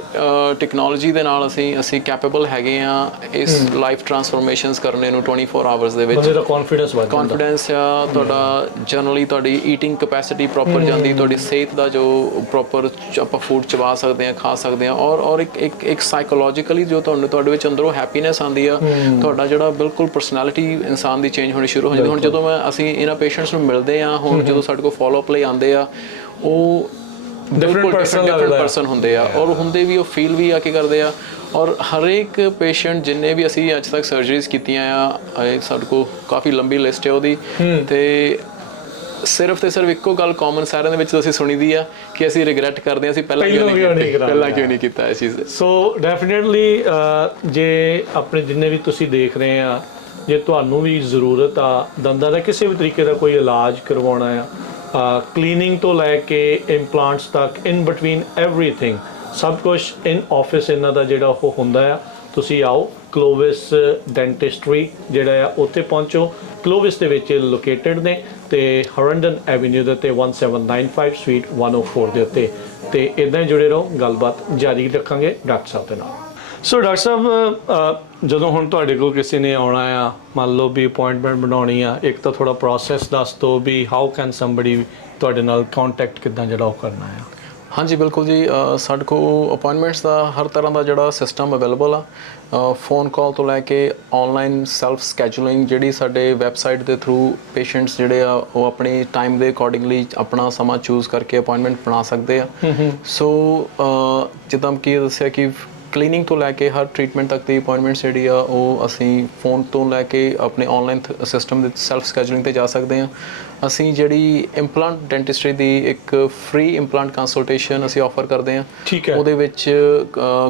ਟੈਕਨੋਲੋਜੀ ਦੇ ਨਾਲ ਅਸੀਂ ਕੈਪੇਬਲ ਹੈਗੇ ਆ ਇਸ ਲਾਈਫ ਟ੍ਰਾਂਸਫਰਮੇਸ਼ਨਸ ਕਰਨੇ ਨੂੰ 24 ਆਵਰਸ ਦੇ ਵਿੱਚ। ਬੰਦੇ ਦਾ ਕੌਨਫੀਡੈਂਸ ਆ ਤੁਹਾਡਾ, ਜਨਰਲੀ ਤੁਹਾਡੀ ਈਟਿੰਗ ਕਪੈਸਿਟੀ ਪ੍ਰੋਪਰ ਜਾਂਦੀ, ਤੁਹਾਡੀ ਸਿਹਤ ਦਾ ਜੋ ਪ੍ਰੋਪਰ ਆਪਾਂ ਫੂਡ ਚਬਾ ਸਕਦੇ ਆ, ਖਾ ਸਕਦੇ ਆ। ਔਰ ਇੱਕ ਸਾਈਕੋਲੋਜੀਕਲੀ ਜੋ ਤੁਹਾਡੇ ਵਿੱਚ ਅੰਦਰੋਂ ਹੈਪੀਨੈਸ ਆਉਂਦੀ ਆ, ਤੁਹਾਡਾ ਜਿਹੜਾ ਬਿਲਕੁਲ ਪਰਸਨੈਲਿਟੀ ਇਨਸਾਨ ਦੀ ਚੇਂਜ ਹੋਣੀ ਸ਼ੁਰੂ ਹੋ ਜਾਂਦੀ। ਹੁਣ ਜਦੋਂ ਅਸੀਂ ਇਹਨਾਂ ਪੇਸ਼ੈਂਟਸ ਨੂੰ ਮਿਲਦੇ ਆ, ਹੁਣ ਜਦੋਂ ਸਾਡੇ ਕੋਲ ਫੋਲੋ ਅਪ ਲਈ ਆਉਂਦੇ ਆ, ਉਹ ਡਿਫਰੈਂਟ ਪਰਸਨ ਹੁੰਦੇ ਆ ਔਰ ਹੁੰਦੇ ਵੀ ਉਹ ਫੀਲ ਵੀ ਆ ਕੇ ਕਰਦੇ ਆ। ਔਰ ਹਰੇਕ ਪੇਸ਼ੈਂਟ ਜਿੰਨੇ ਵੀ ਅਸੀਂ ਅੱਜ ਤੱਕ ਸਰਜਰੀਜ਼ ਕੀਤੀਆਂ ਆ, ਸਾਡੇ ਕੋਲ ਕਾਫੀ ਲੰਬੀ ਲਿਸਟ ਹੈ ਉਹਦੀ, ਤੇ ਸਿਰਫ ਤੇ ਸਿਰਫ ਇੱਕੋ ਗੱਲ ਕਾਮਨ ਸਾਰਿਆਂ ਦੇ ਵਿੱਚ ਅਸੀਂ ਸੁਣੀ ਦੀ ਆ ਕਿ ਅਸੀਂ ਰਿਗਰੈਟ ਕਰਦੇ ਹਾਂ ਅਸੀਂ ਪਹਿਲਾਂ ਕਿਉਂ ਨਹੀਂ ਕੀਤਾ ਇਹ ਚੀਜ਼। ਸੋ ਡੈਫੀਨਿਟਲੀ ਜੇ ਆਪਣੇ ਜਿੰਨੇ ਵੀ ਤੁਸੀਂ ਦੇਖ ਰਹੇ ਆ, ਜੇ ਤੁਹਾਨੂੰ ਵੀ ਜ਼ਰੂਰਤ ਆ ਦੰਦਾਂ ਦਾ ਕਿਸੇ ਵੀ ਤਰੀਕੇ ਦਾ ਕੋਈ ਇਲਾਜ ਕਰਵਾਉਣਾ ਆ, ਕਲੀਨਿੰਗ ਤੋਂ ਲੈ ਕੇ ਇੰਪਲਾਂਟਸ ਤੱਕ, ਇਨ ਬਿਟਵੀਨ ਐਵਰੀਥਿੰਗ, ਸਭ ਕੁਝ ਇਨ ਆਫਿਸ ਇਹਨਾਂ ਦਾ ਜਿਹੜਾ ਉਹ ਹੁੰਦਾ ਆ। ਤੁਸੀਂ ਆਓ ਕਲੋਵਿਸ ਡੈਂਟਿਸਟਰੀ ਜਿਹੜਾ ਆ ਉੱਥੇ ਪਹੁੰਚੋ। ਕਲੋਵਿਸ ਦੇ ਵਿੱਚ ਲੋਕੇਟਡ ਨੇ ਤੇ ਹਰੰਡਨ ਐਵਨਿਊ ਦੇ ਉੱਤੇ 1795 ਸਵੀਟ 104 ਦੇ ਉੱਤੇ। ਤੇ ਇਦਾਂ ਹੀ ਜੁੜੇ ਰਹੋ, ਗੱਲਬਾਤ ਜਾਰੀ ਰੱਖਾਂਗੇ ਡਾਕਟਰ ਸਾਹਿਬ ਦੇ ਨਾਲ। ਸੋ ਡਾਕਟਰ ਸਾਹਿਬ ਜਦੋਂ ਹੁਣ ਤੁਹਾਡੇ ਕੋਲ ਕਿਸੇ ਨੇ ਆਉਣਾ ਆ, ਮੰਨ ਲਓ ਵੀ ਅਪਾਇੰਟਮੈਂਟ ਬਣਾਉਣੀ ਆ, ਇੱਕ ਤਾਂ ਥੋੜਾ ਪ੍ਰੋਸੈਸ ਦੱਸ ਦਿਓ ਵੀ ਹਾਊ ਕੈਨ ਸਮਬਡੀ ਤੁਹਾਡੇ ਨਾਲ ਕੰਟੈਕਟ ਕਿੱਦਾਂ ਜਿਹੜਾ ਉਹ ਕਰਨਾ ਆ। ਹਾਂਜੀ ਬਿਲਕੁਲ ਜੀ, ਸਾਡੇ ਕੋਲ ਅਪਾਇੰਟਮੈਂਟਸ ਦਾ ਹਰ ਤਰ੍ਹਾਂ ਦਾ ਜਿਹੜਾ ਸਿਸਟਮ ਅਵੇਲੇਬਲ ਆ, ਫੋਨ ਕਾਲ ਤੋਂ ਲੈ ਕੇ ਆਨਲਾਈਨ ਸੈਲਫ ਸਕੈਜੂਲਿੰਗ, ਜਿਹੜੀ ਸਾਡੇ ਵੈਬਸਾਈਟ ਦੇ ਥਰੂ ਪੇਸ਼ੈਂਟਸ ਜਿਹੜੇ ਆ ਉਹ ਆਪਣੀ ਟਾਈਮ ਦੇ ਅਕੋਰਡਿੰਗਲੀ ਆਪਣਾ ਸਮਾਂ ਚੂਜ਼ ਕਰਕੇ ਅਪਾਇੰਟਮੈਂਟ ਬਣਾ ਸਕਦੇ ਆ। ਸੋ ਜਿੱਦਾਂ ਕਿ ਦੱਸਿਆ ਕਿ ਕਲੀਨਿੰਗ ਤੋਂ ਲੈ ਕੇ ਹਰ ਟ੍ਰੀਟਮੈਂਟ ਤੱਕ ਦੀ ਅਪਾਇੰਟਮੈਂਟ ਜਿਹੜੀ ਆ ਉਹ ਅਸੀਂ ਫੋਨ ਤੋਂ ਲੈ ਕੇ ਆਪਣੇ ਆਨਲਾਈਨ ਸਿਸਟਮ ਦੇ ਸੈਲਫ ਸਕੈਜੂਲਿੰਗ ਤੇ ਜਾ ਸਕਦੇ ਹਾਂ। ਅਸੀਂ ਜਿਹੜੀ ਇੰਪਲਾਂਟ ਡੈਂਟਿਸਟਰੀ ਦੀ ਇੱਕ ਫ੍ਰੀ ਇੰਪਲਾਂਟ ਕੰਸਲਟੇਸ਼ਨ ਅਸੀਂ ਆਫਰ ਕਰਦੇ ਹਾਂ। ਠੀਕ ਹੈ। ਉਹਦੇ ਵਿੱਚ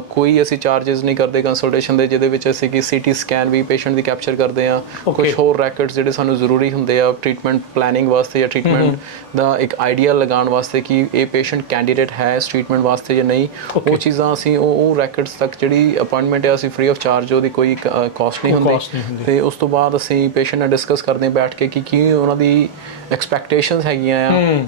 ਕੋਈ ਅਸੀਂ ਚਾਰजेस ਨਹੀਂ ਕਰਦੇ ਕੰਸਲਟੇਸ਼ਨ ਦੇ, ਜਿਹਦੇ ਵਿੱਚ ਅਸੀਂ ਕਿ ਸੀਟੀ ਸਕੈਨ ਵੀ ਪੇਸ਼ੈਂਟ ਦੀ ਕੈਪਚਰ ਕਰਦੇ ਹਾਂ, ਕੁਝ ਹੋਰ ਰੈਕਟਸ ਜਿਹੜੇ ਸਾਨੂੰ ਜ਼ਰੂਰੀ ਹੁੰਦੇ ਆ ਟ੍ਰੀਟਮੈਂਟ ਪਲੈਨਿੰਗ ਵਾਸਤੇ ਜਾਂ ਟ੍ਰੀਟਮੈਂਟ ਦਾ ਇੱਕ ਆਈਡੀਆ ਲਗਾਉਣ ਵਾਸਤੇ ਕਿ ਇਹ ਪੇਸ਼ੈਂਟ ਕੈਂਡੀਡੇਟ ਹੈ ਇਸ ਟ੍ਰੀਟਮੈਂਟ ਵਾਸਤੇ ਜਾਂ ਨਹੀਂ। ਉਹ ਚੀਜ਼ਾਂ ਅਸੀਂ ਉਹ ਰੈਕਟਸ ਤੱਕ ਜਿਹੜੀ ਅਪਾਇੰਟਮੈਂਟ ਹੈ ਅਸੀਂ ਫ੍ਰੀ ਆਫ ਚਾਰਜ, ਉਹਦੀ ਕੋਈ ਕਾਸਟ ਨਹੀਂ ਹੁੰਦੀ। ਤੇ ਉਸ ਤੋਂ ਬਾਅਦ ਅਸੀਂ ਪੇਸ਼ੈਂਟ ਨਾਲ ਡਿਸਕਸ ਕਰਦੇ ਹਾਂ ਬੈਠ ਕੇ ਕਿ ਕੀ ਉਹਨਾਂ ਦੀ ਐਕਸਪੈਕਟੇਸ਼ਨਸ ਹੈਗੀਆਂ ਆ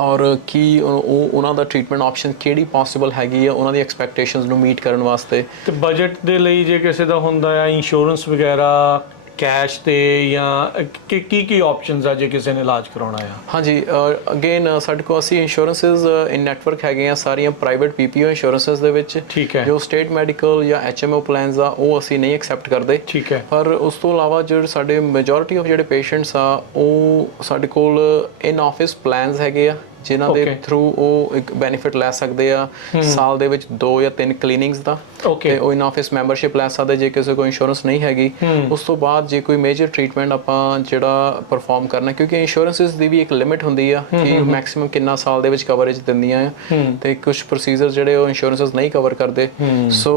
ਔਰ ਕੀ ਉਹਨਾਂ ਦਾ ਟ੍ਰੀਟਮੈਂਟ ਆਪਸ਼ਨ ਕਿਹੜੀ ਪੋਸੀਬਲ ਹੈਗੀ ਆ ਉਹਨਾਂ ਦੀ ਐਕਸਪੈਕਟੇਸ਼ਨਸ ਨੂੰ ਮੀਟ ਕਰਨ ਵਾਸਤੇ। ਤੇ ਬਜਟ ਦੇ ਲਈ ਜੇ ਕਿਸੇ ਦਾ ਹੁੰਦਾ ਆ ਇੰਸ਼ੋਰੈਂਸ ਵਗੈਰਾ ਕੈਸ਼ ਤੇ ਜਾਂ ਕੀ ਆਪਸ਼ਨਸ ਆ ਜੇ ਕਿਸੇ ਨੇ ਇਲਾਜ ਕਰਾਉਣਾ ਆ? ਹਾਂਜੀ, ਅਗੇਨ ਸਾਡੇ ਕੋਲ ਅਸੀਂ ਇੰਸ਼ੋਰੈਂਸਿਸ ਇਨ ਨੈਟਵਰਕ ਹੈਗੇ ਆ ਸਾਰੀਆਂ ਪ੍ਰਾਈਵੇਟ ਪੀਪੀਓ ਇੰਸ਼ੋਰੈਂਸਿਸ ਦੇ ਵਿੱਚ। ਠੀਕ ਹੈ। ਜੋ ਸਟੇਟ ਮੈਡੀਕਲ ਜਾਂ HMO ਪਲਾਨਸ ਆ ਉਹ ਅਸੀਂ ਨਹੀਂ ਐਕਸੈਪਟ ਕਰਦੇ। ਠੀਕ ਹੈ। ਪਰ ਉਸ ਤੋਂ ਇਲਾਵਾ ਜਿਹੜੇ ਸਾਡੇ ਮੈਜੋਰਿਟੀ ਆਫ ਜਿਹੜੇ ਪੇਸ਼ੈਂਟਸ ਆ ਉਹ ਸਾਡੇ ਕੋਲ ਇਨ ਆਫਿਸ ਪਲਾਨਸ ਹੈਗੇ ਆ ਜਿਨ੍ਹਾਂ ਦੇ ਥਰੂ ਉਹ ਇੱਕ ਬੈਨੀਫਿਟ ਲੈ ਸਕਦੇ ਆ ਸਾਲ ਦੇ ਵਿੱਚ 2 ਜਾਂ 3 ਕਲੀਨਿੰਗਸ ਦਾ। ਤੇ ਉਹ ਇਨ ਆਫਿਸ ਮੈਂਬਰਸ਼ਿਪ ਲੈ ਸਕਦੇ ਜੇ ਕਿਸੇ ਕੋਲ ਇੰਸ਼ੋਰੈਂਸ ਨਹੀਂ ਹੈਗੀ। ਉਸ ਤੋਂ ਬਾਅਦ ਜੇ ਕੋਈ ਮੇਜਰ ਟ੍ਰੀਟਮੈਂਟ ਆਪਾਂ ਜਿਹੜਾ ਪਰਫਾਰਮ ਕਰਨਾ, ਕਿਉਂਕਿ ਇੰਸ਼ੋਰੈਂਸਿਸ ਦੀ ਵੀ ਇੱਕ ਲਿਮਿਟ ਹੁੰਦੀ ਆ ਕਿ ਮੈਕਸਿਮਮ ਕਿੰਨਾ ਸਾਲ ਦੇ ਵਿੱਚ ਕਵਰੇਜ ਦਿੰਦੀਆਂ ਆ, ਤੇ ਕੁਝ ਪ੍ਰੋਸੀਜਰ ਜਿਹੜੇ ਉਹ ਇੰਸ਼ੋਰੈਂਸਿਸ ਨਹੀਂ ਕਵਰ ਕਰਦੇ। ਸੋ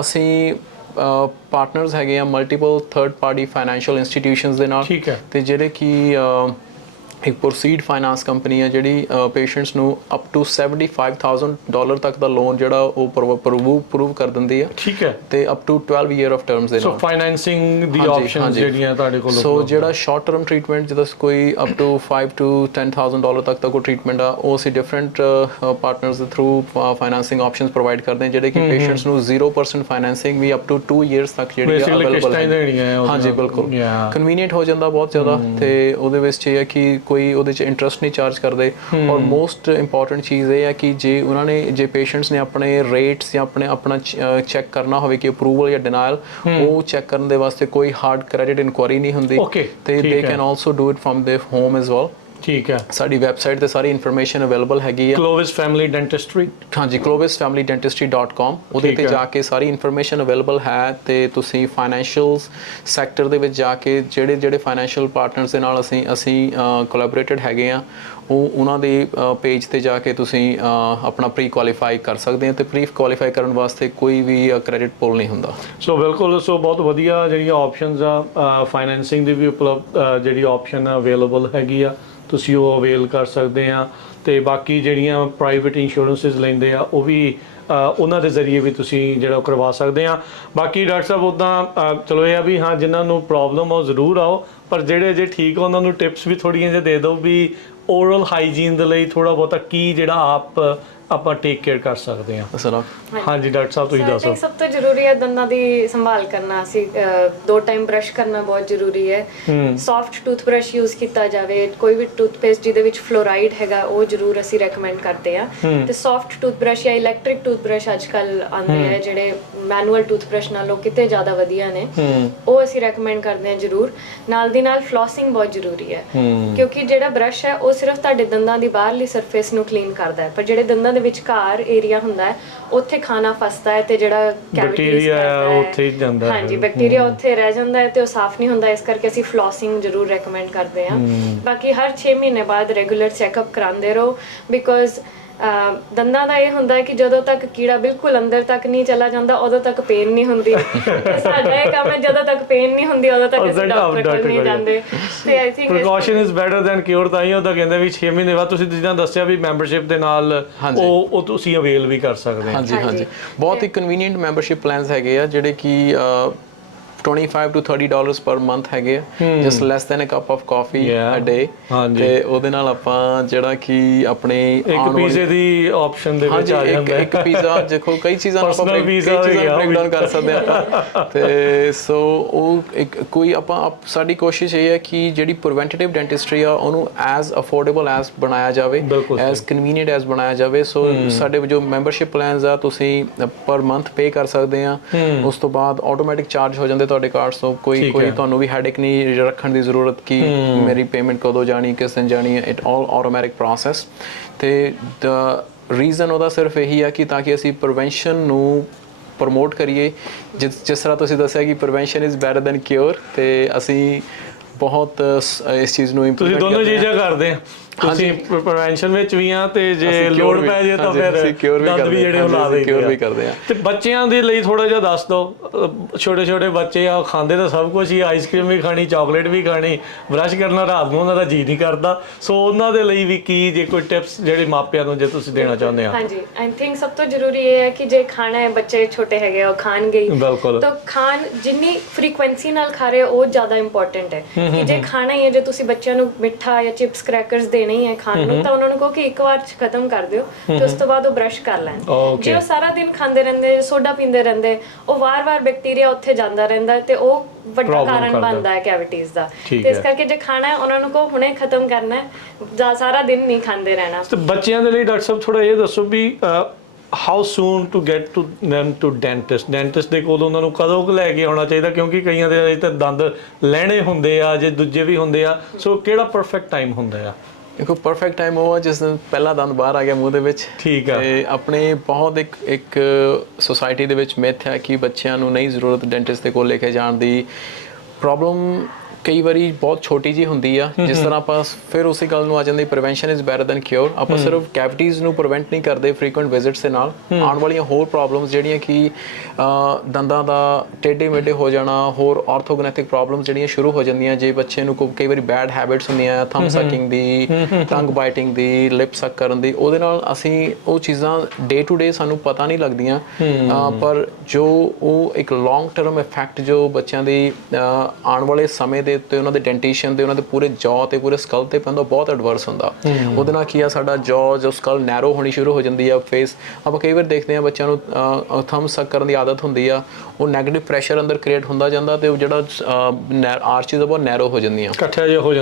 ਅਸੀਂ ਪਾਰਟਨਰਸ ਹੈਗੇ ਆ multiple third party financial institutions ਦੇ ਨਾਲ। ਤੇ ਜਿਹੜੇ ਕਿ ਇੱਕ ਪ੍ਰੋਸੀਡ ਫਾਈਨਾਂਸ ਕੰਪਨੀ ਹੈ ਜਿਹੜੀ ਪੇਸ਼ੈਂਟਸ ਨੂੰ ਅਪ ਟੂ $75,000 ਤੱਕ ਦਾ ਲੋਨ ਜਿਹੜਾ ਉਹ ਪ੍ਰੂਵ ਕਰ ਦਿੰਦੀ ਹੈ। ਠੀਕ ਹੈ। ਤੇ up to 12 year of terms ਦੇ ਨਾਲ। ਸੋ ਫਾਈਨੈਂਸਿੰਗ ਦੀ ਆਪਸ਼ਨਸ ਜਿਹੜੀਆਂ ਤੁਹਾਡੇ ਕੋਲ। ਸੋ ਜਿਹੜਾ ਸ਼ਾਰਟ ਟਰਮ ਟ੍ਰੀਟਮੈਂਟ ਜਿਹਦਾ ਕੋਈ ਅਪ ਟੂ $5,000 to $10,000 ਤੱਕ ਦਾ ਕੋਈ ਟ੍ਰੀਟਮੈਂਟ ਆ ਉਹ ਅਸੀਂ ਡਿਫਰੈਂਟ ਪਾਰਟਨਰਸ ਦੇ ਥਰੂ ਫਾਈਨਾਂਸਿੰਗ ਆਪਸ਼ਨਸ ਪ੍ਰੋਵਾਈਡ ਕਰਦੇ ਹਾਂ ਜਿਹੜੇ ਕਿ ਪੇਸ਼ੈਂਟਸ ਨੂੰ 0% ਫਾਈਨਾਂਸਿੰਗ ਵੀ ਅਪ ਟੂ 2 ਇਅਰਸ ਤੱਕ ਜਿਹੜੀ ਅਵੇਲੇਬਲ ਹੈ। ਹਾਂਜੀ ਬਿਲਕੁਲ ਕਨਵੀਨੀਅੰਟ ਹੋ ਜਾਂਦਾ ਬਹੁਤ ਜ਼ਿਆਦਾ। ਤੇ ਉਹਦੇ ਵਿੱਚ ਇਹ ਹੈ ਕਿ ਕੋਈ ਉਹਦੇ 'ਚ ਇੰਟਰਸਟ ਨਹੀਂ ਚਾਰਜ ਕਰਦੇ। ਔਰ ਮੋਸਟ ਇੰਪੋਰਟੈਂਟ ਚੀਜ਼ ਇਹ ਹੈ ਕਿ ਜੇ ਪੇਸ਼ੈਂਟਸ ਨੇ ਆਪਣੇ ਰੇਟਸ ਜਾਂ ਆਪਣਾ ਚੈੱਕ ਕਰਨਾ ਹੋਵੇ ਕਿ ਅਪਰੂਵਲ ਜਾਂ ਡਿਨਾਇਲ, ਉਹ ਚੈੱਕ ਕਰਨ ਦੇ ਵਾਸਤੇ ਕੋਈ ਹਾਰਡ ਕ੍ਰੈਡਿਟ ਇਨਕੁਆਇਰੀ ਨਹੀਂ ਹੁੰਦੀ। ਤੇ they can also do it from their home as well. ਠੀਕ ਹੈ। ਸਾਡੀ ਵੈਬਸਾਈਟ ਤੇ ਸਾਰੀ ਇਨਫੋਰਮੇਸ਼ਨ ਅਵੇਲੇਬਲ ਹੈਗੀ ਆ। Clovis Family Dentistry। ਹਾਂਜੀ, clovisfamilydentistry.com ਉਹਦੇ ਤੇ ਜਾ ਕੇ ਸਾਰੀ ਇਨਫੋਰਮੇਸ਼ਨ ਅਵੇਲੇਬਲ ਹੈ। ਤੇ ਤੁਸੀਂ ਫਾਈਨੈਂਸ਼ੀਅਲ ਸੈਕਟਰ ਦੇ ਵਿੱਚ ਜਾ ਕੇ ਜਿਹੜੇ ਫਾਈਨੈਂਸ਼ੀਅਲ ਪਾਰਟਨਰਸ ਦੇ ਨਾਲ ਅਸੀਂ ਕੋਲੈਬੋਰੇਟਡ ਹੈਗੇ ਆ ਉਹਨਾਂ ਦੇ ਪੇਜ ਤੇ ਜਾ ਕੇ ਤੁਸੀਂ ਆਪਣਾ ਪ੍ਰੀ ਕੁਆਲੀਫਾਈ ਕਰ ਸਕਦੇ ਹੋ। ਤੇ ਪ੍ਰੀ ਕੁਆਲੀਫਾਈ ਕਰਨ ਵਾਸਤੇ ਕੋਈ ਵੀ ਕ੍ਰੈਡਿਟ ਪੁੱਲ ਨਹੀਂ ਹੁੰਦਾ। ਸੋ ਬਿਲਕੁਲ, ਸੋ ਬਹੁਤ ਵਧੀਆ ਜਿਹੜੀਆਂ ਆਪਸ਼ਨਸ ਆ, ਫਾਈਨੈਂਸਿੰਗ ਦੀ ਵੀ ਉਪਲਬਧ ਜਿਹੜੀ ਆਪਸ਼ਨ ਅਵੇਲੇਬਲ ਹੈਗੀ ਆ, ਤੁਸੀਂ ਉਹ ਅਵੇਲ ਕਰ ਸਕਦੇ ਆ। ਤੇ ਬਾਕੀ ਜਿਹੜੀਆਂ ਪ੍ਰਾਈਵੇਟ ਇੰਸ਼ੋਰੈਂਸਿਸ ਲੈਂਦੇ ਆ ਉਹ ਵੀ ਉਹਨਾਂ ਦੇ ਜ਼ਰੀਏ ਵੀ ਤੁਸੀਂ ਜਿਹੜਾ ਉਹ ਕਰਵਾ ਸਕਦੇ ਆ। ਬਾਕੀ ਡਾਕਟਰ ਸਾਹਿਬ ਉੱਦਾਂ ਚਲੋ ਇਹ ਆ ਵੀ ਹਾਂ ਜਿਨ੍ਹਾਂ ਨੂੰ ਪ੍ਰੋਬਲਮ ਆ ਉਹ ਜ਼ਰੂਰ ਆਓ, ਪਰ ਜਿਹੜੇ ਜੇ ਠੀਕ ਆ ਉਹਨਾਂ ਨੂੰ ਟਿਪਸ ਵੀ ਥੋੜ੍ਹੀਆਂ ਜਿਹੀਆਂ ਦੇ ਦਿਓ ਵੀ ਓਰਲ ਹਾਈਜੀਨ ਦੇ ਲਈ ਥੋੜ੍ਹਾ ਬਹੁਤਾ ਕੀ ਜਿਹੜਾ ਆਪਾਂ ਟੇਕ ਕੇਅਰ ਕਰ ਸਕਦੇ ਹਾਂ। ਹਾਂਜੀ ਡਾਕਟਰ ਸਾਹਿਬ ਤੁਸੀਂ ਦੱਸੋ। ਸਭ ਤੋਂ ਜ਼ਰੂਰੀ ਹੈ ਦੰਦਾਂ ਦੀ ਸੰਭਾਲ ਕਰਨਾ। ਅਸੀਂ 2 ਟਾਈਮ ਬ੍ਰਸ਼ ਕਰਨਾ ਬਹੁਤ ਜ਼ਰੂਰੀ ਹੈ। ਸੌਫਟ ਟੂਥਬ੍ਰਸ਼ ਯੂਜ਼ ਕੀਤਾ ਜਾਵੇ। ਕੋਈ ਵੀ ਟੂਥਪੇਸਟ ਜਿਹਦੇ ਵਿੱਚ ਫਲੋਰਾਈਡ ਹੈਗਾ ਉਹ ਜ਼ਰੂਰ ਅਸੀਂ ਰეკਮੈਂਡ ਕਰਦੇ ਆ। ਤੇ ਸੌਫਟ ਟੂਥਬ੍ਰਸ਼ ਜਾਂ ਇਲੈਕਟ੍ਰਿਕ ਟੂਥਬ੍ਰਸ਼ ਅੱਜ ਕੱਲ ਆਉਂਦੇ ਆ ਜਿਹੜੇ ਮੈਨੂਅਲ ਟੂਥਬ੍ਰਸ਼ ਨਾਲੋਂ ਕਿਤੇ ਜ਼ਿਆਦਾ ਵਧੀਆ ਨੇ, ਉਹ ਅਸੀਂ ਰეკਮੈਂਡ ਕਰਦੇ ਆ ਜ਼ਰੂਰ। ਨਾਲ ਦੀ ਨਾਲ ਫਲੋਸਿੰਗ ਬਹੁਤ ਜ਼ਰੂਰੀ ਹੈ ਕਿਉਂਕਿ ਜਿਹੜਾ ਬ੍ਰਸ਼ ਹੈ ਉਹ ਸਿਰਫ ਤੁਹਾਡੇ ਦੰਦਾਂ ਦੀ ਬਾਹਰਲੀ ਸਰਫੇਸ ਨੂੰ ਕਲੀਨ ਕਰਦਾ ਹੈ, ਪਰ ਜਿਹੜੇ ਦੰਦਾਂ ਦੇ ਵਿਚਕਾਰ ਏਰੀਆ ਹੁੰਦਾ ਹੈ ਉੱਥੇ ਖਾਣਾ ਫਸਦਾ ਹੈ ਤੇ ਜਿਹੜਾ ਬੈਕਟੀਰੀਆ ਉੱਥੇ ਹੀ ਜਾਂਦਾ ਹੈ। ਹਾਂਜੀ, ਬੈਕਟੀਰੀਆ ਉੱਥੇ ਰਹਿ ਜਾਂਦਾ ਹੈ ਤੇ ਉਹ ਸਾਫ਼ ਨਹੀਂ ਹੁੰਦਾ। ਇਸ ਕਰਕੇ ਅਸੀਂ ਫਲੋਸਿੰਗ ਜ਼ਰੂਰ ਰეკਮੈਂਡ ਕਰਦੇ ਹਾਂ। ਬਾਕੀ ਹਰ 6 ਮਹੀਨੇ ਬਾਅਦ ਰੈਗੂਲਰ ਚੈੱਕਅਪ ਕਰਾਉਂਦੇ ਰਹੋ ਬਿਕੋਜ਼ ਦੰਦਾਂ ਦਾ ਇਹ ਹੁੰਦਾ ਹੈ ਕਿ ਜਦੋਂ ਤੱਕ ਕੀੜਾ ਬਿਲਕੁਲ ਅੰਦਰ ਤੱਕ ਨਹੀਂ ਚਲਾ ਜਾਂਦਾ ਉਦੋਂ ਤੱਕ ਪੇਨ ਨਹੀਂ ਹੁੰਦੀ। ਸਾਡਾ ਇਹ ਕੰਮ ਹੈ ਜਦੋਂ ਤੱਕ ਪੇਨ ਨਹੀਂ ਹੁੰਦੀ ਉਦੋਂ ਤੱਕ ਅਸੀਂ ਡਾਕਟਰ ਕੋਲ ਨਹੀਂ ਜਾਂਦੇ। ਤੇ I think precaution is better than cure. ਤਾਂ ਹੀ ਉਹਦਾ ਕਹਿੰਦੇ ਵੀ 6 ਮਹੀਨੇ ਬਾਅਦ ਤੁਸੀਂ ਜਿੱਦਾਂ ਦੱਸਿਆ ਵੀ ਮੈਂਬਰਸ਼ਿਪ ਦੇ ਨਾਲ ਉਹ ਤੁਸੀਂ ਅਵੇਲ ਵੀ ਕਰ ਸਕਦੇ ਹੋ। ਹਾਂਜੀ ਬਹੁਤ ਹੀ ਕਨਵੀਨੀਅੰਟ ਮੈਂਬਰਸ਼ਿਪ ਪਲਾਨਸ ਹੈਗੇ ਆ ਜਿਹੜੇ ਕਿ 25 to $30 per month ਹੈਗੇ ਆ, just less than a cup of coffee a day। ਤੇ ਉਹਦੇ ਨਾਲ ਆਪਾਂ ਜਿਹੜਾ ਕਿ ਆਪਣੇ ਇੱਕ ਪੀਜ਼ੇ ਦੀ ਆਪਸ਼ਨ ਦੇ ਵਿੱਚ ਆ ਜਾਂਦਾ ਇੱਕ ਪੀਜ਼ਾ ਦੇਖੋ ਕਈ ਚੀਜ਼ਾਂ ਆਪਾਂ ਬ੍ਰੇਕ ਡਾਊਨ ਕਰ ਸਕਦੇ ਆਪਾਂ। ਤੇ ਸੋ ਉਹ ਇੱਕ ਕੋਈ ਆਪਾਂ ਸਾਡੀ ਕੋਸ਼ਿਸ਼ ਇਹ ਹੈ ਕਿ ਜਿਹੜੀ ਪ੍ਰੀਵੈਂਟਿਵ ਡੈਂਟਿਸਟਰੀ ਆ ਉਹਨੂੰ ਐਜ਼ ਅਫੋਰਡੇਬਲ ਐਜ਼ ਬਣਾਇਆ ਜਾਵੇ, ਐਜ਼ ਕਨਵੀਨੀਅੰਟ ਐਜ਼ ਬਣਾਇਆ ਜਾਵੇ। ਸੋ ਸਾਡੇ ਜੋ ਮੈਂਬਰਸ਼ਿਪ ਪਲਾਨਸ ਆ ਤੁਸੀਂ ਪਰ ਮੰਥ ਪੇ ਕਰ ਸਕਦੇ ਆ, ਉਸ ਤੋਂ ਬਾਅਦ ਆਟੋਮੈਟਿਕ ਚਾਰਜ ਹੋ ਜਾਂਦੇ ਤੁਹਾਡੇ ਕਾਰਡਸ ਤੋਂ। ਕੋਈ ਤੁਹਾਨੂੰ ਵੀ ਹੈਡੇਕ ਨਹੀਂ ਰੱਖਣ ਦੀ ਜ਼ਰੂਰਤ ਕਿ ਮੇਰੀ ਪੇਮੈਂਟ ਕਦੋਂ ਜਾਣੀ, ਕਿਸ ਦਿਨ ਜਾਣੀ ਹੈ। It all automatic process. ਤੇ ਰੀਜ਼ਨ ਉਹਦਾ ਸਿਰਫ ਇਹੀ ਆ ਕਿ ਤਾਂ ਕਿ ਅਸੀਂ ਪ੍ਰੀਵੈਂਸ਼ਨ ਨੂੰ ਪ੍ਰਮੋਟ ਕਰੀਏ। ਜਿਸ ਤਰ੍ਹਾਂ ਤੁਸੀਂ ਦੱਸਿਆ ਕਿ prevention is better than cure, ਤੇ ਅਸੀਂ ਬਹੁਤ ਇਸ ਚੀਜ਼ ਨੂੰ ਤੁਸੀਂ ਦੋਨੋਂ ਚੀਜ਼ਾਂ ਕਰਦੇ ਆ। ਤੁਸੀਂ ਪ੍ਰੀਵੈਂਸ਼ਨ ਵਿੱਚ ਵੀ ਆ ਤੇ ਜੇ ਲੋੜ ਪੈ ਜੇ ਤਾਂ ਫਿਰ ਦੰਦ ਵੀ ਜਿਹੜੇ ਉਹ ਲਾ ਦਿੰਦੇ ਆ। ਤੇ ਬੱਚਿਆਂ ਦੇ ਲਈ ਥੋੜਾ ਜਿਹਾ ਦੱਸ ਦਿਓ। ਛੋਟੇ ਛੋਟੇ ਬੱਚੇ ਆ, ਖਾਂਦੇ ਤਾਂ ਸਭ ਕੁਝ ਹੀ, ਆਈਸਕ੍ਰੀਮ ਵੀ ਖਾਣੀ, ਚਾਕਲੇਟ ਵੀ ਖਾਣੀ, ਬ੍ਰਸ਼ ਕਰਨਾ ਰਾਤ ਨੂੰ ਉਹਨਾਂ ਦਾ ਜੀ ਨਹੀਂ ਕਰਦਾ। ਸੋ ਉਹਨਾਂ ਦੇ ਲਈ ਵੀ ਕੀ ਜੇ ਕੋਈ ਟਿਪਸ ਜਿਹੜੇ ਮਾਪਿਆਂ ਨੂੰ ਜੇ ਤੁਸੀਂ ਦੇਣਾ ਚਾਹੁੰਦੇ ਆ? ਹਾਂਜੀ, ਆਈ ਥਿੰਕ ਸਭ ਤੋਂ ਜ਼ਰੂਰੀ ਇਹ ਹੈ ਕਿ ਜੇ ਖਾਣਾ ਹੈ, ਬੱਚੇ ਛੋਟੇ ਹੈਗੇ ਉਹ ਖਾਣਗੇ ਤਾਂ ਖਾਣ ਜਿੰਨੀ ਫ੍ਰੀਕੁਐਂਸੀ ਨਾਲ ਖਾ ਰਹੇ ਉਹ ਜ਼ਿਆਦਾ ਇੰਪੋਰਟੈਂਟ ਹੈ। ਕਿ ਜੇ ਖਾਣਾ ਹੀ ਹੈ, ਜੇ ਤੁਸੀਂ ਬੱਚਿਆਂ ਨੂੰ ਮਿੱਠਾ ਜਾਂ ਚਿਪਸ ਕ੍ਰੈਕਰਸ ਨਹੀਂ ਹੈ ਖਾਣ ਨੂੰ, ਤਾਂ ਉਹਨਾਂ ਨੂੰ ਕਹੋ ਕਿ ਇੱਕ ਵਾਰ ਚ ਖਤਮ ਕਰ ਦਿਓ ਤੇ ਉਸ ਤੋਂ ਬਾਅਦ ਉਹ ਬ੍ਰਸ਼ ਕਰ ਲੈਣ। ਜੇ ਉਹ ਸਾਰਾ ਦਿਨ ਖਾਂਦੇ ਰਹਿੰਦੇ, ਸੋਡਾ ਪੀਂਦੇ ਰਹਿੰਦੇ, ਉਹ ਵਾਰ-ਵਾਰ ਬੈਕਟੀਰੀਆ ਉੱਥੇ ਜਾਂਦਾ ਰਹਿੰਦਾ ਤੇ ਉਹ ਵੱਡਾ ਕਾਰਨ ਬਣਦਾ ਹੈ ਕੈਵਿਟੀਜ਼ ਦਾ। ਤੇ ਇਸ ਕਰਕੇ ਜੇ ਖਾਣਾ ਹੈ ਉਹਨਾਂ ਨੂੰ ਕਹੋ ਹੁਣੇ ਖਤਮ ਕਰਨਾ ਹੈ, ਸਾਰਾ ਦਿਨ ਨਹੀਂ ਖਾਂਦੇ ਰਹਿਣਾ। ਤੇ ਬੱਚਿਆਂ ਦੇ ਲਈ ਡਾਕਟਰ ਸਾਹਿਬ ਥੋੜਾ ਇਹ ਦੱਸੋ ਵੀ how soon to get to them to dentist ਦੇ ਕੋਲ ਉਹਨਾਂ ਨੂੰ ਕਦੋਂ ਲੈ ਕੇ ਆਉਣਾ ਚਾਹੀਦਾ? ਕਿਉਂਕਿ ਕਈਆਂ ਦੇ ਅਜੇ ਤਾਂ ਦੰਦ ਲੈਣੇ ਹੁੰਦੇ ਆ, ਜੇ ਦੂਜੇ ਵੀ ਹੁੰਦੇ ਆ। ਸੋ ਕਿਹੜਾ ਪਰਫੈਕਟ ਟਾਈਮ ਹੁੰਦਾ ਆ? ਦੇਖੋ ਪਰਫੈਕਟ ਟਾਈਮ ਉਹ ਆ ਜਿਸ ਦਿਨ ਪਹਿਲਾ ਦੰਦ ਬਾਹਰ ਆ ਗਿਆ ਮੂੰਹ ਦੇ ਵਿੱਚ। ਠੀਕ ਆ। ਤੇ ਆਪਣੇ ਬਹੁਤ ਇੱਕ ਸੋਸਾਇਟੀ ਦੇ ਵਿੱਚ ਮਿਥ ਹੈ ਕਿ ਬੱਚਿਆਂ ਨੂੰ ਨਹੀਂ ਜ਼ਰੂਰਤ ਡੈਂਟਿਸਟ ਦੇ ਕੋਲ ਲੈ ਕੇ ਜਾਣ ਦੀ। ਪ੍ਰੋਬਲਮ ਕਈ ਵਾਰੀ ਬਹੁਤ ਛੋਟੀ ਜੀ ਹੁੰਦੀ ਆ। ਜਿਸ ਤਰ੍ਹਾਂ ਆਪਾਂ ਫਿਰ ਉਸੇ ਗੱਲ ਨੂੰ ਆ ਜਾਂਦੀ prevention is better than cure. ਆਪਾਂ ਸਿਰਫ ਕੈਵਿਟੀਜ਼ ਨੂੰ ਪ੍ਰੀਵੈਂਟ ਨਹੀਂ ਕਰਦੇ ਫ੍ਰੀਕੁਐਂਟ ਵਿਜ਼ਿਟਸ ਦੇ ਨਾਲ, ਆਉਣ ਵਾਲੀਆਂ ਹੋਰ ਪ੍ਰੋਬਲਮਸ ਜਿਹੜੀਆਂ ਕਿ ਦੰਦਾਂ ਦਾ ਟੇਢੇ ਮੇਢੇ ਹੋ ਜਾਣਾ, ਹੋਰ ਆਰਥੋਗਨੈਟਿਕ ਪ੍ਰੋਬਲਮਸ ਜਿਹੜੀਆਂ ਸ਼ੁਰੂ ਹੋ ਜਾਂਦੀਆਂ ਜੇ ਬੱਚੇ ਨੂੰ ਕਈ ਵਾਰੀ ਬੈਡ ਹੈਬਿਟਸ ਹੁੰਦੀਆਂ, ਥੰਬ ਸਕਿੰਗ ਦੀ, ਟੰਗ ਬਾਈਟਿੰਗ ਦੀ, ਲਿਪ ਸਕ ਕਰਨ ਦੀ, ਉਹਦੇ ਨਾਲ ਅਸੀਂ ਉਹ ਚੀਜ਼ਾਂ ਡੇ ਟੂ ਡੇ ਸਾਨੂੰ ਪਤਾ ਨਹੀਂ ਲੱਗਦੀਆਂ, ਪਰ ਜੋ ਉਹ ਇੱਕ ਲੌਂਗ ਟਰਮ ਇਫੈਕਟ ਜੋ ਬੱਚਿਆਂ ਦੀ ਆਉਣ ਵਾਲੇ ਸਮੇਂ ਦੇ ਉੱਤੇ ਉਹਨਾਂ ਦੇ ਡੈਂਟੀਸ਼ਨ ਦੇ, ਉਹਨਾਂ ਦੇ ਪੂਰੇ ਜੌ ਤੇ ਪੂਰੇ ਸਕਲ ਤੇ ਪੈਂਦਾ, ਬਹੁਤ ਐਡਵਰਸ ਹੁੰਦਾ। ਉਹਦੇ ਨਾਲ ਕੀ ਆ, ਸਾਡਾ ਜੌ ਜੋ ਸਕਲ ਨੈਰੋ ਹੋਣੀ ਸ਼ੁਰੂ ਹੋ ਜਾਂਦੀ ਆ। ਫੇਸ ਆਪਾਂ ਕਈ ਵਾਰ ਦੇਖਦੇ ਹਾਂ ਬੱਚਿਆਂ ਨੂੰ ਥੰਬ ਸਕ ਕਰਨ ਦੀ ਆਦਤ ਹੁੰਦੀ ਆ, ਉਹ ਨੈਗੇਟਿਵ ਪ੍ਰੈਸ਼ਰ ਅੰਦਰ ਕ੍ਰੀਏਟ ਹੁੰਦਾ ਜਾਂਦਾ ਤੇ ਉਹ ਜਿਹੜਾ ਆਰਚਿਸ ਆ ਬਹੁਤ ਨੈਰੋ ਹੋ ਜਾਂਦੀਆਂ, ਇਕੱਠੀਆਂ ਜਿਹਾ ਹੋ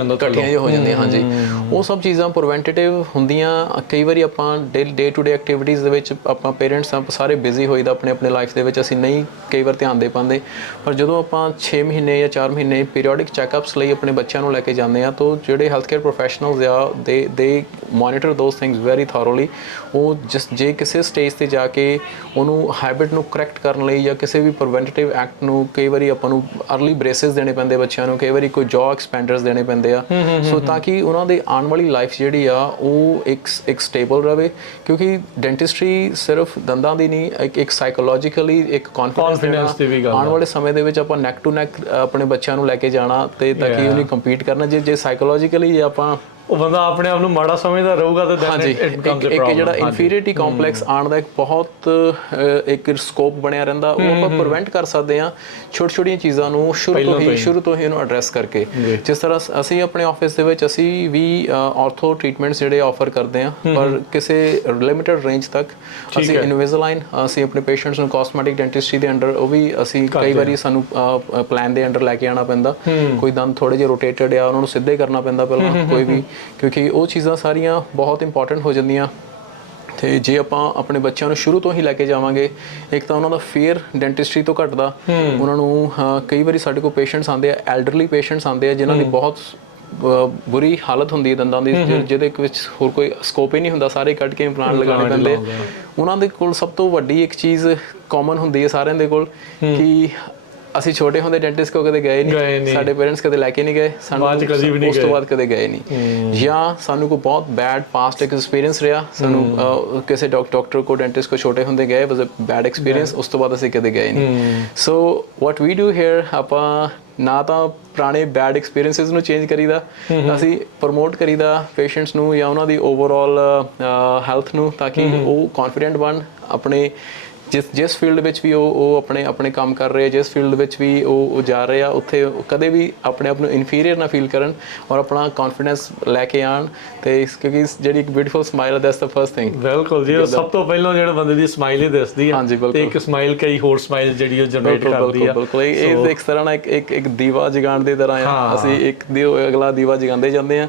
ਜਾਂਦੀਆਂ। ਹਾਂਜੀ, ਉਹ ਸਭ ਚੀਜ਼ਾਂ ਪ੍ਰੀਵੈਂਟਿਵ ਹੁੰਦੀਆਂ। ਕਈ ਵਾਰੀ ਆਪਾਂ ਡੇ ਟੂ ਡੇ ਐਕਟੀਵਿਟੀਜ਼ ਦੇ ਵਿੱਚ ਆਪਾਂ ਪੇਰੈਂਟਸ ਸਾਰੇ ਬਿਜ਼ੀ ਹੋਈਦਾ ਆਪਣੇ ਆਪਣੇ ਲਾਈਫ ਦੇ ਵਿੱਚ, ਅਸੀਂ ਨਹੀਂ ਕਈ ਵਾਰ ਧਿਆਨ ਦੇ ਪਾਉਂਦੇ। ਪਰ ਜਦੋਂ ਆਪਾਂ 6 ਮਹੀਨੇ ਜਾਂ 4 ਮਹੀਨੇ ਪੀਰੀਓਡਿਕ ਚੈੱਕਅਪਸ ਲਈ ਆਪਣੇ ਬੱਚਿਆਂ ਨੂੰ ਲੈ ਕੇ ਜਾਂਦੇ ਆ, ਤਾਂ ਜਿਹੜੇ ਹੈਲਥ ਕੇਅਰ ਪ੍ਰੋਫੈਸ਼ਨਲਸ ਆ ਦੇ ਮੋਨੀਟਰ ਦੋਸ ਥਿੰਗਸ ਵੈਰੀ ਥੋਰੋਲੀ। ਉਹ ਜੇ ਕਿਸੇ ਸਟੇਜ ਤੇ ਜਾ ਕੇ ਉਹਨੂੰ ਹੈਬਿਟ ਨੂੰ ਕਰੈਕਟ ਕਰਨ ਲਈ ਜਾਂ ਕਿਸੇ ਵੀ ਪ੍ਰੀਵੈਂਟਿਵ ਐਕਟ ਨੂੰ, ਕਈ ਵਾਰੀ ਆਪਾਂ ਨੂੰ ਅਰਲੀ ਬ੍ਰੇਸਿਸ ਦੇਣੇ ਪੈਂਦੇ ਬੱਚਿਆਂ ਨੂੰ, ਕਈ ਵਾਰੀ ਕੋਈ ਜੌ ਐਕਸਪੈਂਡਰਸ ਦੇਣੇ ਪੈਂਦੇ ਆ, ਸੋ ਤਾਂ ਕਿ ਉਹਨਾਂ ਦੇ ਆਉਣ ਵਾਲੀ ਲਾਈਫ ਜਿਹੜੀ ਆ ਉਹ ਇੱਕ ਸਟੇਬਲ ਰਵੇ। ਕਿਉਂਕਿ ਡੈਂਟਿਸਟਰੀ ਸਿਰਫ ਦੰਦਾਂ ਦੀ ਨਹੀਂ, ਇੱਕ ਸਾਈਕੋਲੋਜੀਕਲੀ ਇੱਕ ਕੌਨਫੀਡੈਂਸ ਦੀ ਵੀ ਗੱਲ। ਆਉਣ ਵਾਲੇ ਸਮੇਂ ਦੇ ਵਿੱਚ ਆਪਾਂ ਨੈਕ ਟੂ ਨੈਕ ਆਪਣੇ ਬੱਚਿਆਂ ਨੂੰ ਲੈ ਕੇ ਜਾਣਾ ਤੇ ਤਾਂ ਕਿ ਉਹਨੂੰ ਕੰਪੀਟ ਕਰਨਾ। ਜੇ ਸਾਈਕੋਲੋਜੀਕਲੀ ਆਪਾਂ ਉਹ ਬੰਦਾ ਆਪਣੇ ਆਪ ਨੂੰ ਮਾੜਾ ਸਮਝਦਾ ਰਹੂਗਾ ਤਾਂ ਹਾਂਜੀ, ਇੱਕ ਜਿਹੜਾ ਇਨਫੀਰੀਅਰਿਟੀ ਕੰਪਲੈਕਸ ਆਉਣ ਦਾ ਇੱਕ ਬਹੁਤ ਇੱਕ ਸਕੋਪ ਬਣਿਆ ਰਹਿੰਦਾ, ਉਹ ਆਪਾਂ ਪ੍ਰੀਵੈਂਟ ਕਰ ਸਕਦੇ ਹਾਂ ਛੋਟੀ ਛੋਟੀਆਂ ਚੀਜ਼ਾਂ ਨੂੰ ਸ਼ੁਰੂ ਤੋਂ ਹੀ ਇਹਨੂੰ ਐਡਰੈਸ ਕਰਕੇ। ਜਿਸ ਤਰ੍ਹਾਂ ਅਸੀਂ ਆਪਣੇ ਆਫਿਸ ਦੇ ਵਿੱਚ ਅਸੀਂ ਵੀ ਆਰਥੋ ਟ੍ਰੀਟਮੈਂਟਸ ਜਿਹੜੇ ਆਫਰ ਕਰਦੇ ਹਾਂ, ਪਰ ਕਿਸੇ ਲਿਮਿਟਡ ਰੇਂਜ ਤੱਕ। ਅਸੀਂ ਇਨਵਿਜ਼ਲਾਈਨ ਅਸੀਂ ਆਪਣੇ ਪੇਸ਼ੈਂਟਸ ਨੂੰ ਕਾਸਮੈਟਿਕ ਡੈਂਟਿਸਟਰੀ ਦੇ ਅੰਡਰ, ਉਹ ਵੀ ਅਸੀਂ ਕਈ ਵਾਰੀ ਸਾਨੂੰ ਪਲਾਨ ਦੇ ਅੰਡਰ ਲੈ ਕੇ ਆਉਣਾ ਪੈਂਦਾ। ਕੋਈ ਦੰਦ ਥੋੜੇ ਜਿਹੇ ਰੋਟੇਟਡ ਆ, ਉਹਨਾਂ ਨੂੰ ਸਿੱਧੇ ਕਰਨਾ ਪੈਂਦਾ ਪਹਿਲਾਂ ਕੋਈ ਵੀ, ਕਿਉਂਕਿ ਉਹ ਚੀਜ਼ਾਂ ਸਾਰੀਆਂ ਬਹੁਤ ਇੰਪੋਰਟੈਂਟ ਹੋ ਜਾਂਦੀਆਂ। ਤੇ ਜੇ ਆਪਾਂ ਆਪਣੇ ਬੱਚਿਆਂ ਨੂੰ ਸ਼ੁਰੂ ਤੋਂ ਹੀ ਲੈ ਕੇ ਜਾਵਾਂਗੇ, ਇੱਕ ਤਾਂ ਉਹਨਾਂ ਦਾ ਫੀਅਰ ਡੈਂਟਿਸਟਰੀ ਤੋਂ ਘਟਦਾ। ਉਹਨਾਂ ਨੂੰ ਕਈ ਵਾਰੀ ਸਾਡੇ ਕੋਲ ਪੇਸ਼ੈਂਟਸ ਆਉਂਦੇ ਆ, ਐਲਡਰਲੀ ਪੇਸ਼ੈਂਟਸ ਆਉਂਦੇ ਆ ਜਿਨ੍ਹਾਂ ਦੀ ਬਹੁਤ ਬੁਰੀ ਹਾਲਤ ਹੁੰਦੀ ਹੈ ਦੰਦਾਂ ਦੀ, ਜਿਹਦੇ ਵਿੱਚ ਹੋਰ ਕੋਈ ਸਕੋਪ ਹੀ ਨਹੀਂ ਹੁੰਦਾ, ਸਾਰੇ ਕੱਢ ਕੇ ਇੰਪਲਾਂਟ ਲਗਾਉਣੇ ਪੈਂਦੇ। ਉਹਨਾਂ ਦੇ ਕੋਲ ਸਭ ਤੋਂ ਵੱਡੀ ਇੱਕ ਚੀਜ਼ ਕਾਮਨ ਹੁੰਦੀ ਹੈ ਸਾਰਿਆਂ ਦੇ ਕੋਲ ਕਿ ਅਸੀਂ ਛੋਟੇ ਹੁੰਦੇ ਡੈਂਟਿਸਟ ਕੋਲ ਕਦੇ ਗਏ ਨਹੀਂ, ਸਾਡੇ ਪੇਰੈਂਟਸ ਕਦੇ ਲੈ ਕੇ ਨਹੀਂ ਗਏ, ਸਾਨੂੰ ਉਸ ਤੋਂ ਬਾਅਦ ਕਦੇ ਗਏ ਨਹੀਂ, ਜਾਂ ਸਾਨੂੰ ਕੋਈ ਬਹੁਤ ਬੈਡ ਪਾਸਟ ਐਕਸਪੀਰੀਅੰਸ ਰਿਹਾ, ਸਾਨੂੰ ਕਿਸੇ ਡਾਕਟਰ ਕੋ ਡੈਂਟਿਸਟ ਕੋ ਛੋਟੇ ਹੁੰਦੇ ਗਏ, ਵਾਸ ਅ ਬੈਡ ਐਕਸਪੀਰੀਅੰਸ, ਉਸ ਤੋਂ ਬਾਅਦ ਅਸੀਂ ਕਦੇ ਗਏ ਨਹੀਂ। ਸੋ ਵਾਟ ਵੀ ਡੂ ਹੇਅਰ, ਆਪਾਂ ਨਾ ਤਾਂ ਪੁਰਾਣੇ ਬੈਡ ਐਕਸਪੀਰੀਅੰਸਿਸ ਨੂੰ ਚੇਂਜ ਕਰੀਦਾ, ਅਸੀਂ ਪ੍ਰਮੋਟ ਕਰੀਦਾ ਪੇਸ਼ੈਂਟਸ ਨੂੰ ਜਾਂ ਉਹਨਾਂ ਦੀ ਓਵਰਆਲ ਹੈਲਥ ਨੂੰ, ਤਾਂ ਕਿ ਉਹ ਕੌਨਫੀਡੈਂਟ ਬਣ, ਆਪਣੇ ਜਿਸ ਫੀਲਡ ਵਿੱਚ ਵੀ ਉਹ ਆਪਣੇ ਕੰਮ ਕਰ ਰਹੇ, ਜਿਸ ਫੀਲਡ ਵਿੱਚ ਵੀ ਉਹ ਜਾ ਰਹੇ ਆ, ਉੱਥੇ ਕਦੇ ਵੀ ਆਪਣੇ ਆਪ ਨੂੰ ਇਨਫੀਰੀਅਰ ਨਾ ਫੀਲ ਕਰਨ ਔਰ ਆਪਣਾ ਕੌਨਫੀਡੈਂਸ ਲੈ ਕੇ ਆਉਣ। ਤੇ ਕਿਉਂਕਿ ਜਿਹੜੀ ਇੱਕ ਬਿਊਟੀਫੁਲ ਸਮਾਈਲ ਹੈ, ਦੈਟਸ ਦ ਫਰਸਟ ਥਿੰਗ। ਬਿਲਕੁਲ ਜੀ, ਸਭ ਤੋਂ ਪਹਿਲਾਂ ਜਿਹੜਾ ਬੰਦੇ ਦੀ ਸਮਾਈਲ ਹੀ ਦੱਸਦੀ ਆ, ਤੇ ਇੱਕ ਸਮਾਈਲ ਕਈ ਹੋਰ ਸਮਾਈਲ ਜਿਹੜੀ ਉਹ ਜਨਰੇਟ ਕਰਦੀ ਆ। ਬਿਲਕੁਲ ਇਹ ਇੱਕ ਤਰ੍ਹਾਂ ਨਾਲ ਇੱਕ ਦੀਵਾ ਜਗਾਉਣ ਦੀ ਤਰ੍ਹਾਂ ਆ। ਅਸੀਂ ਅਗਲਾ ਦੀਵਾ ਜਗਾਉਂਦੇ ਜਾਂਦੇ ਆ।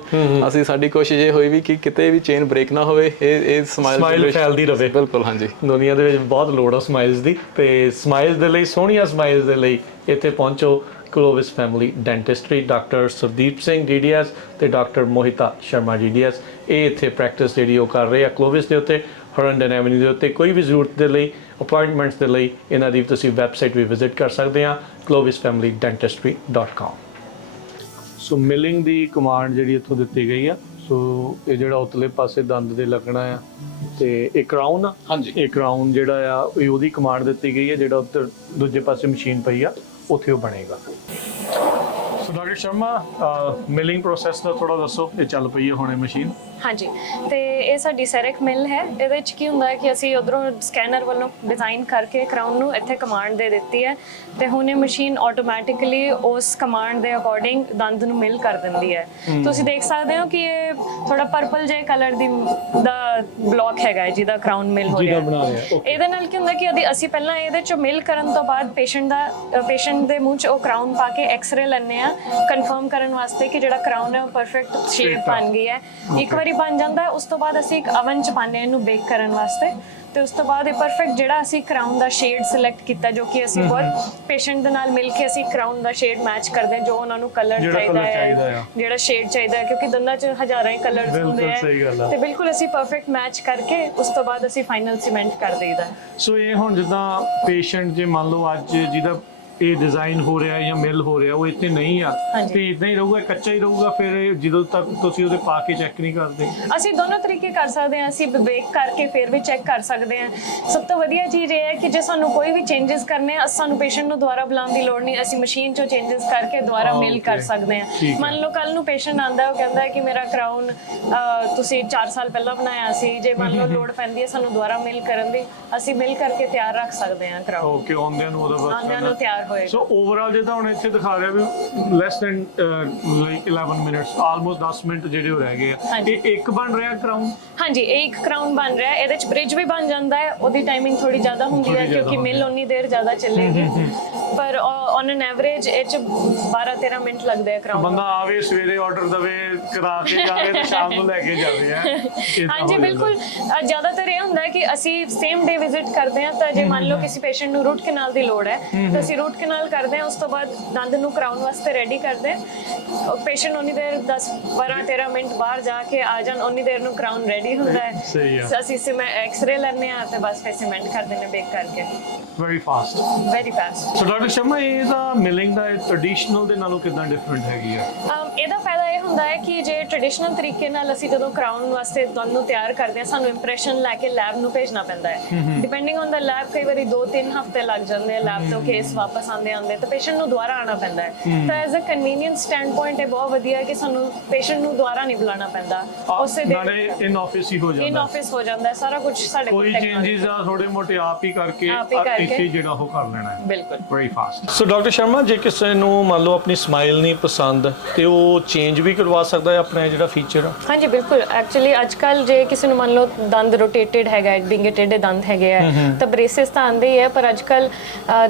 ਅਸੀਂ ਸਾਡੀ ਕੋਸ਼ਿਸ਼ ਇਹ ਹੋਈ ਵੀ ਕਿ ਕਿਤੇ ਵੀ ਚੇਨ ਬ੍ਰੇਕ ਨਾ ਹੋਵੇ, ਇਹ ਸਮਾਈਲ ਫੈਲਦੀ ਰਹੇ। ਬਿਲਕੁਲ, ਹਾਂਜੀ। ਦੁਨੀਆ ਦੇ ਵਿੱਚ ਬਹੁਤ ਲੋੜ ਆ ਸਮਾਈਲਸ ਦੀ, ਤੇ ਸਮਾਈਲਸ ਦੇ ਲਈ, ਸੋਹਣੀਆਂ ਸਮਾਈਲਸ ਦੇ ਲਈ ਇੱਥੇ ਪਹੁੰਚੋ ਕਲੋਵਿਸ ਫੈਮਿਲੀ ਡੈਂਟਿਸਟਰੀ। ਡਾਕਟਰ ਸੁਰਦੀਪ ਸਿੰਘ DDS ਤੇ ਡਾਕਟਰ ਮੋਹਿਤਾ ਸ਼ਰਮਾ DDS ਇਹ ਇੱਥੇ ਪ੍ਰੈਕਟਿਸ ਜਿਹੜੀ ਉਹ ਕਰ ਰਹੇ ਆ ਕਲੋਵਿਸ ਦੇ ਉੱਤੇ, ਹਰੰਡਨ ਐਵਨਿਊ ਦੇ ਉੱਤੇ। ਕੋਈ ਵੀ ਜ਼ਰੂਰਤ ਦੇ ਲਈ, ਅਪਾਇੰਟਮੈਂਟਸ ਦੇ ਲਈ ਇਹਨਾਂ ਦੀ ਤੁਸੀਂ ਵੈਬਸਾਈਟ ਵੀ ਵਿਜ਼ਿਟ ਕਰ ਸਕਦੇ ਆ, clovisfamilydentistry.com। ਸੋ ਮਿਲਿੰਗ ਦੀ ਕਮਾਂਡ ਜਿਹੜੀ ਇੱਥੋਂ ਦਿੱਤੀ ਗਈ ਆ। ਸੋ ਇਹ ਜਿਹੜਾ ਉਤਲੇ ਪਾਸੇ ਦੰਦ ਦੇ ਲੱਗਣਾ ਆ, ਤੇ ਇਹ ਕਰਾਊਨ ਆ। ਹਾਂਜੀ, ਇਹ ਕਰਾਊਨ ਜਿਹੜਾ ਆ ਇਹ ਉਹਦੀ ਕਮਾਂਡ ਦਿੱਤੀ ਗਈ ਹੈ, ਜਿਹੜਾ ਉੱਧਰ ਦੂਜੇ ਪਾਸੇ ਮਸ਼ੀਨ ਪਈ ਆ ਉੱਥੇ ਉਹ ਬਣੇਗਾ। ਸੋ ਡਾਕਟਰ ਸ਼ਰਮਾ, ਮਿਲਿੰਗ ਪ੍ਰੋਸੈਸ ਦਾ ਥੋੜਾ ਦੱਸੋ। ਇਹ ਚੱਲ ਪਈ ਹੈ ਹੁਣੇ ਮਸ਼ੀਨ। ਹਾਂਜੀ, ਤੇ ਇਹ ਸਾਡੀ ਸੈਰਿਕ ਮਿਲ ਹੈ। ਇਹਦੇ ਵਿੱਚ ਕੀ ਹੁੰਦਾ ਹੈ ਕਿ ਅਸੀਂ ਉਧਰੋਂ ਸਕੈਨਰ ਵੱਲੋਂ ਡਿਜ਼ਾਈਨ ਕਰਕੇ ਕਰਾਊਨ ਨੂੰ ਇੱਥੇ ਕਮਾਂਡ ਦੇ ਦਿੱਤੀ ਹੈ, ਤੇ ਹੁਣ ਇਹ ਮਸ਼ੀਨ ਆਟੋਮੈਟਿਕਲੀ ਉਸ ਕਮਾਂਡ ਦੇ ਅਕੋਰਡਿੰਗ ਦੰਦ ਨੂੰ ਮਿਲ ਕਰ ਦਿੰਦੀ ਹੈ। ਤੁਸੀਂ ਦੇਖ ਸਕਦੇ ਹੋ ਕਿ ਇਹ ਥੋੜਾ ਪਰਪਲ ਜਿਹੇ ਕਲਰ ਦਾ ਬਲੌਕ ਹੈਗਾ ਹੈ ਜਿਹਦਾ ਕਰਾਊਨ ਮਿਲ ਹੋ ਰਿਹਾ ਹੈ। ਇਹਦੇ ਨਾਲ ਕੀ ਹੁੰਦਾ ਕਿ ਅਸੀਂ ਪਹਿਲਾਂ ਇਹਦੇ ਚੋਂ ਮਿਲ ਕਰਨ ਤੋਂ ਬਾਅਦ ਪੇਸ਼ੈਂਟ ਦੇ ਮੂੰਹ 'ਚ ਉਹ ਕਰਾਊਨ ਪਾ ਕੇ ਐਕਸ-ਰੇ ਲੈਂਦੇ ਆ, ਕਨਫਰਮ ਕਰਨ ਵਾਸਤੇ ਕਿ ਜਿਹੜਾ ਕਰਾਊਨ ਹੈ ਉਹ ਪਰਫੈਕਟ ਸ਼ੇਪ ਬਣ ਗਈ ਹੈ। ਇੱਕ ਵਾਰੀ ਬਣ ਜਾਂਦਾ ਹੈ, ਉਸ ਤੋਂ ਬਾਅਦ ਅਸੀਂ ਇੱਕ ਓਵਨ 'ਚ ਪਾਉਂਦੇ ਹਾਂ ਇਹਨੂੰ ਬੇਕ ਕਰਨ ਵਾਸਤੇ, ਤੇ ਉਸ ਤੋਂ ਬਾਅਦ ਇਹ ਪਰਫੈਕਟ ਜਿਹੜਾ ਅਸੀਂ ਕਰਾਊਨ ਦਾ ਸ਼ੇਡ ਸਿਲੈਕਟ ਕੀਤਾ, ਜੋ ਕਿ ਅਸੀਂ ਬਹੁਤ ਪੇਸ਼ੈਂਟ ਦੇ ਨਾਲ ਮਿਲ ਕੇ ਅਸੀਂ ਕਰਾਊਨ ਦਾ ਸ਼ੇਡ ਮੈਚ ਕਰਦੇ ਹਾਂ, ਜੋ ਉਹਨਾਂ ਨੂੰ ਕਲਰ ਚਾਹੀਦਾ ਹੈ, ਜਿਹੜਾ ਸ਼ੇਡ ਚਾਹੀਦਾ ਹੈ, ਕਿਉਂਕਿ ਦੰਦਾਂ 'ਚ ਹਜ਼ਾਰਾਂ ਹੀ ਕਲਰਸ ਹੁੰਦੇ ਆ, ਤੇ ਬਿਲਕੁਲ ਅਸੀਂ ਪਰਫੈਕਟ ਮੈਚ ਕਰਕੇ ਉਸ ਤੋਂ ਬਾਅਦ ਅਸੀਂ ਫਾਈਨਲ ਸੀਮੈਂਟ ਕਰ ਦੇਈਦਾ। ਸੋ ਇਹ ਹੁਣ ਜਿੱਦਾਂ ਪੇਸ਼ੈਂਟ ਜੇ ਮੰਨ ਲਓ ਅੱਜ ਜਿਹਦਾ ਇਹ ਡਿਜ਼ਾਈਨ ਹੋ ਰਿਹਾ ਜਾਂ ਮਿਲ ਹੋ ਰਿਹਾ ਉਹ ਇੱਥੇ ਨਹੀਂ ਆ, ਤੇ ਇਦਾਂ ਹੀ ਰਹੂਗਾ, ਕੱਚਾ ਹੀ ਰਹੂਗਾ, ਫਿਰ ਜਦੋਂ ਤੱਕ ਤੁਸੀਂ ਉਹਦੇ ਪਾ ਕੇ ਚੈੱਕ ਨਹੀਂ ਕਰਦੇ? ਅਸੀਂ ਦੋਨੋਂ ਤਰੀਕੇ ਕਰ ਸਕਦੇ ਹਾਂ। ਅਸੀਂ ਬੇਕ ਕਰਕੇ ਫਿਰ ਵੀ ਚੈੱਕ ਕਰ ਸਕਦੇ ਹਾਂ। ਸਭ ਤੋਂ ਵਧੀਆ ਚੀਜ਼ ਇਹ ਹੈ ਕਿ ਜੇ ਸਾਨੂੰ ਕੋਈ ਵੀ ਚੇਂਜਸ ਕਰਨੇ ਆ, ਸਾਨੂੰ ਪੇਸ਼ੈਂਟ ਨੂੰ ਦੁਬਾਰਾ ਬੁਲਾਉਣ ਦੀ ਲੋੜ ਨਹੀਂ, ਅਸੀਂ ਮਸ਼ੀਨ 'ਚੋਂ ਚੇਂਜਸ ਕਰਕੇ ਦੁਬਾਰਾ ਮਿਲ ਕਰ ਸਕਦੇ ਹਾਂ। ਮੰਨ ਲਓ ਕੱਲ ਨੂੰ ਪੇਸ਼ੈਂਟ ਆਉਂਦਾ, ਉਹ ਕਹਿੰਦਾ ਹੈ ਕਿ ਮੇਰਾ ਕਰਾਊਨ ਤੁਸੀਂ 4 ਸਾਲ ਪਹਿਲਾਂ ਬਣਾਇਆ ਸੀ, ਜੇ ਮੰਨ ਲਓ ਲੋੜ ਪੈਂਦੀ ਹੈ ਸਾਨੂੰ ਦੁਬਾਰਾ ਮਿਲ ਕਰਨ ਦੀ, ਅਸੀਂ ਮਿਲ ਕਰਕੇ ਤਿਆਰ ਰੱਖ ਸਕਦੇ ਹਾਂ ਕਰਾਊਨ। ਓਕੇ, ਆਉਂਦਿਆਂ ਨੂੰ ਉਹਦਾ ਆਉਂਦਿਆਂ ਨੂੰ ਤਿਆਰ ਹੋਏਗਾ। ਸੋ ਓਵਰਆਲ ਜਿੱਦਾਂ ਹੁਣ ਇੱਥੇ ਦਿਖਾ ਰਿਹਾ ਵੀ less than like 11 minutes, almost 10 minute ਜਿਹੜੇ ਉਹ ਰਹਿ ਗਏ ਆ। ਇਹ ਇੱਕ ਬਣ ਰਿਹਾ ਕਰਾਊਨ? ਹਾਂਜੀ, ਇਹ ਇੱਕ ਕਰਾਊਨ ਬਣ ਰਿਹਾ। ਇਹਦੇ ਚ ਬ੍ਰਿਜ ਵੀ ਬਣ ਜਾਂਦਾ ਹੈ, ਉਹਦੀ ਟਾਈਮਿੰਗ ਥੋੜੀ ਜ਼ਿਆਦਾ ਹੁੰਦੀ ਹੈ ਕਿਉਂਕਿ ਮਿਲ ਉਨੀ ਦੇਰ ਜ਼ਿਆਦਾ ਚੱਲੇਗੀ, ਪਰ ਔਨ ਐਨ ਐਵਰੇਜ ਇਹ ਚ 12-13 ਮਿੰਟ ਲੱਗਦੇ ਆ ਕਰਾਊਨ। ਬੰਦਾ ਆਵੇ ਸਵੇਰੇ ਆਰਡਰ ਦਵੇ, ਕਰਾ ਕੇ ਜਾਵੇ ਤੇ ਸ਼ਾਮ ਨੂੰ ਲੈ ਕੇ ਜਾਵੇ। ਹਾਂਜੀ ਬਿਲਕੁਲ, ਜ਼ਿਆਦਾਤਰ ਇਹ ਹੁੰਦਾ ਹੈ ਕਿ ਅਸੀਂ ਸੇਮ ਡੇ ਵਿਜ਼ਿਟ ਕਰਦੇ ਹਾਂ, ਤਾਂ ਜੇ ਮੰਨ ਲਓ ਕਿਸੇ ਪੇਸ਼ੈਂਟ ਨੂੰ ਰੂਟ ਕਨਾਲ ਦੀ ਲੋੜ ਹੈ ਤਾਂ ਅਸੀਂ ਰੂਟ ਕਨਾਲ ਕਰਦੇ ਹਾਂ, ਉਸ ਤੋਂ ਬਾਅਦ ਦੰਦ ਨੂੰ ਕਰਾਉਣ ਵਾਸਤੇ ਰੈਡੀ ਕਰਦੇ ਹਾਂ। ਪੇਸ਼ੈਂਟ ਉਨੀ ਦੇਰ 10-12-13 ਮਿੰਟ ਬਾਹਰ ਜਾ ਕੇ ਆ ਜਾਣ, ਉਨੀ ਦੇਰ ਨੂੰ ਕਰਾਉਨ ਰੈਡੀ ਹੁੰਦਾ ਹੈ। ਅਸੀਂ ਐਕਸ-ਰੇ ਲੈਂਦੇ ਹਾਂ ਤੇ ਬਸ ਫਿਰ ਸੀਮੈਂਟ ਕਰ ਦਿੰਦੇ ਬੇਕ ਕਰਕੇ। Very fast. ਸੋ ਡਾਕਟਰ ਸ਼ਰਮਾ, ਇਹਦਾ ਮਿਲਿੰਗ ਦਾ ਟ੍ਰੈਡੀਸ਼ਨਲ ਦੇ ਨਾਲੋਂ ਕਿੰਨਾ ਡਿਫਰੈਂਟ ਹੈਗੀ ਆ? ਇਹਦਾ ਫਾਇਦਾ ਇਹ ਹੁੰਦਾ ਹੈ ਕਿ ਜੇ ਟ੍ਰੈਡੀਸ਼ਨਲ ਤਰੀਕੇ ਨਾਲ ਅਸੀਂ ਜਦੋਂ ਕਰਾਉਨ ਵਾਸਤੇ ਦੰਦ ਨੂੰ ਤਿਆਰ ਕਰਦੇ ਹਾਂ, ਸਾਨੂੰ ਇੰਪ੍ਰੈਸ਼ਨ ਲੈ ਕੇ ਲੈਬ ਨੂੰ ਭੇਜਣਾ ਪੈਂਦਾ ਹੈ। ਡਿਪੈਂਡਿੰਗ ਔਨ ਦਾ ਲੈਬ, ਕਈ ਵਾਰੀ 2-3 ਹਫ਼ਤੇ ਲੱਗ ਜਾਂਦੇ ਆ ਲੈਬ ਤੋਂ ਕੇਸ ਵਾਪਸ ਆਉਂਦੇ ਤਾਂ ਪੇਸ਼ੈਂਟ ਨੂੰ ਦੁਬਾਰਾ ਆਉਣਾ ਪੈਂਦਾ ਹੈ। ਤਾਂ as a convenience standpoint ਇਹ ਬਹੁਤ ਵਧੀਆ ਹੈ ਕਿ ਸਾਨੂੰ ਪੇਸ਼ੈਂਟ ਨੂੰ ਦੁਬਾਰਾ ਨਹੀਂ ਬੁਲਾਉਣਾ ਪੈਂਦਾ, ਉਸੇ ਦੇ ਇਨ ਆਫਿਸ ਹੀ ਹੋ ਜਾਂਦਾ। ਇਨ ਆਫਿਸ ਹੋ ਜਾਂਦਾ ਹੈ ਸਾਰਾ ਕੁਝ ਸਾਡੇ ਕੋਲ। ਕੋਈ ਚੇਂਜਸ ਆ ਥੋੜੇ ਮੋਟੇ ਆਪ ਹੀ ਕਰਕੇ ਇੱਥੇ ਜਿਹੜਾ ਉਹ ਕਰ ਲੈਣਾ ਹੈ। ਬਿਲਕੁਲ, ਵੈਰੀ ਫਾਸਟ। ਸੋ ਡਾਕਟਰ ਸ਼ਰਮਾ, ਜੇ ਕਿਸੇ ਨੂੰ ਮੰਨ ਲਓ ਆਪਣੀ ਸਮਾਈਲ ਨਹੀਂ ਪਸੰਦ ਤੇ ਉਹ ਚੇਂਜ ਵੀ ਕਰਵਾ ਸਕਦਾ ਹੈ ਆਪਣਾ ਜਿਹੜਾ ਫੀਚਰ ਆ? ਹਾਂਜੀ ਬਿਲਕੁਲ। ਐਕਚੁਅਲੀ ਅੱਜ ਕੱਲ ਜੇ ਕਿਸੇ ਨੂੰ ਮੰਨ ਲਓ ਦੰਦ ਰੋਟੇਟਡ ਹੈਗਾ, ਵਿੰਗੇ ਟੇਢੇ ਦੰਦ ਹੈਗੇ ਆ, ਤਾਂ ਬ੍ਰੇਸਿਸ ਤਾਂ ਆਉਂਦੇ ਹੀ ਹੈ, ਪਰ ਅੱਜ ਕੱਲ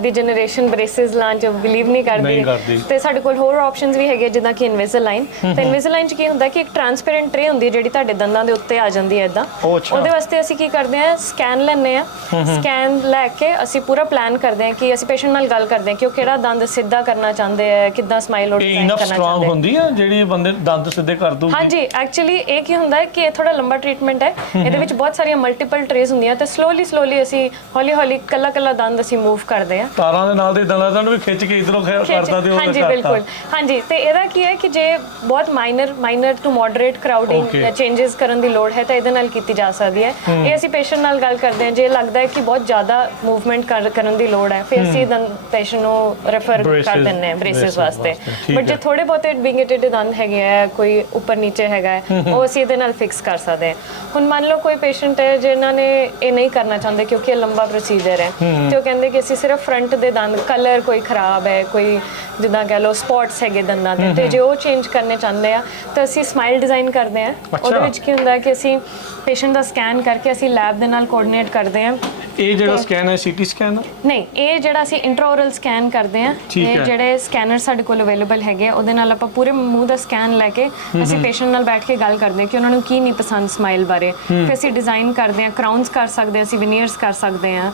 ਦੀ ਜਨਰੇਸ਼ਨ ਬ੍ਰੇਸਿਸ ਲਾਉਣ 'ਚ ਬਿਲੀਵ ਨਹੀਂ ਕਰਦੀ, ਤੇ ਸਾਡੇ ਕੋਲ ਹੋਰ ਆਪਸ਼ਨਸ ਵੀ ਹੈਗੇ ਜਿੱਦਾਂ ਕਿ ਇਨਵਿਜ਼ਲਾਈਨ। ਤੇ ਇਨਵਿਜ਼ਲਾਈਨ 'ਚ ਕੀ ਹੁੰਦਾ ਕਿ ਇੱਕ ਟ੍ਰਾਂਸਪੇਰੈਂਟ ਟ੍ਰੇ ਹੁੰਦੀ ਹੈ ਜਿਹੜੀ ਤੁਹਾਡੇ ਦੰਦਾਂ ਦੇ ਉੱਤੇ ਆ ਜਾਂਦੀ ਹੈ ਇਦਾਂ। ਉਹਦੇ ਵਾਸਤੇ ਅਸੀਂ ਕੀ ਕਰਦੇ ਹਾਂ, ਸਕੈਨ ਲੈਂਦੇ ਹਾਂ। ਸਕੈਨ ਲੈ ਕੇ ਅਸੀਂ ਪੂਰਾ ਪਲਾਨ ਕਰਦੇ ਹਾਂ ਕਿ ਅਸੀਂ ਪੇਸ਼ੈਂਟ ਨਾਲ ਗੱਲ ਕਰਦੇ ਹਾਂ ਕਿ ਉਹ ਕਿਹੜਾ ਦੰਦ ਸਿੱਧਾ ਕਰਨਾ ਚਾਹੁੰਦੇ ਆ, ਕਿੱਦਾਂ ਸਮਾਈਲ ਉਹ ਡਿਜ਼ਾਈਨ ਕਰਨਾ ਚਾਹੁੰਦੇ ਹੁੰਦੀ ਹੈ ਜਿਹੜੀ ਬੰਦੇ ਦੰਦ ਸਿੱਧੇ ਕਰ ਦੂਗੀ। ਹਾਂਜੀ, ਐਕਚੁਅਲੀ ਇਹ ਕੀ ਹੁੰਦਾ ਹੈ ਕਿ ਇਹ ਥੋੜਾ ਲੰਬਾ ਟ੍ਰੀਟਮੈਂਟ ਹੈ, ਇਹਦੇ ਵਿੱਚ ਬਹੁਤ ਸਾਰੀਆਂ ਮਲਟੀਪਲ ਟ੍ਰੇਸ ਹੁੰਦੀਆਂ, ਤੇ ਸਲੋਲੀ ਅਸੀਂ ਹੌਲੀ ਕੱਲਾ ਦੰਦ ਅਸੀਂ ਮੂਵ ਕਰਦੇ ਹਾਂ ਤਾਰਾਂ ਦੇ ਨਾਲ, ਤੇ ਦੰਦਾਂ ਨੂੰ ਵੀ ਖਿੱਚ ਕੇ ਇਧਰੋਂ ਕਰਦਾ ਤੇ ਉਹ। ਹਾਂਜੀ ਬਿਲਕੁਲ। ਹਾਂਜੀ, ਤੇ ਇਹਦਾ ਕੀ ਹੈ ਕਿ ਜੇ ਬਹੁਤ ਮਾਈਨਰ ਟੂ ਮੋਡਰੇਟ ਕਰਾਊਡਿੰਗ ਚੇਂਜਸ ਕਰਨ ਦੀ ਲੋੜ ਹੈ ਤਾਂ ਇਹਦੇ ਨਾਲ ਕੀਤੀ ਜਾ ਸਕਦੀ ਹੈ। ਇਹ ਅਸੀਂ ਪੇਸ਼ੈਂਟ ਨਾਲ ਗੱਲ ਕਰਦੇ ਹਾਂ, ਜੇ ਲੱਗਦਾ ਹੈ ਕਿ ਬਹੁਤ ਜ਼ਿਆਦਾ ਮੂਵਮੈਂਟ ਕਰਨ ਦੀ ਲੋੜ ਹੈ ਫਿਰ ਅਸੀਂ ਪੇਸ਼ੈਂਟ ਨੂੰ ਰੈਫਰ ਕਰ ਦਿੰਦੇ ਹਾਂ ਬ੍ਰੇਸਿਸ ਵਾਸਤੇ। ਬਟ ਜੇ ਥੋੜੇ ਬਹੁਤੇ ਵਿੰਗੇ ਟੇਢੇ ਦੰਦ ਹੈਗੇ ਹੈ, ਕੋਈ ਉੱਪਰ ਨੀਚੇ ਹੈਗਾ ਹੈ, ਉਹ ਅਸੀਂ ਇਹਦੇ ਨਾਲ ਫਿਕਸ ਕਰ ਸਕਦੇ ਹਾਂ। ਹੁਣ ਮੰਨ ਲਓ ਕੋਈ ਪੇਸ਼ੈਂਟ ਹੈ ਜਿਨ੍ਹਾਂ ਨੇ ਇਹ ਨਹੀਂ ਕਰਨਾ ਚਾਹੁੰਦੇ ਕਿਉਂਕਿ ਇਹ ਲੰਬਾ ਪ੍ਰੋਸੀਜਰ ਹੈ, ਤੇ ਉਹ ਕਹਿੰਦੇ ਕਿ ਅਸੀਂ ਸਿਰਫ ਫਰੰਟ ਦੇ ਦੰਦ ਕਲਰ ਕੋਈ ਖਰਾਬ ਹੈ, ਕੋਈ ਜਿੱਦਾਂ ਕਹਿ ਲਓ ਸਪੌਟਸ ਹੈਗੇ ਦੰਦਾਂ ਤੇ ਜੇ ਉਹ ਚੇਂਜ ਕਰਨੇ ਚਾਹੁੰਦੇ ਆ ਤਾਂ ਅਸੀਂ ਸਮਾਈਲ ਡਿਜ਼ਾਈਨ ਕਰਦੇ ਹਾਂ। ਉਹਦੇ ਵਿੱਚ ਕੀ ਹੁੰਦਾ ਕਿ ਅਸੀਂ ਪੇਸ਼ੈਂਟ ਦਾ ਸਕੈਨ ਕਰਕੇ ਅਸੀਂ ਲੈਬ ਦੇ ਨਾਲ ਕੋਆਰਡੀਨੇਟ ਕਰਦੇ ਹਾਂ। ਇਹ ਜਿਹੜਾ ਸਕੈਨ ਹੈ ਸੀਟੀ ਸਕੈਨ ਨਹੀਂ, ਇਹ ਜਿਹੜਾ ਅਸੀਂ ਇੰਟਰਾਓਰਲ ਸਕੈਨ ਕਰਦੇ ਹਾਂ, ਇਹ ਜਿਹੜੇ ਸਕੈਨਰ ਸਾਡੇ ਕੋਲ ਅਵੇਲੇਬਲ ਹੈਗੇ ਆ, ਉਹਦੇ ਨਾਲ ਆਪਾਂ ਪੂਰੇ ਮੂੰਹ ਦਾ ਸਕੈਨ ਲੈ ਕੇ ਅਸੀਂ ਪੇਸ਼ੈਂਟ ਨਾਲ ਬੈਠ ਕੇ ਗੱਲ ਕਰਦੇ ਹਾਂ ਕਿ ਉਹਨਾਂ ਨੂੰ ਕੀ ਨਹੀਂ ਪਸੰਦ ਸਮਾਈਲ ਬਾਰੇ, ਫਿਰ ਅਸੀਂ ਡਿਜ਼ਾਈਨ ਕਰਦੇ ਹਾਂ, ਕਰਾਊਨਸ ਕਰ ਸਕਦੇ ਹਾਂ, ਅਸੀਂ ਵਿਨੀਅਰਸ ਕਰ ਸਕਦੇ ਹਾਂ,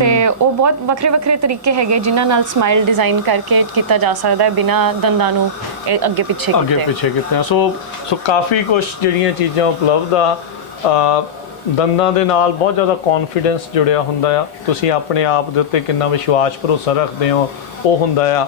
ਤੇ ਉਹ ਬਹੁਤ ਵੱਖਰੇ ਵੱਖਰੇ ਤਰੀਕੇ ਹੈਗੇ ਜਿਨ੍ਹਾਂ ਨਾਲ ਸਮਾਈਲ ਡਿਜ਼ਾਈਨ ਕਰਕੇ ਕੀਤਾ ਜਾ ਸਕਦਾ ਹੈ ਬਿਨਾਂ ਦੰਦਾਂ ਨੂੰ ਅੱਗੇ ਪਿੱਛੇ ਕੀਤੇ। ਸੋ ਕਾਫੀ ਕੁਝ ਜਿਹੜੀਆਂ ਚੀਜ਼ਾਂ ਉਪਲਬਧ ਆ। ਦੰਦਾਂ ਦੇ ਨਾਲ ਬਹੁਤ ਜ਼ਿਆਦਾ ਕੌਨਫੀਡੈਂਸ ਜੁੜਿਆ ਹੁੰਦਾ ਆ, ਤੁਸੀਂ ਆਪਣੇ ਆਪ ਦੇ ਉੱਤੇ ਕਿੰਨਾ ਵਿਸ਼ਵਾਸ ਭਰੋਸਾ ਰੱਖਦੇ ਹੋ ਉਹ ਹੁੰਦਾ ਆ।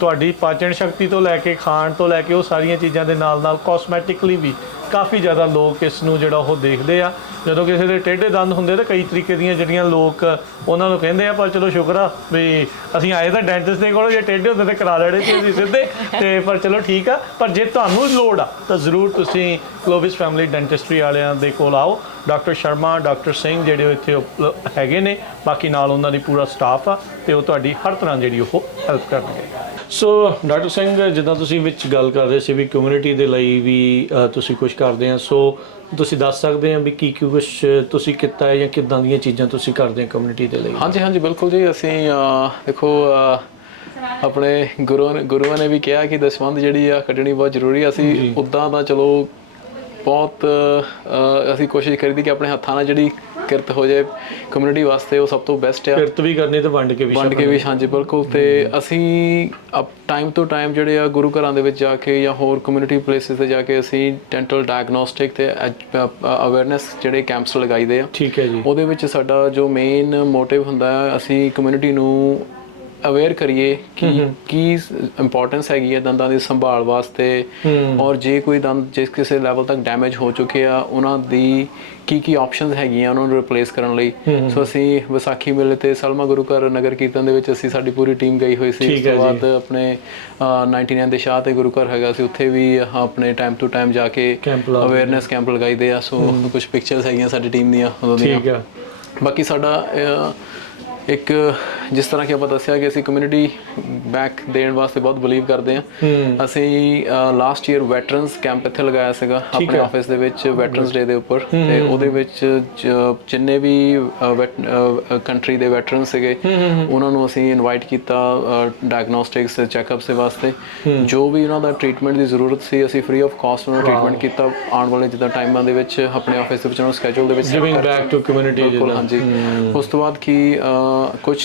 ਤੁਹਾਡੀ ਪਾਚਨ ਸ਼ਕਤੀ ਤੋਂ ਲੈ ਕੇ ਖਾਣ ਤੋਂ ਲੈ ਕੇ ਉਹ ਸਾਰੀਆਂ ਚੀਜ਼ਾਂ ਦੇ ਨਾਲ ਨਾਲ ਕਾਸਮੈਟਿਕਲੀ ਵੀ ਕਾਫੀ ਜ਼ਿਆਦਾ ਲੋਕ ਇਸ ਨੂੰ ਜਿਹੜਾ ਉਹ ਦੇਖਦੇ ਆ। ਜਦੋਂ ਕਿਸੇ ਦੇ ਟੇਢੇ ਦੰਦ ਹੁੰਦੇ ਤਾਂ ਕਈ ਤਰੀਕੇ ਦੀਆਂ ਜਿਹੜੀਆਂ ਲੋਕ ਉਹਨਾਂ ਨੂੰ ਕਹਿੰਦੇ ਆ, ਪਰ ਚਲੋ ਸ਼ੁਕਰ ਆ ਵੀ ਅਸੀਂ ਆਏ ਤਾਂ ਡੈਂਟਿਸਟ ਦੇ ਕੋਲ, ਜੇ ਟੇਢੇ ਹੁੰਦੇ ਤਾਂ ਕਰਾ ਲੈਣੇ ਸੀ ਅਸੀਂ ਸਿੱਧੇ, ਤੇ ਪਰ ਚਲੋ ਠੀਕ ਆ। ਪਰ ਜੇ ਤੁਹਾਨੂੰ ਲੋੜ ਆ ਤਾਂ ਜ਼ਰੂਰ ਤੁਸੀਂ ਕਲੋਵਿਸ ਫੈਮਿਲੀ ਡੈਂਟਿਸਟਰੀ ਵਾਲਿਆਂ ਦੇ ਕੋਲ ਆਓ। ਡਾਕਟਰ ਸ਼ਰਮਾ, ਡਾਕਟਰ ਸਿੰਘ ਜਿਹੜੇ ਇੱਥੇ ਹੈਗੇ ਨੇ, ਬਾਕੀ ਨਾਲ ਉਹਨਾਂ ਦੀ ਪੂਰਾ ਸਟਾਫ ਆ ਤੇ ਉਹ ਤੁਹਾਡੀ ਹਰ ਤਰ੍ਹਾਂ ਜਿਹੜੀ ਉਹ ਹੈਲਪ ਕਰਨਗੇ। ਸੋ ਡਾਕਟਰ ਸਿੰਘ, ਜਿੱਦਾਂ ਤੁਸੀਂ ਵਿੱਚ ਗੱਲ ਕਰ ਰਹੇ ਸੀ ਵੀ ਕਮਿਊਨਿਟੀ ਦੇ ਲਈ ਵੀ ਤੁਸੀਂ ਕੁਝ ਕਰਦੇ ਆ, ਸੋ ਤੁਸੀਂ ਦੱਸ ਸਕਦੇ ਆ ਵੀ ਕੀ ਕੁਝ ਤੁਸੀਂ ਕੀਤਾ ਹੈ ਜਾਂ ਕਿੱਦਾਂ ਦੀਆਂ ਚੀਜ਼ਾਂ ਤੁਸੀਂ ਕਰਦੇ ਆ ਕਮਿਊਨਿਟੀ ਦੇ ਲਈ? ਹਾਂਜੀ ਬਿਲਕੁਲ ਜੀ। ਅਸੀਂ ਦੇਖੋ ਆਪਣੇ ਗੁਰੂਆਂ ਨੇ ਵੀ ਕਿਹਾ ਕਿ ਦਸਵੰਧ ਜਿਹੜੀ ਆ ਕੱਢਣੀ ਬਹੁਤ ਜ਼ਰੂਰੀ ਆ। ਅਸੀਂ ਉੱਦਾਂ ਤਾਂ ਚਲੋ ਬਹੁਤ ਅਸੀਂ ਕੋਸ਼ਿਸ਼ ਕਰੀਦੀ ਕਿ ਆਪਣੇ ਹੱਥਾਂ ਨਾਲ ਜਿਹੜੀ ਕਿਰਤ ਹੋ ਜਾਏ ਕਮਿਊਨਿਟੀ ਵਾਸਤੇ, ਉਹ ਸਭ ਤੋਂ ਬੈਸਟ ਆ। ਕਿਰਤ ਵੀ ਕਰਨੀ ਤੇ ਵੰਡ ਕੇ ਵੀ ਹਾਂਜੀ ਬਿਲਕੁਲ। ਤੇ ਅਸੀਂ ਟਾਈਮ ਤੋਂ ਟਾਈਮ ਜਿਹੜੇ ਆ ਗੁਰੂ ਘਰਾਂ ਦੇ ਵਿੱਚ ਜਾ ਕੇ ਜਾਂ ਹੋਰ ਕਮਿਊਨਿਟੀ ਪਲੇਸਿਸ ਤੇ ਜਾ ਕੇ ਅਸੀਂ ਡੈਂਟਲ ਡਾਇਗਨੋਸਟਿਕ ਤੇ ਅਵੇਅਰਨੈਸ ਜਿਹੜੇ ਕੈਂਪਸ ਲਗਾਈਦੇ ਆ। ਠੀਕ ਹੈ ਜੀ। ਉਹਦੇ ਵਿੱਚ ਸਾਡਾ ਜੋ ਮੇਨ ਮੋਟਿਵ ਹੁੰਦਾ ਹੈ, ਅਸੀਂ ਕਮਿਊਨਿਟੀ ਨੂੰ ਅਵੇਅਰ ਕਰੀਏ ਕਿ ਕੀ ਇੰਪੋਰਟੈਂਸ ਹੈਗੀ ਹੈ ਦੰਦਾਂ ਦੀ ਸੰਭਾਲ ਵਾਸਤੇ, ਔਰ ਜੇ ਕੋਈ ਦੰਦ ਜਿਸ ਕਿਸੇ ਲੈਵਲ ਤੱਕ ਡੈਮੇਜ ਹੋ ਚੁੱਕੇ ਆ ਉਹਨਾਂ ਦੀ ਕੀ ਆਪਸ਼ਨਸ ਹੈਗੀਆਂ ਉਹਨਾਂ ਨੂੰ ਰਿਪਲੇਸ ਕਰਨ ਲਈ। ਸੋ ਅਸੀਂ ਵਿਸਾਖੀ ਮੇਲੇ ਤੇ ਸਲਮਾ ਗੁਰੂ ਘਰ ਨਗਰ ਕੀਰਤਨ ਦੇ ਵਿੱਚ ਅਸੀਂ ਸਾਡੀ ਪੂਰੀ ਟੀਮ ਗਈ ਹੋਈ ਸੀ। ਉਸ ਤੋਂ ਬਾਅਦ ਆਪਣੇ 99 ਦੇ ਸ਼ਾਹ ਤੇ ਗੁਰੂ ਘਰ ਹੈਗਾ ਸੀ, ਉੱਥੇ ਵੀ ਆਪਣੇ ਟਾਈਮ ਟੂ ਟਾਈਮ ਜਾ ਕੇ ਅਵੇਅਰਨੈਸ ਕੈਂਪ ਲਗਾਈਦੇ ਆ। ਸੋ ਕੁਝ ਪਿਕਚਰਸ ਹੈਗੀਆਂ ਸਾਡੀ ਟੀਮ ਦੀਆਂ ਉਦੋਂ ਦੀਆਂ। ਬਾਕੀ ਸਾਡਾ ਇੱਕ ਜਿਸ ਤਰ੍ਹਾਂ ਕਿ ਆਪਾਂ ਦੱਸਿਆ ਕਿ ਅਸੀਂ ਕਮਿਊਨਿਟੀ ਬੈਕ ਦੇਣ ਵਾਸਤੇ ਬਹੁਤ ਬਿਲੀਵ ਕਰਦੇ ਹਾਂ। ਅਸੀਂ ਲਾਸਟ ਈਅਰ ਵੈਟਰਨਸ ਕੈਂਪ ਇੱਥੇ ਲਗਾਇਆ ਸੀਗਾ ਆਪਣੇ ਆਫਿਸ ਦੇ ਵਿੱਚ ਵੈਟਰਨਸ ਡੇ ਦੇ ਉੱਪਰ, ਤੇ ਉਹਦੇ ਵਿੱਚ ਜਿੰਨੇ ਵੀ ਕੰਟਰੀ ਦੇ ਵੈਟਰਨ ਸੀਗੇ ਉਹਨਾਂ ਨੂੰ ਅਸੀਂ ਇਨਵਾਈਟ ਕੀਤਾ ਡਾਇਗਨੋਸਟਿਕਸ ਚੈੱਕਅਪਸ ਦੇ ਵਾਸਤੇ। ਜੋ ਵੀ ਉਹਨਾਂ ਦਾ ਟ੍ਰੀਟਮੈਂਟ ਦੀ ਜ਼ਰੂਰਤ ਸੀ ਅਸੀਂ ਫ੍ਰੀ ਆਫ ਕਾਸਟ ਉਹਨਾਂ ਨੂੰ ਟ੍ਰੀਟਮੈਂਟ ਕੀਤਾ। ਆਉਣ ਵਾਲੇ ਜਿੱਦਾਂ ਟਾਈਮਾਂ ਦੇ ਵਿੱਚ ਆਪਣੇ ਆਫਿਸ ਦੇ ਵਿੱਚ ਉਹਨਾਂ ਨੂੰ ਸਕੈਜੂਲ ਦੇ ਵਿੱਚ ਗਿਵਿੰਗ ਬੈਕ ਟੂ ਕਮਿਊਨਿਟੀ। ਹਾਂਜੀ। ਉਸ ਤੋਂ ਬਾਅਦ ਕੀ ਕੁਝ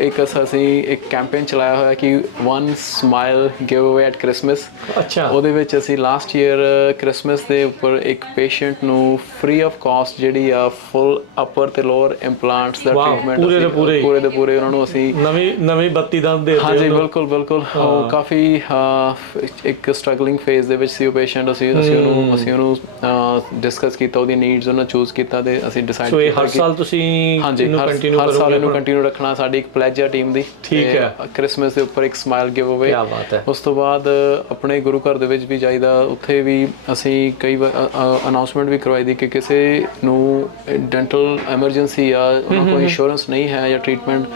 ਇੱਕ ਅਸੀਂ ਇੱਕ ਕੈਂਪੇਨ ਚਲਾਇਆ ਹੋਇਆ ਕਿ ਵਨ ਸਮਾਈਲ ਗਿਵ ਅਵੇ ਐਟ ਕ੍ਰਿਸਮਸ। ਅੱਛਾ। ਉਹਦੇ ਵਿੱਚ ਅਸੀਂ ਲਾਸਟ ਈਅਰ ਕ੍ਰਿਸਮਸ ਦੇ ਉੱਪਰ ਇੱਕ ਪੇਸ਼ੈਂਟ ਨੂੰ ਫ੍ਰੀ ਆਫ ਕਾਸਟ ਜਿਹੜੀ ਆ ਫੁੱਲ ਅਪਰ ਤੇ ਲੋਅਰ ਇੰਪਲਾਂਟਸ ਦਾ ਟ੍ਰੀਟਮੈਂਟ ਪੂਰੇ ਦੇ ਪੂਰੇ ਉਹਨਾਂ ਨੂੰ ਅਸੀਂ ਨਵੀਂ ਬੱਤੀ ਦੰਦ ਦੇ ਦਿੱਤੇ। ਹਾਂਜੀ ਬਿਲਕੁਲ। ਉਹ ਕਾਫੀ ਇੱਕ ਸਟਰਗਲਿੰਗ ਫੇਜ਼ ਦੇ ਵਿੱਚ ਸੀ ਉਹ ਪੇਸ਼ੈਂਟ। ਅਸੀਂ ਉਹਨੂੰ ਡਿਸਕਸ ਕੀਤਾ, ਉਹਦੀ ਨੀਡਸ ਉਹਨਾਂ ਚੂਜ਼ ਕੀਤਾ ਤੇ ਅਸੀਂ ਡਿਸਾਈਡ ਕੀਤਾ ਕਿ ਹਰ ਸਾਲ ਤੁਸੀਂ ਹਰ ਸਾਲ ਇਹਨੂੰ ਕੰਟੀਨਿਊ ਰੱਖਣਾ। ਸਾਡੀ ਇੱਕ ਪਲੈਜ ਆ ਟੀਮ ਦੀ। ਠੀਕ ਹੈ। ਕ੍ਰਿਸਮਸ ਦੇ ਉੱਪਰ ਇੱਕ ਸਮਾਈਲ ਗਿਵ ਅਵੇ। ਕੀ ਬਾਤ ਹੈ। ਉਸ ਤੋਂ ਬਾਅਦ ਆਪਣੇ ਗੁਰੂ ਘਰ ਦੇ ਵਿੱਚ ਵੀ ਜਾਈਦਾ, ਉੱਥੇ ਵੀ ਅਸੀਂ ਕਈ ਵਾਰ ਅਨਾਉਂਸਮੈਂਟ ਵੀ ਕਰਵਾਈ ਦੀ ਕਿ ਕਿਸੇ ਨੂੰ ਡੈਂਟਲ ਐਮਰਜੈਂਸੀ ਆ, ਉਹਨਾਂ ਕੋਲ ਇੰਸ਼ੋਰੈਂਸ ਨਹੀਂ ਹੈ ਜਾਂ ਟ੍ਰੀਟਮੈਂਟ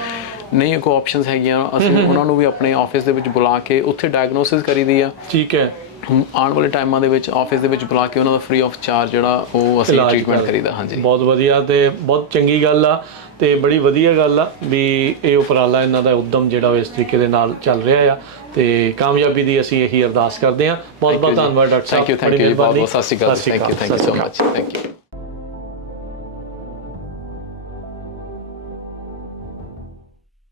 ਨਹੀਂ ਕੋਈ ਆਪਸ਼ਨਸ ਹੈਗੀਆਂ, ਅਸੀਂ ਉਹਨਾਂ ਨੂੰ ਵੀ ਆਪਣੇ ਆਫਿਸ ਦੇ ਵਿੱਚ ਬੁਲਾ ਕੇ ਉੱਥੇ ਡਾਇਗਨੋਸਿਸ ਕਰੀਦੀ ਆ। ਠੀਕ ਹੈ। ਆਉਣ ਵਾਲੇ ਟਾਈਮਾਂ ਦੇ ਵਿੱਚ ਆਫਿਸ ਦੇ ਵਿੱਚ ਬੁਲਾ ਕੇ ਉਹਨਾਂ ਦਾ ਫ੍ਰੀ ਆਫ ਚਾਰਜ ਜਿਹੜਾ ਉਹ ਅਸੀਂ ਟ੍ਰੀਟਮੈਂਟ ਕਰੀਦਾ। ਹਾਂਜੀ ਬਹੁਤ ਵਧੀਆ ਤੇ ਬਹੁਤ ਚੰਗੀ ਗੱਲ ਆ ਤੇ ਬੜੀ ਵਧੀਆ ਗੱਲ ਆ ਵੀ ਇਹ ਉਪਰਾਲਾ ਇਹਨਾਂ ਦਾ ਉਦਮ ਜਿਹੜਾ ਇਸ ਤਰੀਕੇ ਦੇ ਨਾਲ ਚੱਲ ਰਿਹਾ ਆ ਤੇ ਕਾਮਯਾਬੀ ਦੀ ਅਸੀਂ ਇਹੀ ਅਰਦਾਸ ਕਰਦੇ ਹਾਂ। ਬਹੁਤ ਧੰਨਵਾਦ ਡਾਕਟਰ ਸਾਹਿਬ। ਥੈਂਕ ਯੂ ਬਹੁਤ ਸਤਿ ਸ਼੍ਰੀ ਅਕਾਲ। Thank you so much. Thank you.